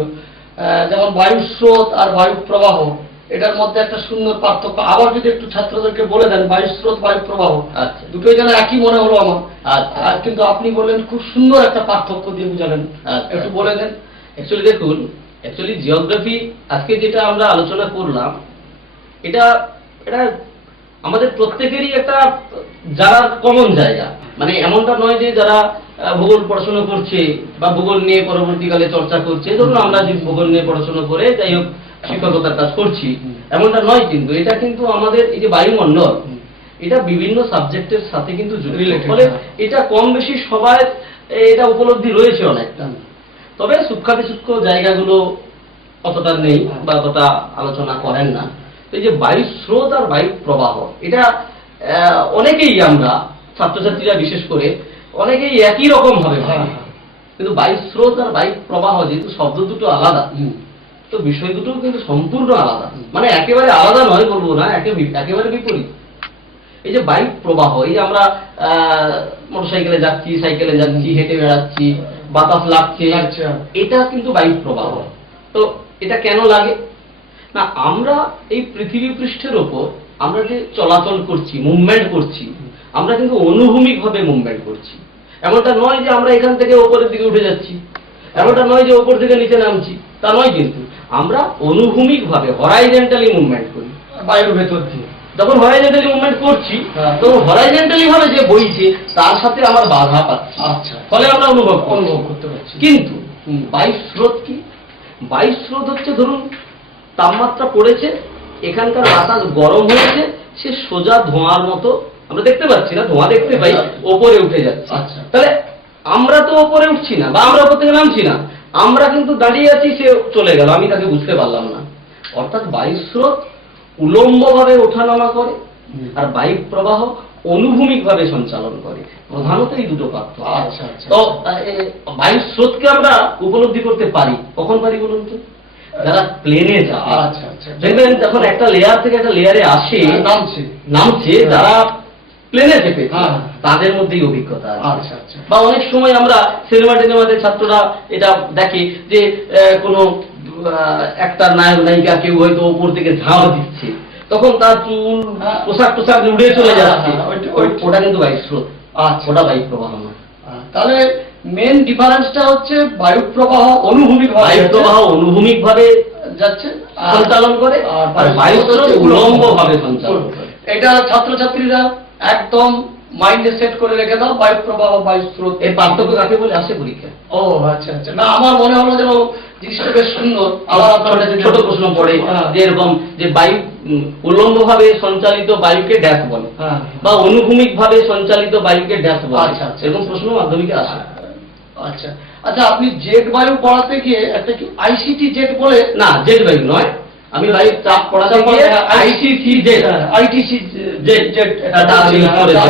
যেমন বায়ু স্রোত আর বায়ু প্রবাহ, এটার মধ্যে একটা সুন্দর পার্থক্য। আবার যদি একটু ছাত্রদেরকে বলে দেন, বায়ু স্রোত বায়ু প্রবাহ দুটোই যেন একই মনে হলো আমার। কিন্তু আপনি বললেন খুব সুন্দর একটা পার্থক্য দিয়ে বুঝালেন, একটু বলে দেন। অ্যাকচুয়ালি দেখুন, জিওগ্রাফি আজকে যেটা আমরা আলোচনা করলাম, এটা আমাদের প্রত্যেকেরই একটা জানার কমন জায়গা। মানে এমনটা নয় যে যারা ভূগোল পড়াশোনা করছে বা ভূগোল নিয়ে পরবর্তীকালে চর্চা করছে, ধরুন আমরা যে ভূগোল নিয়ে পড়াশোনা করে যাই হোক শিক্ষকতার কাজ করছি, এমনটা নয়। কিন্তু এটা কিন্তু আমাদের এই যে বায়ুমণ্ডল, এটা বিভিন্ন সাবজেক্টের সাথে কিন্তু জড়িত, ফলে এটা কম বেশি সবার এটা উপলব্ধি রয়েছে অনেকটা। তবে সূক্ষ্ম জায়গাগুলো অতটা নেই বা অতটা আলোচনা করেন না। এই যে বায়ু স্রোত আর বায়ু প্রবাহ, এটা অনেকেই আমরা ছাত্রছাত্রীরা বিশেষ করে অনেকেই একই রকম ভাবে ভাবে, কিন্তু বায়ু স্রোত আর বায়ু প্রবাহ যেহেতু শব্দ দুটো আলাদা, তো বিষয় দুটো কিন্তু সম্পূর্ণ আলাদা। মানে একেবারে আলাদা নয় বলবো না, একেবারে বিপরীত। এই যে বায়ু প্রবাহ, এই যে আমরা মোটরসাইকেলে যাচ্ছি, সাইকেলে যাচ্ছি, হেঁটে বেড়াচ্ছি, বাতাস লাগছে, এটা কিন্তু বায়ু প্রবাহ। তো এটা কেন লাগে না, আমরা এই পৃথিবী পৃষ্ঠের ওপর আমরা যে চলাচল করছি, মুভমেন্ট করছি, আমরা কিন্তু অনুভূমিক ভাবে মুভমেন্ট করছি। এমনটা নয় যে আমরা এখান থেকে ওপরের দিকে উঠে যাচ্ছি, এমনটা নয় যে ওপর থেকে নিচে নামছি, তা নয়, কিন্তু আমরা অনুভূমিক ভাবে হরাইজেন্টালি মুভমেন্ট করি বায়ুর ভেতর দিয়ে। যখন হরাইজেন্টালি মুভমেন্ট করছি তখন হরাইজেন্টালি ভাবে যে বইছে তার সাথে আমার বাধা পাচ্ছি, আচ্ছা, ফলে আমরা অনুভব করতে পারছি। কিন্তু বায়ু স্রোত কি? বায়ু স্রোত হচ্ছে, ধরুন তাপমাত্রা পড়েছে, এখানকার বাতাস গরম হয়েছে, সে সোজা ধোঁয়ার মতো, আমরা দেখতে পাচ্ছি না, ধোঁয়া দেখতে পাই, ওপরে উঠে যাচ্ছে। আচ্ছা, তাহলে আমরা তো ওপরে উঠছি না বা আমরা ওপর থেকে নামছি না, আমরা কিন্তু দাঁড়িয়ে আছি, সে চলে গেল, আমি তাকে বুঝতে পারলাম না। অর্থাৎ বায়ু স্রোত উলম্বভাবে ওঠানামা করে, আর বায়ু প্রবাহ অনুভূমিক ভাবে সঞ্চালন করে। প্রধানত এই দুটো পার্থক্য। আচ্ছা, আচ্ছা। তো বায়ু স্রোতকে আমরা উপলব্ধি করতে পারি, কখন পারি বলুন তো? যারা প্লেনে যায়, আচ্ছা, আচ্ছা, দেখবেন যখন একটা লেয়ার থেকে একটা লেয়ারে আসে, নামছে, যারা প্লেনে চেপে তাদের মধ্যেই অভিজ্ঞতা আছে। আচ্ছা, আচ্ছা। বা অনেক সময় আমরা সিনেমা টিনেমাতে ছাত্ররা এটা দেখে যে কোনো একটা নায়ক নায়িকা কেউ হয়তো উপর থেকে ঝাঁপ দিচ্ছে, তখন তার চুল পোশাক টোশাক উড়ে চলে যাচ্ছে, ওটা কিন্তু বায়ু স্রোত, ওটা বায়ু প্রবাহ না। তাহলে মেন ডিফারেন্সটা হচ্ছে বায়ু প্রবাহ অনুভূমিক ভাবে, বায়ু প্রবাহ অনুভূমিক ভাবে যাচ্ছে, সঞ্চালন করে, আর বায়ু স্রোত উলম্ব ভাবে সঞ্চালন করে। এটা ছাত্রছাত্রীরা একদম মাইন্ডে সেট করে রেখে দাও, বায়ু প্রবাহ বায়ু স্রোত। এই পার্থক্য কাকে বলে আসে পরীক্ষা? ও আচ্ছা, আচ্ছা। না, আমার মনে হলো যেন জিনিসটা বেশ সুন্দর। আবার ছোট প্রশ্ন পড়ে যে এরকম যে বায়ু উলম্ব ভাবে সঞ্চালিত বায়ুকে ড্যাশ বলে, বা অনুভূমিক ভাবে সঞ্চালিত বায়ুকে ড্যাশ বলে। আচ্ছা, আচ্ছা। এরকম প্রশ্ন মাধ্যমিকে আসে। আচ্ছা, আচ্ছা। আপনি জেট বায়ু পড়াতে গিয়ে একটা কি আইসিটি জেট বলে? না, জেট বায়ু নয়, আমি বায়ু চাপ পড়াতে গিয়ে আইসিসি জেট, আইটিসি জেট এটা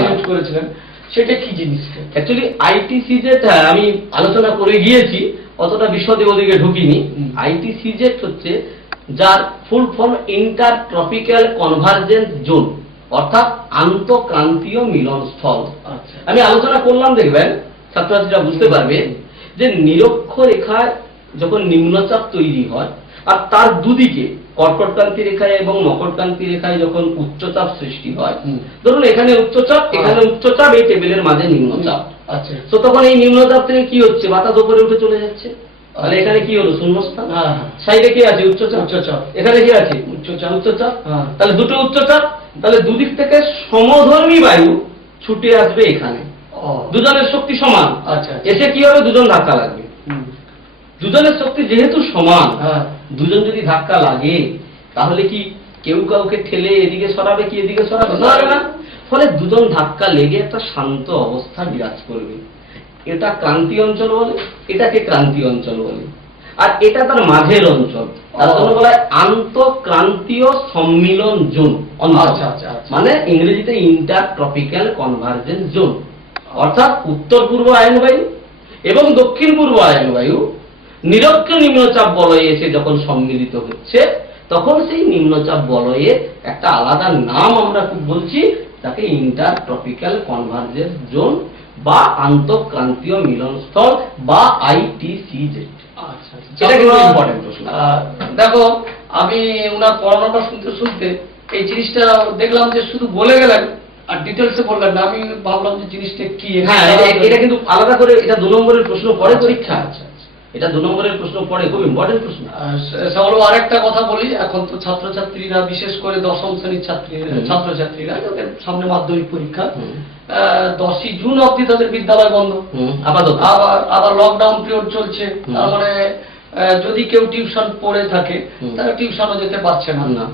ইউজ করেছিলেন। সেটা কি জিনিস? অ্যাকচুয়ালি আইটিসি জেট আমি আলোচনা করে গিয়েছি, অতটা বিশদে ওদিকে ঢুকিনি। আইটিসি জেট হচ্ছে যার full form inter tropical convergence zone, অর্থাৎ আন্তঃক্রান্তীয় মিলনস্থল। আমি আলোচনা করলাম, দেখবেন ছাত্রছাত্রীরা বুঝতে পারবে যে নিরক্ষরেখায় যখন নিম্নচাপ তৈরি হয় আর তার দুদিকে কর্কটক্রান্তি রেখায় এবং মকরক্রান্তি রেখায় যখন উচ্চচাপ সৃষ্টি হয়, ধরুন এখানে উচ্চচাপ, এখানে উচ্চচাপ, এই টেবিলের মাঝে নিম্নচাপ। আচ্ছা। তো তখন এই নিম্নচাপ থেকে কি হচ্ছে, বাতাস উপরে উঠে চলে যাচ্ছে, তাহলে এখানে কি হলো, শূন্যস্থান। সাইডে কি আছে, উচ্চচাপ, এখানে কি আছে, উচ্চচাপ। তাহলে দুটো উচ্চচাপ, তাহলে দুদিক থেকে সমধর্মী বায়ু ছুটে আসবে এখানে, দুজনের শক্তি সমান। আচ্ছা। এসে কি হবে, দুজন ধাক্কা লাগবে। দুজনের শক্তি যেহেতু সমান, দুজন যদি ধাক্কা লাগে তাহলে কি কেউ কাউকে ঠেলে এদিকে সরাবে কি এদিকে সরাবে না। ফলে দুজন ধাক্কা লেগে একটা শান্ত অবস্থা বিরাজ করবে। এটা ক্রান্তি অঞ্চল বলে, এটাকে ক্রান্তি অঞ্চল বলে, আর এটা তার মাঝের অঞ্চল, তার জন্য বলা হয় আন্তঃক্রান্তীয় সম্মিলন জোন। মানে ইংরেজিতে ইন্টার ট্রপিক্যাল কনভার্জেন্স জোন। অর্থাৎ উত্তর পূর্ব আয়ন বায়ু এবং দক্ষিণ পূর্ব আয়ন বায়ু নিরক্ষ নিম্নচাপ বলয়ে এসে যখন সম্মিলিত হচ্ছে, তখন সেই নিম্নচাপ বলয়ের একটা আলাদা নাম আমরা খুব বলছি, তাকে ইন্টার ট্রপিক্যাল কনভার্জেন্স জোন বা আন্তঃক্রান্তীয় মিলনস্থল বা আইটিসি জেট। এটা কিন্তু ইম্পর্টেন্ট প্রশ্ন। দেখো, আমি ওনার পড়ানোটা শুনতে শুনতে এই জিনিসটা দেখলাম যে শুধু বলে গেলেন আর ডিটেলসে বললেন না, আমি ভাবলাম যে জিনিসটা কি। হ্যাঁ, এটা কিন্তু আলাদা করে, এটা 2 নম্বরের প্রশ্ন পড়ে পরীক্ষা। এটা 2 নম্বরের প্রশ্ন পড়ে, খুব ইম্পর্টেন্ট প্রশ্ন। আরেকটা কথা বলি, এখন তো ছাত্রছাত্রীরা, বিশেষ করে 10ম শ্রেণীর ছাত্রছাত্রীরা, যাদের সামনে মাধ্যমিক পরীক্ষা, 10ই জুন অবধি তাদের বিদ্যালয় বন্ধ, আপাতত আবার লকডাউন পিরিয়ড চলছে। তার মানে যদি কেউ টিউশন পড়ে থাকে তারা টিউশনও যেতে পারছে না।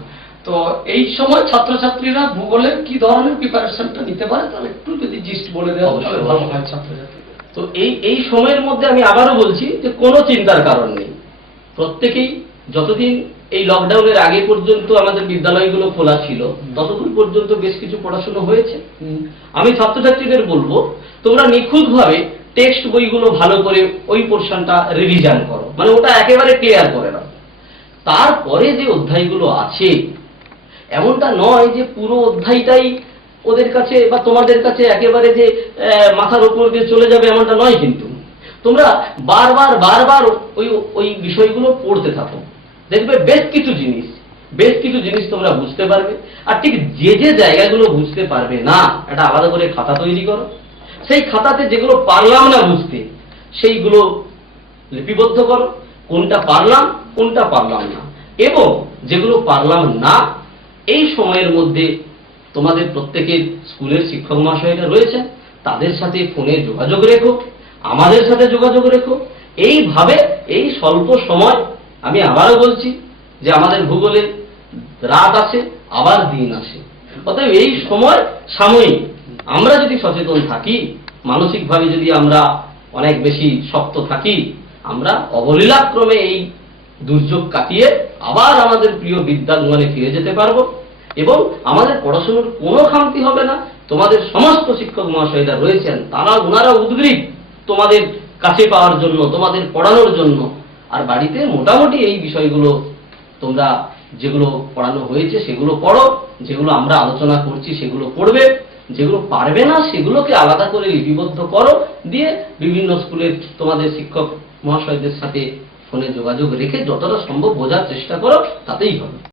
তো এই সময় ছাত্রছাত্রীরা ভূগোলের কি ধরনের প্রিপারেশনটা নিতে পারে, তাহলে একটু যদি জিস্ট বলে দেওয়া তাহলে ভালো হয় ছাত্রছাত্রী। তো এই সময়ের মধ্যে আমি আবারও বলছি যে কোনো চিন্তার কারণ নেই। প্রত্যেকেই যতদিন এই লকডাউনের আগে পর্যন্ত আমাদের বিদ্যালয়গুলো খোলা ছিল, ততদিন পর্যন্ত বেশ কিছু পড়াশোনা হয়েছে। আমি ছাত্রছাত্রীদের বলবো, তোমরা নিখুঁতভাবে টেক্সট বইগুলো ভালো করে ওই পোর্শনটা রিভিশন করো, মানে ওটা একেবারে ক্লিয়ার করে নাও। তারপরে যে অধ্যায়গুলো আছে, এমনটা নয় যে পুরো অধ্যায়টাই ওদের কাছে বা তোমাদের কাছে একেবারে যে মাথার উপর দিয়ে চলে যাবে, এমনটা নয়। কিন্তু তোমরা বারবার বারবার ওই ওই বিষয়গুলো পড়তে থাকো, দেখবে বেশ কিছু জিনিস তোমরা বুঝতে পারবে। আর ঠিক যে যে জায়গাগুলো বুঝতে পারবে না, একটা আলাদা করে খাতা তৈরি করো, সেই খাতাতে যেগুলো পারলাম না বুঝতে সেইগুলো লিপিবদ্ধ করো, কোনটা পারলাম কোনটা পারলাম না, এবং যেগুলো পারলাম না এই সময়ের মধ্যে তোমাদের প্রত্যেকের স্কুলের শিক্ষক মহাশয়রা রয়েছে, তাদের সাথে ফোনে যোগাযোগ রেখো, আমাদের সাথে যোগাযোগ রেখো। এইভাবে এই স্বল্প সময়, আমি আবারও বলছি যে আমাদের ভূগোলে রাত আসে আবার দিন আসে, অতএব এই সময় সাময়িক। আমরা যদি সচেতন থাকি, মানসিকভাবে যদি আমরা অনেক বেশি শক্ত থাকি, আমরা অবলীলাক্রমে এই দুর্যোগ কাটিয়ে আবার আমাদের প্রিয় বিদ্যাঙ্গনে ফিরে যেতে পারবো, এবং আমাদের পড়াশোনার কোনো খামতি হবে না। তোমাদের সমস্ত শিক্ষক মহাশয়রা রয়েছেন, ওনারা উদ্গ্রীব তোমাদের কাছে পাওয়ার জন্য, তোমাদের পড়ানোর জন্য। আর বাড়িতে মোটামুটি এই বিষয়গুলো তোমরা যেগুলো পড়ানো হয়েছে সেগুলো পড়ো, যেগুলো আমরা আলোচনা করছি সেগুলো পড়বে, যেগুলো পারবে না সেগুলোকে আলাদা করে লিপিবদ্ধ করো, দিয়ে বিভিন্ন স্কুলের তোমাদের শিক্ষক মহাশয়দের সাথে ফোনে যোগাযোগ রেখে যতটা সম্ভব বোঝার চেষ্টা করো, তাতেই হবে।